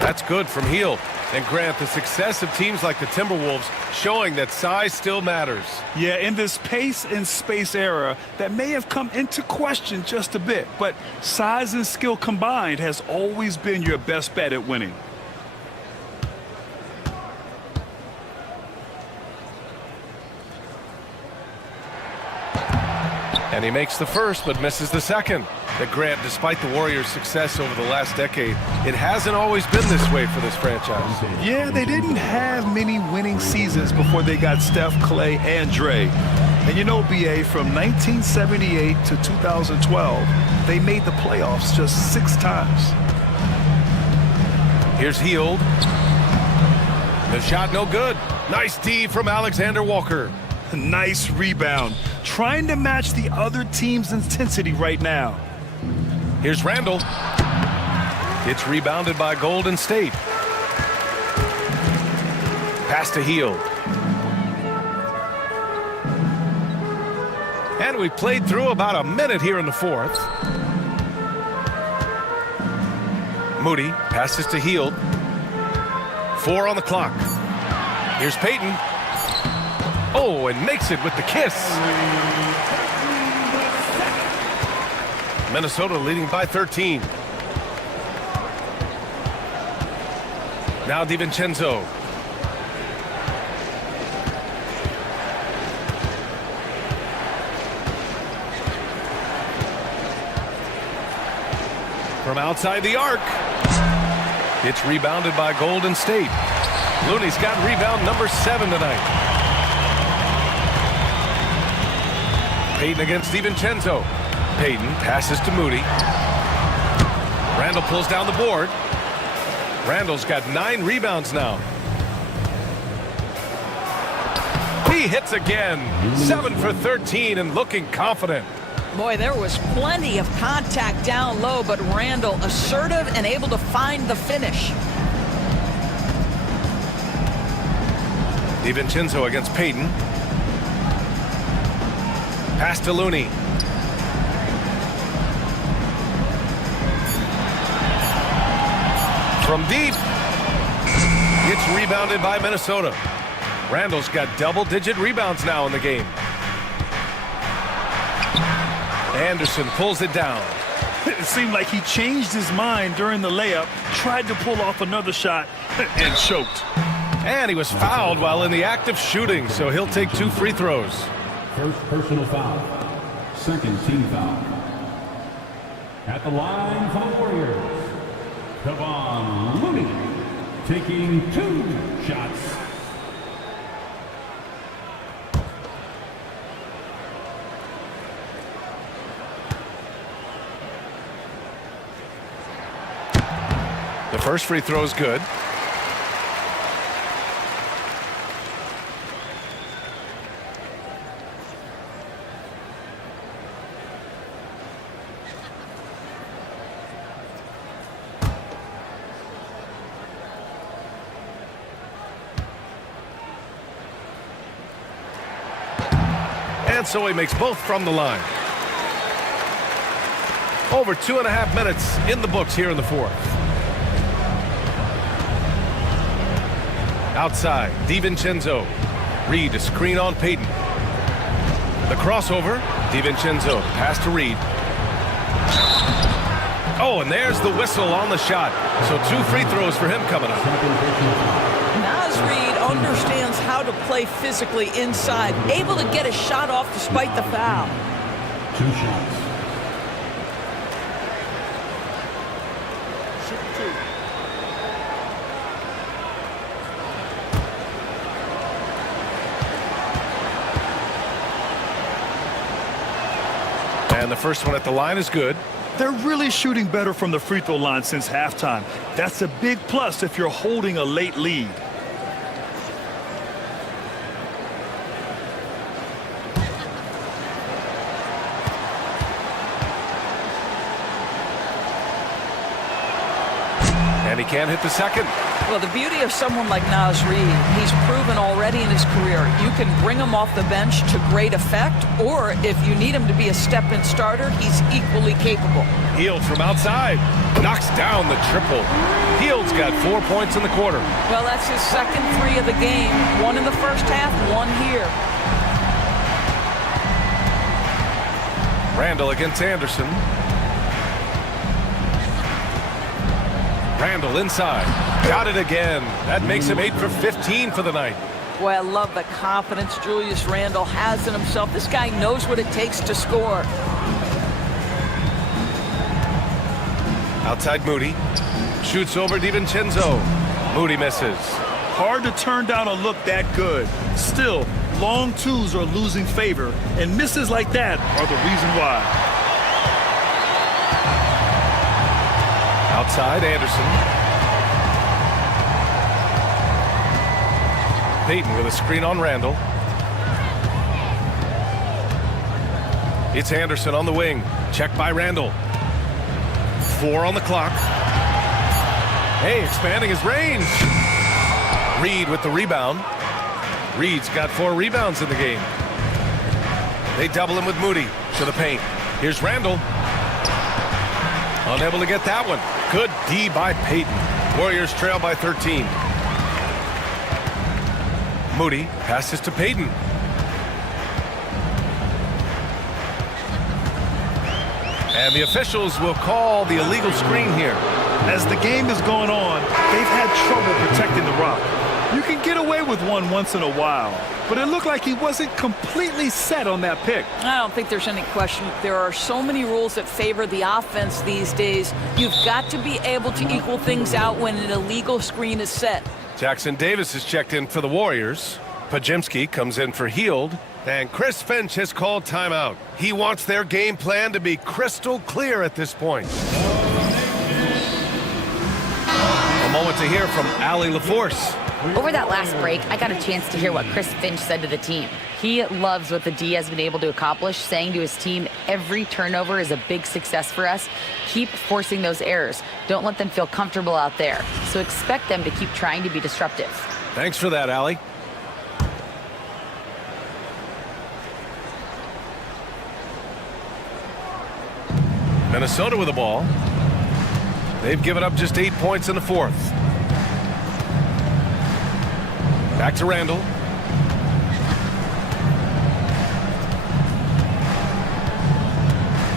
That's good from Hield. And Grant, the success of teams like the Timberwolves showing that size still matters. Yeah, in this pace and space era, that may have come into question just a bit, but size and skill combined has always been your best bet at winning. And he makes the first, but misses the second. That Grant, despite the Warriors' success over the last decade, it hasn't always been this way for this franchise. Yeah, they didn't have many winning seasons before they got Steph, Clay, and Dre. And you know, BA, from 1978 to 2012, they made the playoffs just 6 times. Here's Hield. The shot no good. Nice D from Alexander Walker. Nice rebound. Trying to match the other team's intensity right now. Here's Randall. It's rebounded by Golden State. Pass to Hield. And we played through about a minute here in the 4th. Moody passes to Hield. 4 on the clock. Here's Payton. Oh, and makes it with the kiss. Minnesota leading by 13. Now DiVincenzo. From outside the arc. It's rebounded by Golden State. Looney's got rebound number 7 tonight. Payton against DiVincenzo. Payton passes to Moody. Randall pulls down the board. Randall's got 9 rebounds now. He hits again. 7 for 13 and looking confident. Boy, there was plenty of contact down low, but Randall assertive and able to find the finish. DiVincenzo against Payton. Pass to Looney. From deep. It's rebounded by Minnesota. Randall's got double-digit rebounds now in the game. Anderson pulls it down. It seemed like he changed his mind during the layup, tried to pull off another shot, and choked. And he was fouled while in the act of shooting, so he'll take 2 free throws. First personal foul. Second team foul. At the line for the Warriors, Kevon Looney taking 2 shots. The first free throw is good. And so he makes both from the line. Over 2.5 minutes in the books here in the fourth. Outside, DiVincenzo. Reed to screen on Payton. The crossover, DiVincenzo. Pass to Reed. Oh, and there's the whistle on the shot. So 2 free throws for him coming up. Naz Reid understands how to play physically inside, able to get a shot off despite the foul. 2 shots. And the first one at the line is good. They're really shooting better from the free throw line since halftime. That's a big plus if you're holding a late lead. And he can't hit the second. Well, the beauty of someone like Naz Reid, he's proven already in his career, you can bring him off the bench to great effect, or if you need him to be a step-in starter, he's equally capable. Hield from outside. Knocks down the triple. Hield's got 4 points in the quarter. Well, that's his second 3 of the game. 1 in the first half, 1 here. Randall against Anderson. Randall inside. Got it again. That makes him 8 for 15 for the night. Boy, I love the confidence Julius Randle has in himself. This guy knows what it takes to score. Outside Moody. Shoots over DiVincenzo. Moody misses. Hard to turn down a look that good. Still, long twos are losing favor, and misses like that are the reason why. Outside Anderson. Payton with a screen on Randall. It's Anderson on the wing. Checked by Randall. 4 on the clock. Hey, expanding his range. Reed with the rebound. Reed's got 4 rebounds in the game. They double him with Moody to the paint. Here's Randall. Unable to get that one. Good D by Payton. Warriors trail by 13. Moody passes to Payton. And the officials will call the illegal screen here. As the game is going on, they've had trouble protecting the rock. You can get away with one once in a while, but it looked like he wasn't completely set on that pick. I don't think there's any question. There are so many rules that favor the offense these days. You've got to be able to equal things out when an illegal screen is set. Jackson Davis is checked in for the Warriors. Pajimski comes in for Hield. And Chris Finch has called timeout. He wants their game plan to be crystal clear at this point. A moment to hear from Allie LaForce. Over that last break, I got a chance to hear what Chris Finch said to the team. He loves what the D has been able to accomplish, saying to his team, every turnover is a big success for us. Keep forcing those errors. Don't let them feel comfortable out there. So expect them to keep trying to be disruptive. Thanks for that, Allie. Minnesota with the ball. They've given up just 8 points in the fourth. Back to Randall.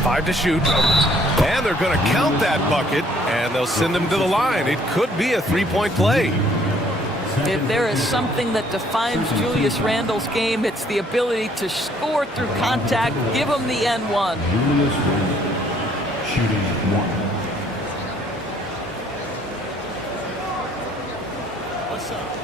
Five to shoot. And they're going to count that bucket, and they'll send him to the line. It could be a three-point play. If there is something that defines Julius Randle's game, it's the ability to score through contact. Give him the N1. Julius Randle, shooting 1. What's up?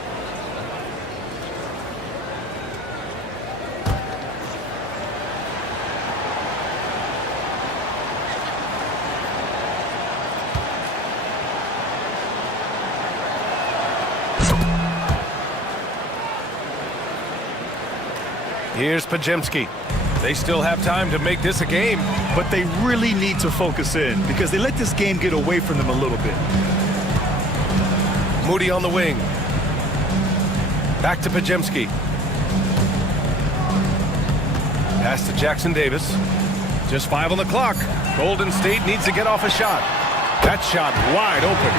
Here's Podziemski. They still have time to make this a game. But they really need to focus in because they let this game get away from them a little bit. Moody on the wing. Back to Podziemski. Pass to Jackson Davis. Just 5 on the clock. Golden State needs to get off a shot. That shot wide open.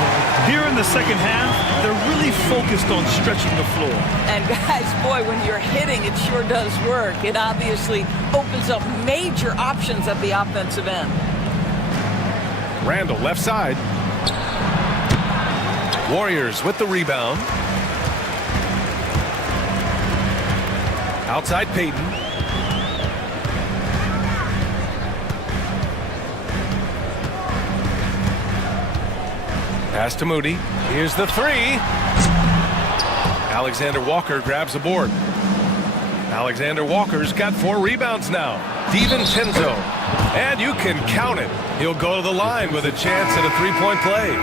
Here in the second half, they're really focused on stretching the floor. And guys, boy, when you're hitting, it sure does work. It obviously opens up major options at the offensive end. Randall left side. Warriors with the rebound. Outside Payton. Pass to Moody. Here's the three. Alexander Walker grabs the board. Alexander Walker's got 4 rebounds now. DiVincenzo. And you can count it. He'll go to the line with a chance at a 3-point play.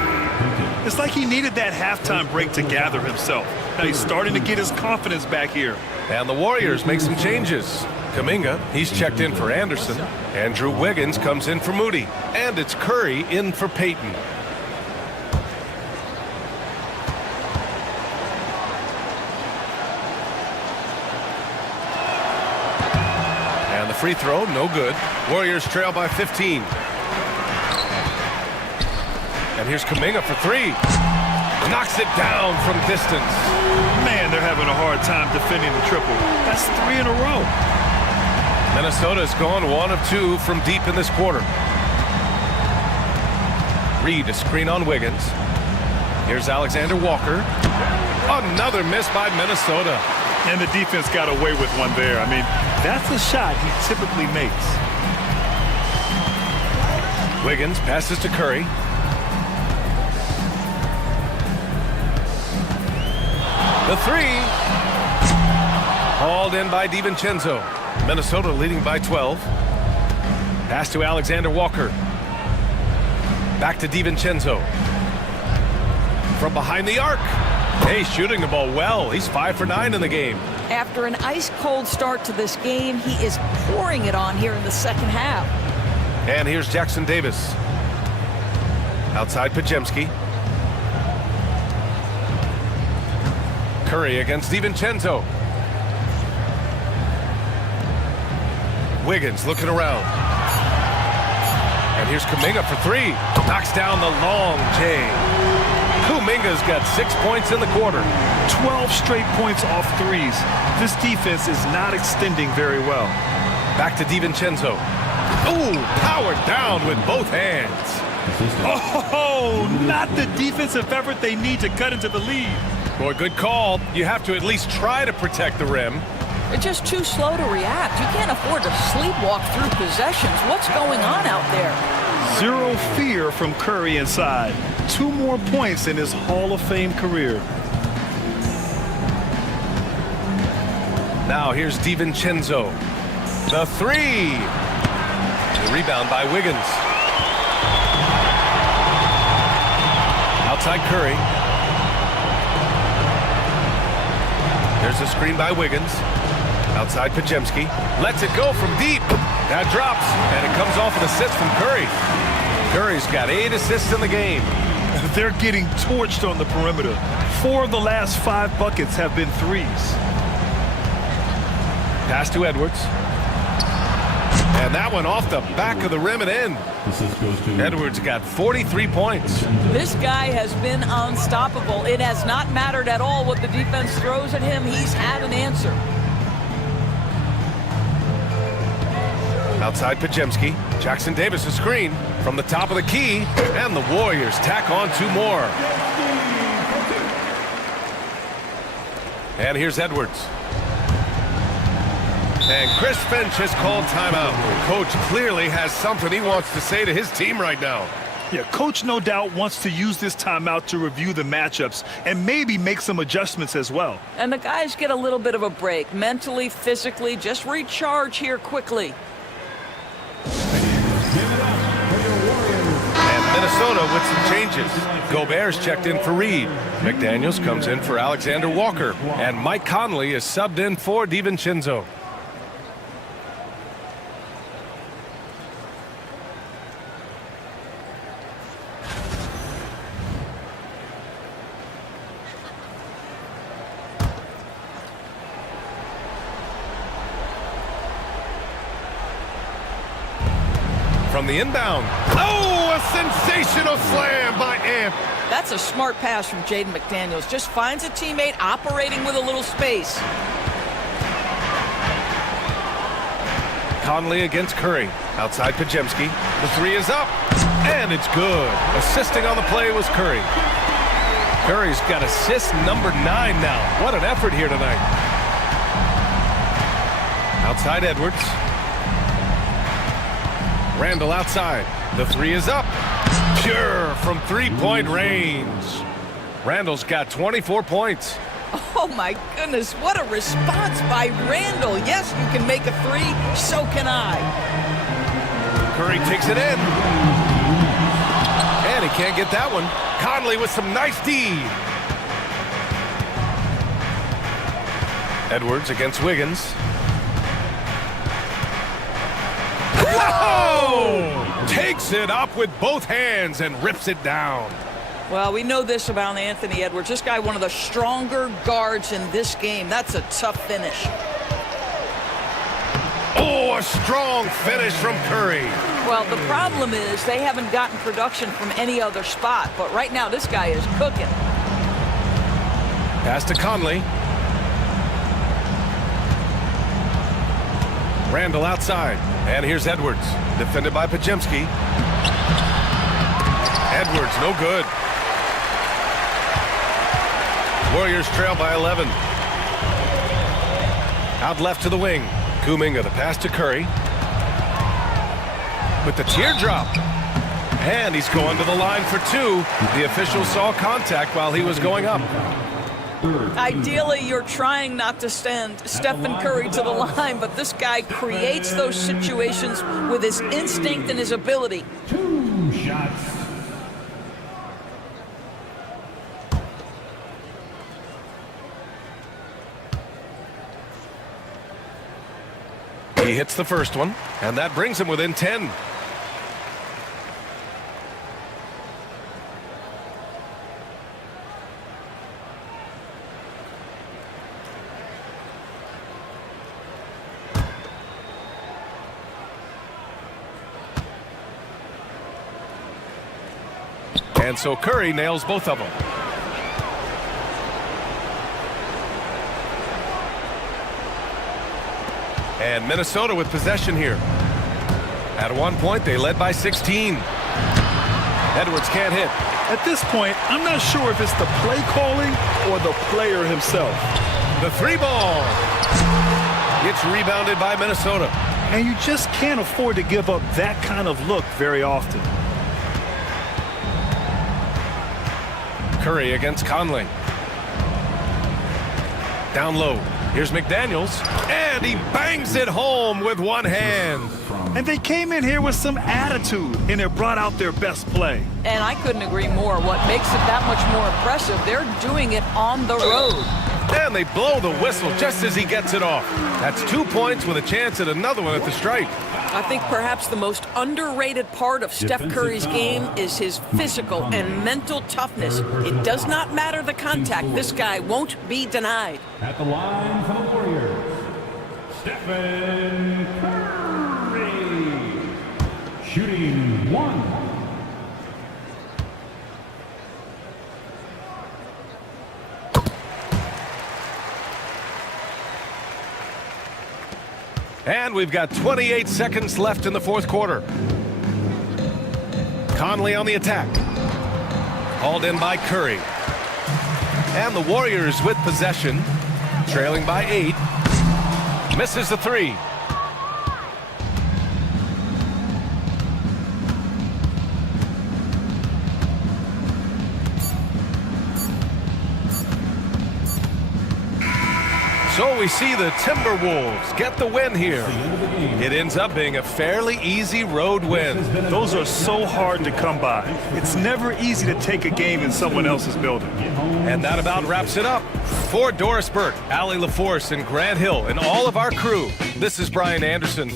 It's like he needed that halftime break to gather himself. Now he's starting to get his confidence back here. And the Warriors make some changes. Kuminga, he's checked in for Anderson. Andrew Wiggins comes in for Moody. And it's Curry in for Payton. And the free throw, no good. Warriors trail by 15. And here's Kuminga for 3. Knocks it down from distance. Man, they're having a hard time defending the triple. That's 3 in a row. Minnesota's gone 1 of 2 from deep in this quarter. Reed a screen on Wiggins. Here's Alexander Walker. Another miss by Minnesota. And the defense got away with one there. I mean, that's a shot he typically makes. Wiggins passes to Curry. The 3. Hauled in by DiVincenzo. Minnesota leading by 12. Pass to Alexander Walker. Back to DiVincenzo. From behind the arc. Hey, shooting the ball well. He's 5 for 9 in the game. After an ice-cold start to this game, he is pouring it on here in the second half. And here's Jackson Davis. Outside Podziemski. Curry against DiVincenzo. Wiggins looking around. And here's Kuminga for 3. Knocks down the long J. Kuminga's got 6 points in the quarter. 12 straight points off threes. This defense is not extending very well. Back to DiVincenzo. Ooh, powered down with both hands. Oh, not the defensive effort they need to cut into the lead. Boy, good call. You have to at least try to protect the rim. They're just too slow to react. You can't afford to sleepwalk through possessions. What's going on out there? 0 fear from Curry inside. 2 more points in his Hall of Fame career. Now here's DiVincenzo. The 3. The rebound by Wiggins. Outside Curry. There's a screen by Wiggins. Outside Podziemski. Lets it go from deep. That drops, and it comes off an assist from Curry. Curry's got 8 assists in the game. They're getting torched on the perimeter. 4 of the last 5 buckets have been threes. Pass to Edwards. And that one off the back of the rim and in. Edwards got 43 points. This guy has been unstoppable. It has not mattered at all what the defense throws at him. He's had an answer. Outside Podziemski. Jackson Davis a screen from the top of the key. And the Warriors tack on 2 more. And here's Edwards. And Chris Finch has called timeout. Coach clearly has something he wants to say to his team right now. Yeah, Coach no doubt wants to use this timeout to review the matchups and maybe make some adjustments as well. And the guys get a little bit of a break. Mentally, physically, just recharge here quickly. And Minnesota with some changes. Gobert's checked in for Reed. McDaniels comes in for Alexander Walker. And Mike Conley is subbed in for DiVincenzo. from the inbound. Oh, a sensational slam by Ant. That's a smart pass from Jaden McDaniels. Just finds a teammate operating with a little space. Conley against Curry. Outside Pajemski. The three is up. And it's good. Assisting on the play was Curry. Curry's got assist number 9 now. What an effort here tonight. Outside Edwards. Randall outside. The three is up. Pure from three-point range. Randall's got 24 points. Oh, my goodness. What a response by Randall. Yes, you can make a three. So can I. Curry takes it in. And he can't get that one. Conley with some nice D. Edwards against Wiggins. Whoa! Takes it up with both hands and rips it down. Well, we know this about Anthony Edwards. This guy, one of the stronger guards in this game. That's a tough finish. Oh, a strong finish from Curry. Well, the problem is they haven't gotten production from any other spot. But right now, this guy is cooking. Pass to Conley. Randall outside. And here's Edwards. Defended by Pajemski. Edwards, no good. Warriors trail by 11. Out left to the wing. Kuminga, the pass to Curry. With the teardrop. And he's going to the line for two. The official saw contact while he was going up. Ideally, you're trying not to send Stephen Curry to the line, but this guy creates those situations with his instinct and his ability. 2 shots. He hits the first one, and that brings him within 10. And so Curry nails both of them. And Minnesota with possession here. At one point, they led by 16. Edwards can't hit. At this point, I'm not sure if it's the play calling or the player himself. The three ball. It's rebounded by Minnesota. And you just can't afford to give up that kind of look very often. Curry against Conley. Down low. Here's McDaniels. And he bangs it home with one hand. And they came in here with some attitude, and it brought out their best play. And I couldn't agree more. What makes it that much more impressive, they're doing it on the road. And they blow the whistle just as he gets it off. That's 2 points with a chance at another one at the stripe. I think perhaps the most underrated part of Steph Curry's game is his physical and mental toughness. It does not matter the contact. This guy won't be denied. At the line for the Warriors, Stephen Curry. Shooting 1. And we've got 28 seconds left in the fourth quarter. Conley on the attack. Hauled in by Curry. And the Warriors with possession, trailing by 8. Misses the three. So we see the Timberwolves get the win here. It ends up being a fairly easy road win. Those are so hard to come by. It's never easy to take a game in someone else's building. And that about wraps it up. For Doris Burke, Allie LaForce, and Grant Hill, and all of our crew, this is Brian Anderson.